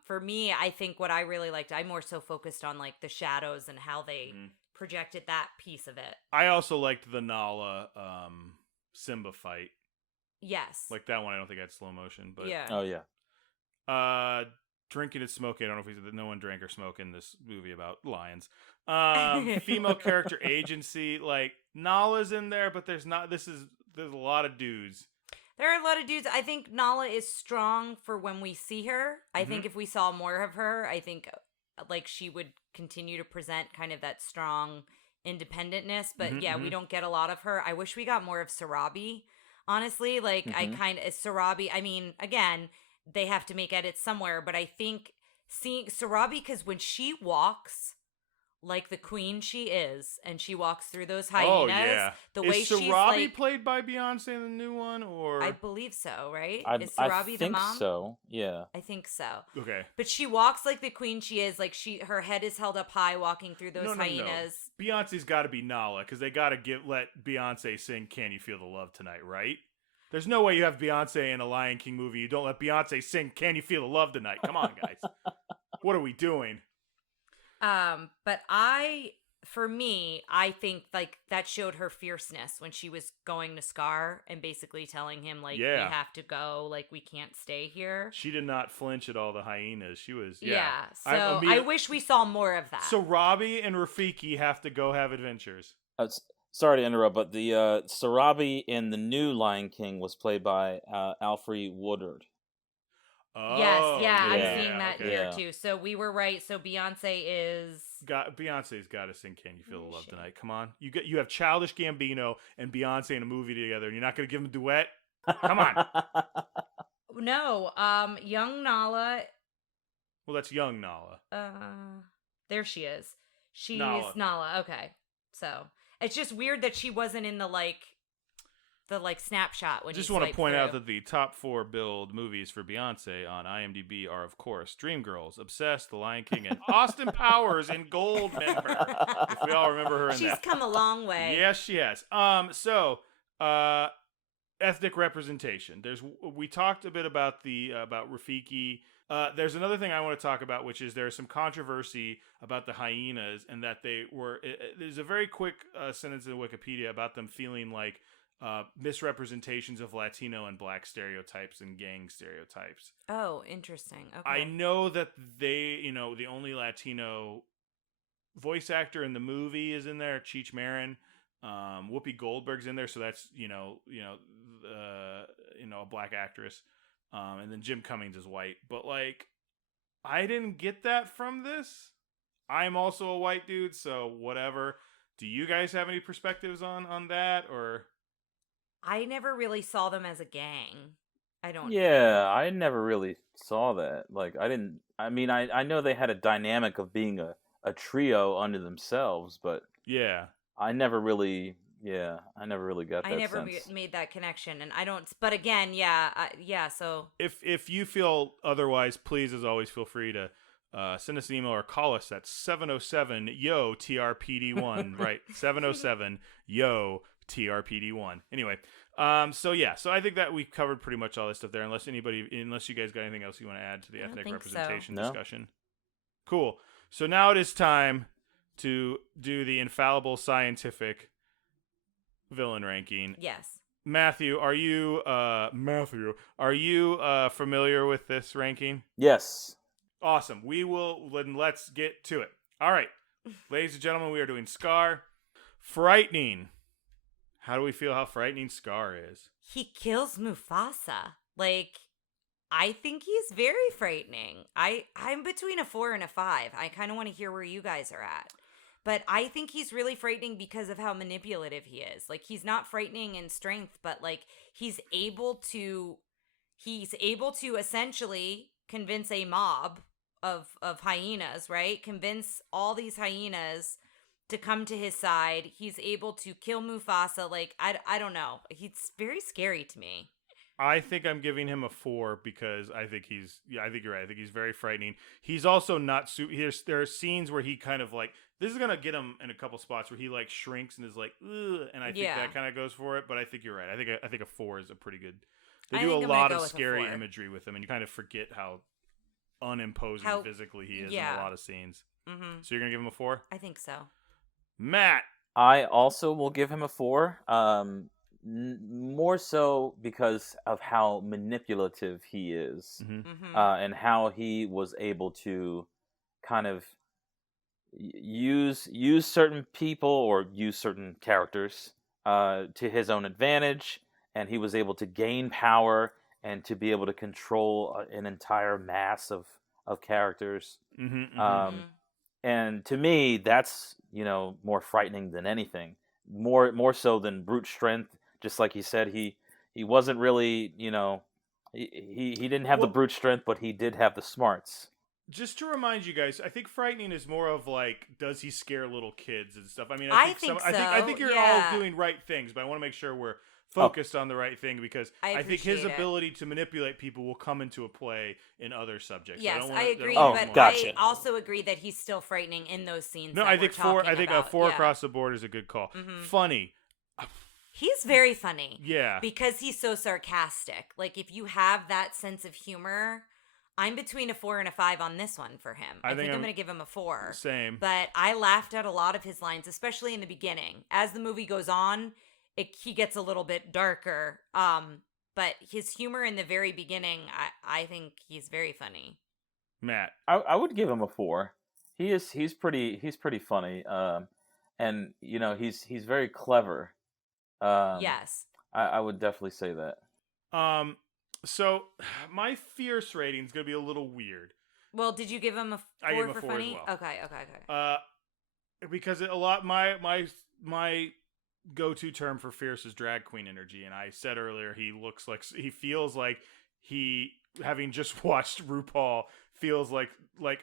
For me, I think what I really liked, I more so focused on like the shadows and how they projected that piece of it. I also liked the Nala Simba fight. Yes. Like that one, I don't think I had slow motion, but yeah. Oh yeah. Drinking and smoking. I don't know if he said that no one drank or smoked in this movie about lions. Female character agency, like Nala's in there, but there's a lot of dudes. There are a lot of dudes. I think Nala is strong for when we see her. I think if we saw more of her, I think like she would continue to present kind of that strong independentness. But we don't get a lot of her. I wish we got more of Sarabi. Honestly, like I kind of Sarabi. I mean, again, they have to make edits somewhere, but I think seeing Sarabi, because when she walks like the queen she is, and she walks through those hyenas, the way she's like... Is Sarabi played by Beyonce in the new one, or...? I believe so, right? Is I Sarabi the mom? think so, yeah. I think so. Okay. But she walks like the queen she is, like her head is held up high walking through those hyenas. No. Beyonce's got to be Nala, because they got to let Beyonce sing Can You Feel the Love Tonight, right? There's no way you have Beyonce in a Lion King movie. You don't let Beyonce sing Can You Feel the Love Tonight. Come on, guys. What are we doing? But for me, I think like that showed her fierceness when she was going to Scar and basically telling him like, we have to go, like we can't stay here. She did not flinch at all the hyenas. She was, So I wish we saw more of that. So Robbie and Rafiki have to go have adventures. Sorry to interrupt, but the Sarabi in the new Lion King was played by Alfre Woodard. Oh, yes, I'm seeing that here too. So we were right. So Beyonce's got to sing "Can You Feel the Love Tonight." Come on, you have Childish Gambino and Beyonce in a movie together, and you're not going to give them a duet? Come on. No, young Nala. Well, that's young Nala. There she is. She's Nala. Okay, so it's just weird that she wasn't in the snapshot when just want to point out that the top 4 billed movies for Beyonce on IMDb are, of course, Dreamgirls, Obsessed, The Lion King, and Austin Powers in Goldmember. If we all remember her in that. She's come a long way. Yes, she has. So ethnic representation. We talked a bit about about Rafiki. There's another thing I want to talk about, which is there's some controversy about the hyenas, and that they were. There's a very quick sentence in Wikipedia about them feeling like misrepresentations of Latino and Black stereotypes and gang stereotypes. Oh, interesting. Okay. I know that they, the only Latino voice actor in the movie is in there, Cheech Marin. Whoopi Goldberg's in there, so that's a Black actress. And then Jim Cummings is white, but like, I didn't get that from this. I'm also a white dude, so whatever. Do you guys have any perspectives on that, or? I never really saw them as a gang. I don't think. Yeah, I never really saw that. Like, I didn't. I mean, I know they had a dynamic of being a trio unto themselves, but Yeah. I never really. Yeah, I never really got I that never sense. made that connection, and I don't. But again, yeah, yeah. So If you feel otherwise, please, as always, feel free to send us an email or call us at 707 yo TRPD1. Right, 707 yo TRPD1. Anyway, so I think that we covered pretty much all this stuff there. Unless you guys got anything else you want to add to the I don't ethnic think so. representation No. discussion. Cool. So now it is time to do the infallible scientific villain ranking. yes, Matthew, are you familiar with this ranking? Yes. Awesome. Let's get to it. All right. Ladies and gentlemen, we are doing Scar. Frightening. How do we feel how frightening Scar is? he kills Mufasa. Like, I think he's very frightening. I'm between a 4 and a 5. I kind of want to hear where you guys are at. But I think he's really frightening because of how manipulative he is. Like, he's not frightening in strength, but like he's able to essentially convince a mob of hyenas, right? Convince all these hyenas to come to his side. He's able to kill Mufasa. Like, I don't know. He's very scary to me. I think I'm giving him a 4 because I think I think you're right. I think he's very frightening. He's also not there are scenes where he kind of like, this is going to get him in a couple spots where he like shrinks and is like, ugh, and I think that kind of goes for it, but I think you're right. I think a 4 is a pretty good. They do a lot of scary imagery with him, and you kind of forget how unimposing physically he is in a lot of scenes. Mm-hmm. So you're going to give him a 4? I think so. Matt. I also will give him a 4. More so because of how manipulative he is, Mm-hmm. and how he was able to kind of use certain people or use certain characters to his own advantage, and he was able to gain power and to be able to control an entire mass of characters. Mm-hmm, Mm-hmm. And to me, that's more frightening than anything. More so than brute strength. Just like he said, he wasn't really he didn't have the brute strength, but he did have the smarts. Just to remind you guys, I think frightening is more of like, does he scare little kids and stuff? I mean, I think so. I think you're all doing right things, but I want to make sure we're focused on the right thing, because I think his ability to manipulate people will come into a play in other subjects. Yes, I agree, but I also agree that he's still frightening in those scenes. No, I think 4. I think a 4 across the board is a good call. Mm-hmm. Funny. He's very funny. Yeah. Because he's so sarcastic. Like, if you have that sense of humor, I'm between a 4 and a 5 on this one for him. I think I'm going to give him a 4. Same. But I laughed at a lot of his lines, especially in the beginning. As the movie goes on, he gets a little bit darker. But his humor in the very beginning, I think he's very funny. Matt. I would give him a 4. He's pretty funny. And he's very clever. Yes. I would definitely say that. So my fierce rating is going to be a little weird. Well, did you give him a 4 I gave him a for 4 funny? as well. Okay. Because my go-to term for fierce is drag queen energy, and I said earlier he feels like he, having just watched RuPaul, feels like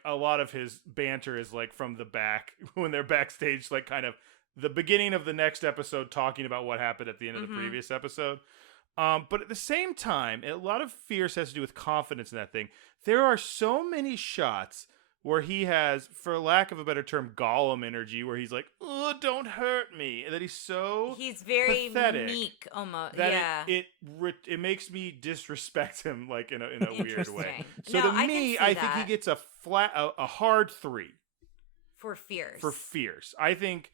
a lot of his banter is like from the back when they're backstage, like kind of the beginning of the next episode talking about what happened at the end of the previous episode. But at the same time, a lot of fierce has to do with confidence in that thing. There are so many shots where he has, for lack of a better term, Gollum energy, where he's like, "Oh, don't hurt me," and that he's very pathetic, meek, almost. That it makes me disrespect him, like in a weird way. So to me, I think he gets a hard 3 for fierce. For fierce, I think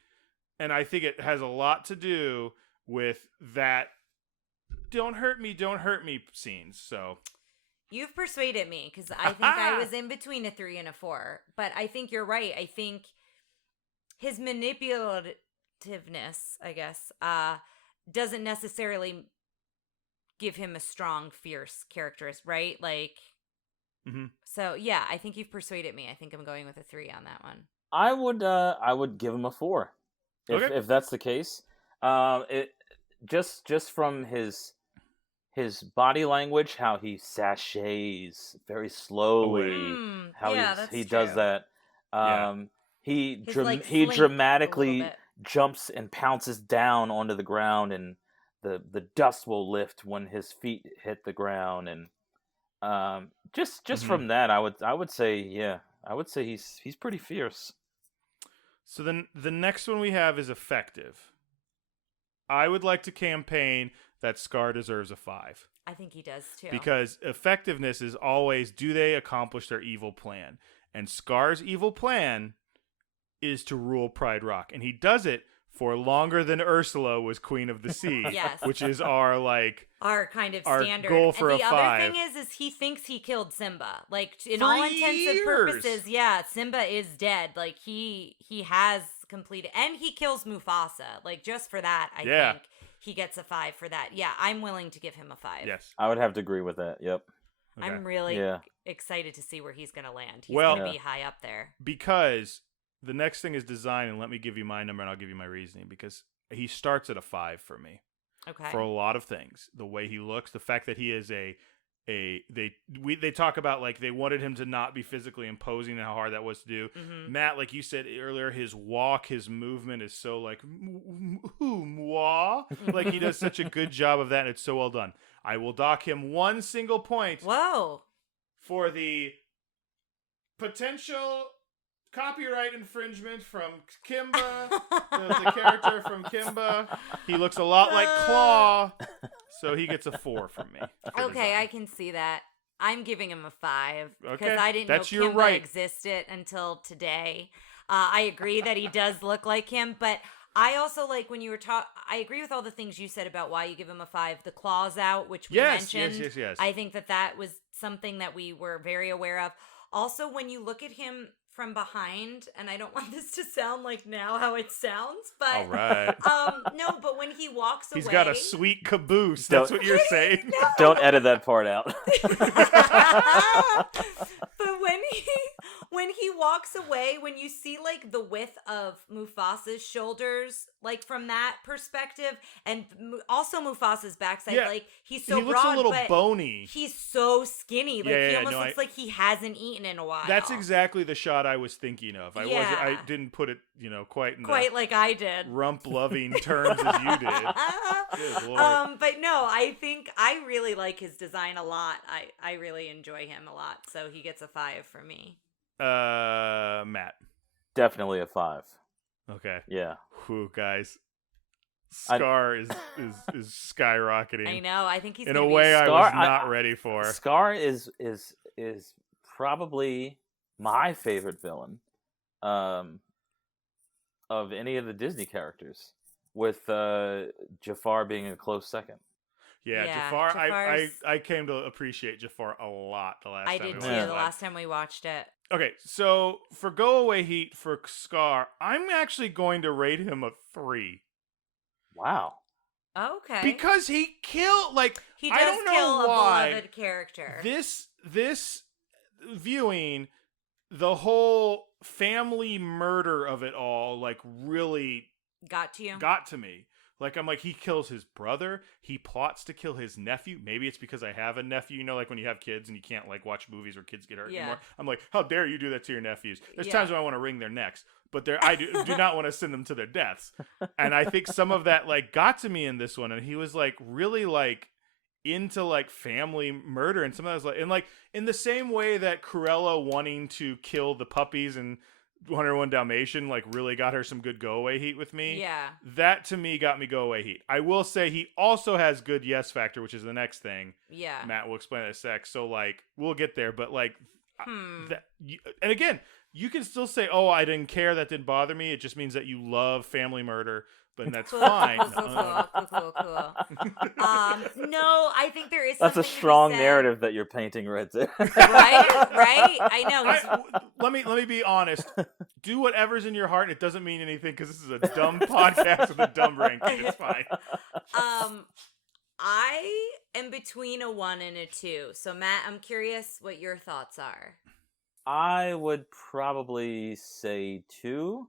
it has a lot to do with that don't hurt me scenes. So you've persuaded me, because I think I was in between a 3 and a 4, but I think you're right. I think his manipulativeness, I guess, doesn't necessarily give him a strong, fierce characteristic, right? Like, so yeah, I think you've persuaded me. I think I'm going with a 3 on that one. I would give him a 4, if that's the case. It just from his body language, how he sachets very slowly, how he does that. He dramatically jumps and pounces down onto the ground, and the dust will lift when his feet hit the ground, and just from that, I would say he's pretty fierce. So then the next one we have is effective. I would like to campaign that Scar deserves a 5. I think he does too. Because effectiveness is always, do they accomplish their evil plan? And Scar's evil plan is to rule Pride Rock. And he does it for longer than Ursula was Queen of the Sea. Yes. Which is our kind of our standard goal for and a the 5. other thing is he thinks he killed Simba. Like, in For all intents and purposes, years. Simba is dead. Like, he has completed, and he kills Mufasa. Like, just for that, I think he gets a 5 for that. Yeah, I'm willing to give him a 5. Yes. I would have to agree with that. Yep. Okay. I'm really excited to see where he's going to land. He's Well, going to be high up there. Because the next thing is design, and let me give you my number and I'll give you my reasoning, because he starts at a 5 for me. Okay. For a lot of things. The way he looks, the fact that he is they talk about, like, they wanted him to not be physically imposing and how hard that was to do. Mm-hmm. Matt, like you said earlier, his walk, his movement is so like moi. Like, he does such a good job of that, and it's so well done. I will dock him 1 single point. Whoa. For the potential copyright infringement from Kimba, the character from Kimba. He looks a lot like Claw, so he gets a 4 from me. Okay, I can see that. I'm giving him a 5 because Okay, I didn't that's know your Kimba right. existed until today. I agree that he does look like him, but I also like when you were I agree with all the things you said about why you give him a 5. The claws out, which we mentioned. Yes. I think that was something that we were very aware of. Also, when you look at him from behind, and I don't want this to sound like now how it sounds, but all right. no, but when he walks away, He's got a sweet caboose. That's what you're saying. No. Don't edit that part out. But when he walks away, when you see like the width of Mufasa's shoulders, like from that perspective, and also Mufasa's backside, like he's so he looks broad, a little but bony. he's so skinny. Like he almost no, looks like he hasn't eaten in a while. That's exactly the shot I was thinking of. I didn't put it, quite in quite like I did. Rump-loving terms as you did. Good Lord. But no, I think I really like his design a lot. I really enjoy him a lot. So he gets a 5 for me. Matt. Definitely a 5. Okay. Yeah. Whew, guys. Scar is skyrocketing. I know. I think he's in a way I was not ready for. Scar is probably my favorite villain of any of the Disney characters, with Jafar being a close second. Yeah, Jafar. I came to appreciate Jafar a lot the last time. I did too. The last time we watched it. Okay, so for Go Away Heat for Scar, I'm actually going to rate him a 3. Wow. Okay. Because he killed, he does I don't know kill why a beloved character. This viewing, the whole family murder of it all, really got to you. Got to me. I'm like, he kills his brother. He plots to kill his nephew. Maybe it's because I have a nephew. When you have kids and you can't watch movies where kids get hurt anymore. I'm like, how dare you do that to your nephews? There's times when I want to wring their necks, but I do not want to send them to their deaths. And I think some of that got to me in this one. And he was really into family murder, and some of that was in the same way that Cruella wanting to kill the puppies and 101 Dalmatian really got her some good go away heat with me. Yeah. That to me got me go away heat. I will say he also has good yes factor, which is the next thing. Yeah. Matt will explain in a sec. So we'll get there, but and again, you can still say, "Oh, I didn't care, that didn't bother me." It just means that you love family murder. But that's fine. Cool. No, I think there is. That's a strong narrative that you're painting right there. Right. I know. Let me be honest. Do whatever's in your heart. And it doesn't mean anything because this is a dumb podcast with a dumb ranking. It's fine. I am between a 1 and a 2. So Matt, I'm curious what your thoughts are. I would probably say 2,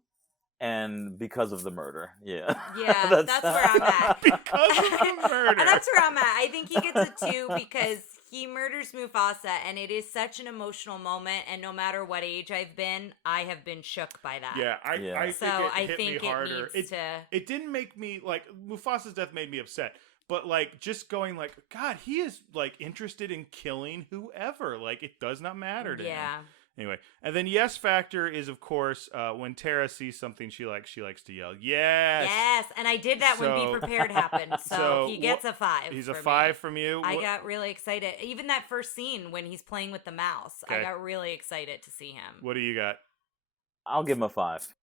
and because of the murder. Yeah. Yeah, that's where I'm at. Because of the murder. That's where I'm at. I think he gets a 2 because he murders Mufasa, and it is such an emotional moment. And no matter what age I've been, I have been shook by that. Yeah, I think it hit me harder. It didn't make me like Mufasa's death made me upset, but like just going like, God, he is like interested in killing whoever. Like it does not matter to him. Anyway, and then yes factor is of course when Tara sees something she likes to yell yes, and I did that when Be Prepared happened, so he gets a 5. He's a 5 from you. I got really excited, even that first scene when he's playing with the mouse. Okay. I got really excited to see him. What do you got? I'll give him a 5.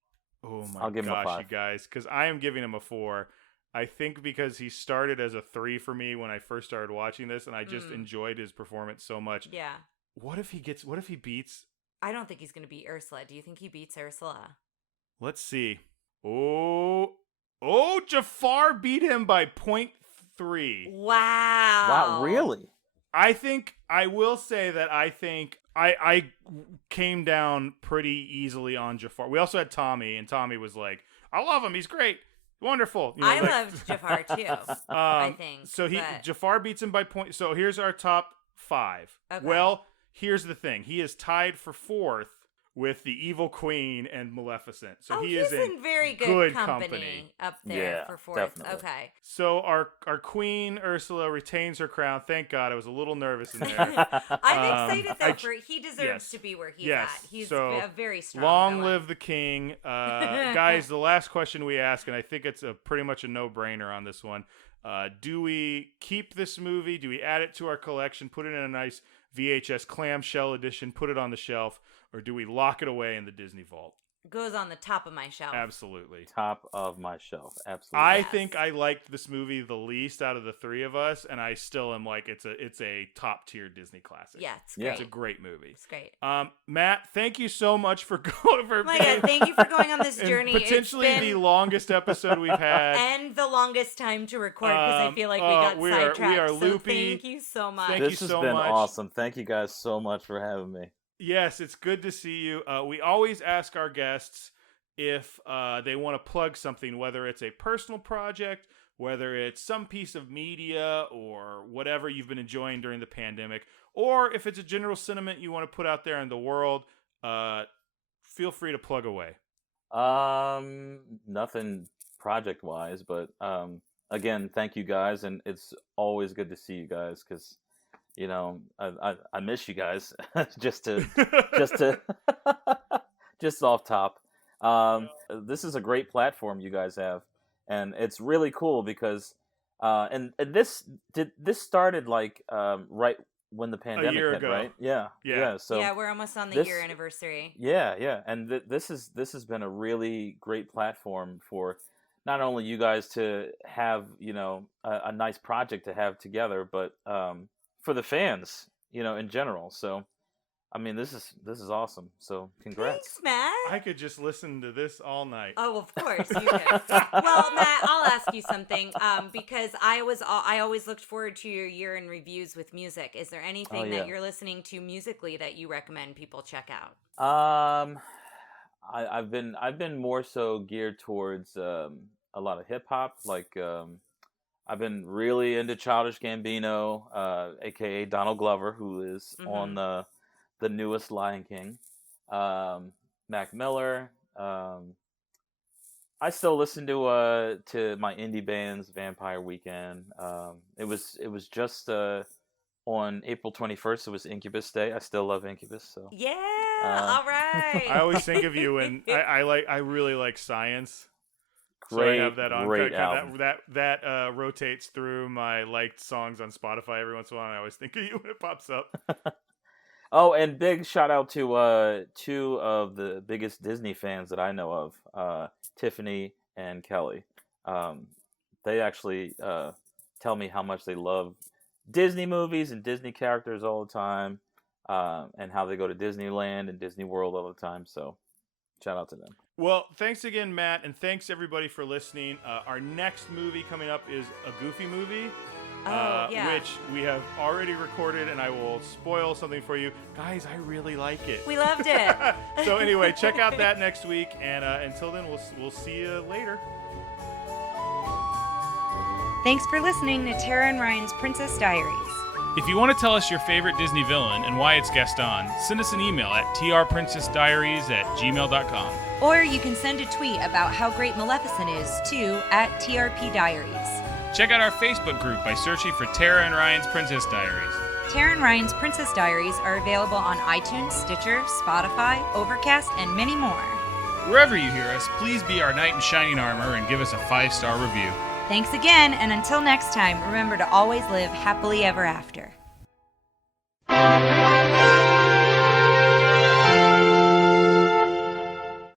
Oh my I'll give him a 5. you guys, because I am giving him a 4. I think because he started as a 3 for me when I first started watching this, and I just enjoyed his performance so much. Yeah. What if he beats? I don't think he's going to beat Ursula. Do you think he beats Ursula? Let's see. Oh, Jafar beat him by 0.3. Wow. Wow, really? I will say that I think I came down pretty easily on Jafar. We also had Tommy, and Tommy was like, I love him. He's great. Wonderful. You know, I loved Jafar too, I think. So Jafar beats him by point. So here's our top 5. Okay. Well, here's the thing. He is tied for 4th with the Evil Queen and Maleficent. So he is in very good company up there for 4th. Definitely. Okay. So our Queen Ursula retains her crown. Thank God. I was a little nervous in there. I'm excited though he deserves to be where he's at. He's a very strong Long villain. live the king. Guys, the last question we ask, and I think it's pretty much a no-brainer on this one. Do we keep this movie? Do we add it to our collection, put it in a nice VHS clamshell edition, put it on the shelf, or do we lock it away in the Disney vault? Goes on the top of my shelf. Absolutely. Top of my shelf. Absolutely. I think I liked this movie the least out of the 3 of us, and I still am like, it's a top tier Disney classic. Yeah, it's great. It's a great movie. It's great. Matt, thank you so much for going over. Oh my God, thank you for going on this journey. Potentially the longest episode we've had. And the longest time to record because I feel like we got sidetracked. We are so loopy. Thank you so much. This has been awesome. Thank you guys so much for having me. Yes, it's good to see you. We always ask our guests if they want to plug something, whether it's a personal project, whether it's some piece of media or whatever you've been enjoying during the pandemic, or if it's a general sentiment you want to put out there in the world, feel free to plug away. Nothing project-wise, but again, thank you guys, and it's always good to see you guys because you know I miss you guys. just off top. This is a great platform you guys have, and it's really cool because and this started like right when the pandemic hit, right? Yeah. So we're almost on the year anniversary. Yeah, and this has been a really great platform for not only you guys to have a nice project to have together, but for the fans, in general. So. I mean, this is awesome. So, congrats. Thanks, Matt. I could just listen to this all night. Oh, of course you could. Well, Matt, I'll ask you something because I always looked forward to your year in reviews with music. Is there anything that you're listening to musically that you recommend people check out? I've been more so geared towards a lot of hip hop. Like I've been really into Childish Gambino, aka Donald Glover, who is on the newest Lion King, Mac Miller. I still listen to my indie bands, Vampire Weekend. It was just on April 21st. It was Incubus Day. I still love Incubus. So yeah, all right. I always think of you, and I really like Science. Great, so I have that on. great album. That rotates through my liked songs on Spotify every once in a while. And I always think of you when it pops up. Oh, and big shout out to 2 of the biggest Disney fans that I know of, Tiffany and Kelly. They actually tell me how much they love Disney movies and Disney characters all the time, and how they go to Disneyland and Disney World all the time. So, shout out to them. Well, thanks again, Matt, and thanks everybody for listening. Our next movie coming up is a Goofy movie. which we have already recorded, and I will spoil something for you. Guys, I really like it. We loved it. So anyway, check out that next week, and until then, we'll see you later. Thanks for listening to Tara and Ryan's Princess Diaries. If you want to tell us your favorite Disney villain and why it's Gaston, send us an email at trprincessdiaries@gmail.com. Or you can send a tweet about how great Maleficent is to @TRPDiaries. Check out our Facebook group by searching for Tara and Ryan's Princess Diaries. Tara and Ryan's Princess Diaries are available on iTunes, Stitcher, Spotify, Overcast, and many more. Wherever you hear us, please be our knight in shining armor and give us a 5-star review. Thanks again, and until next time, remember to always live happily ever after.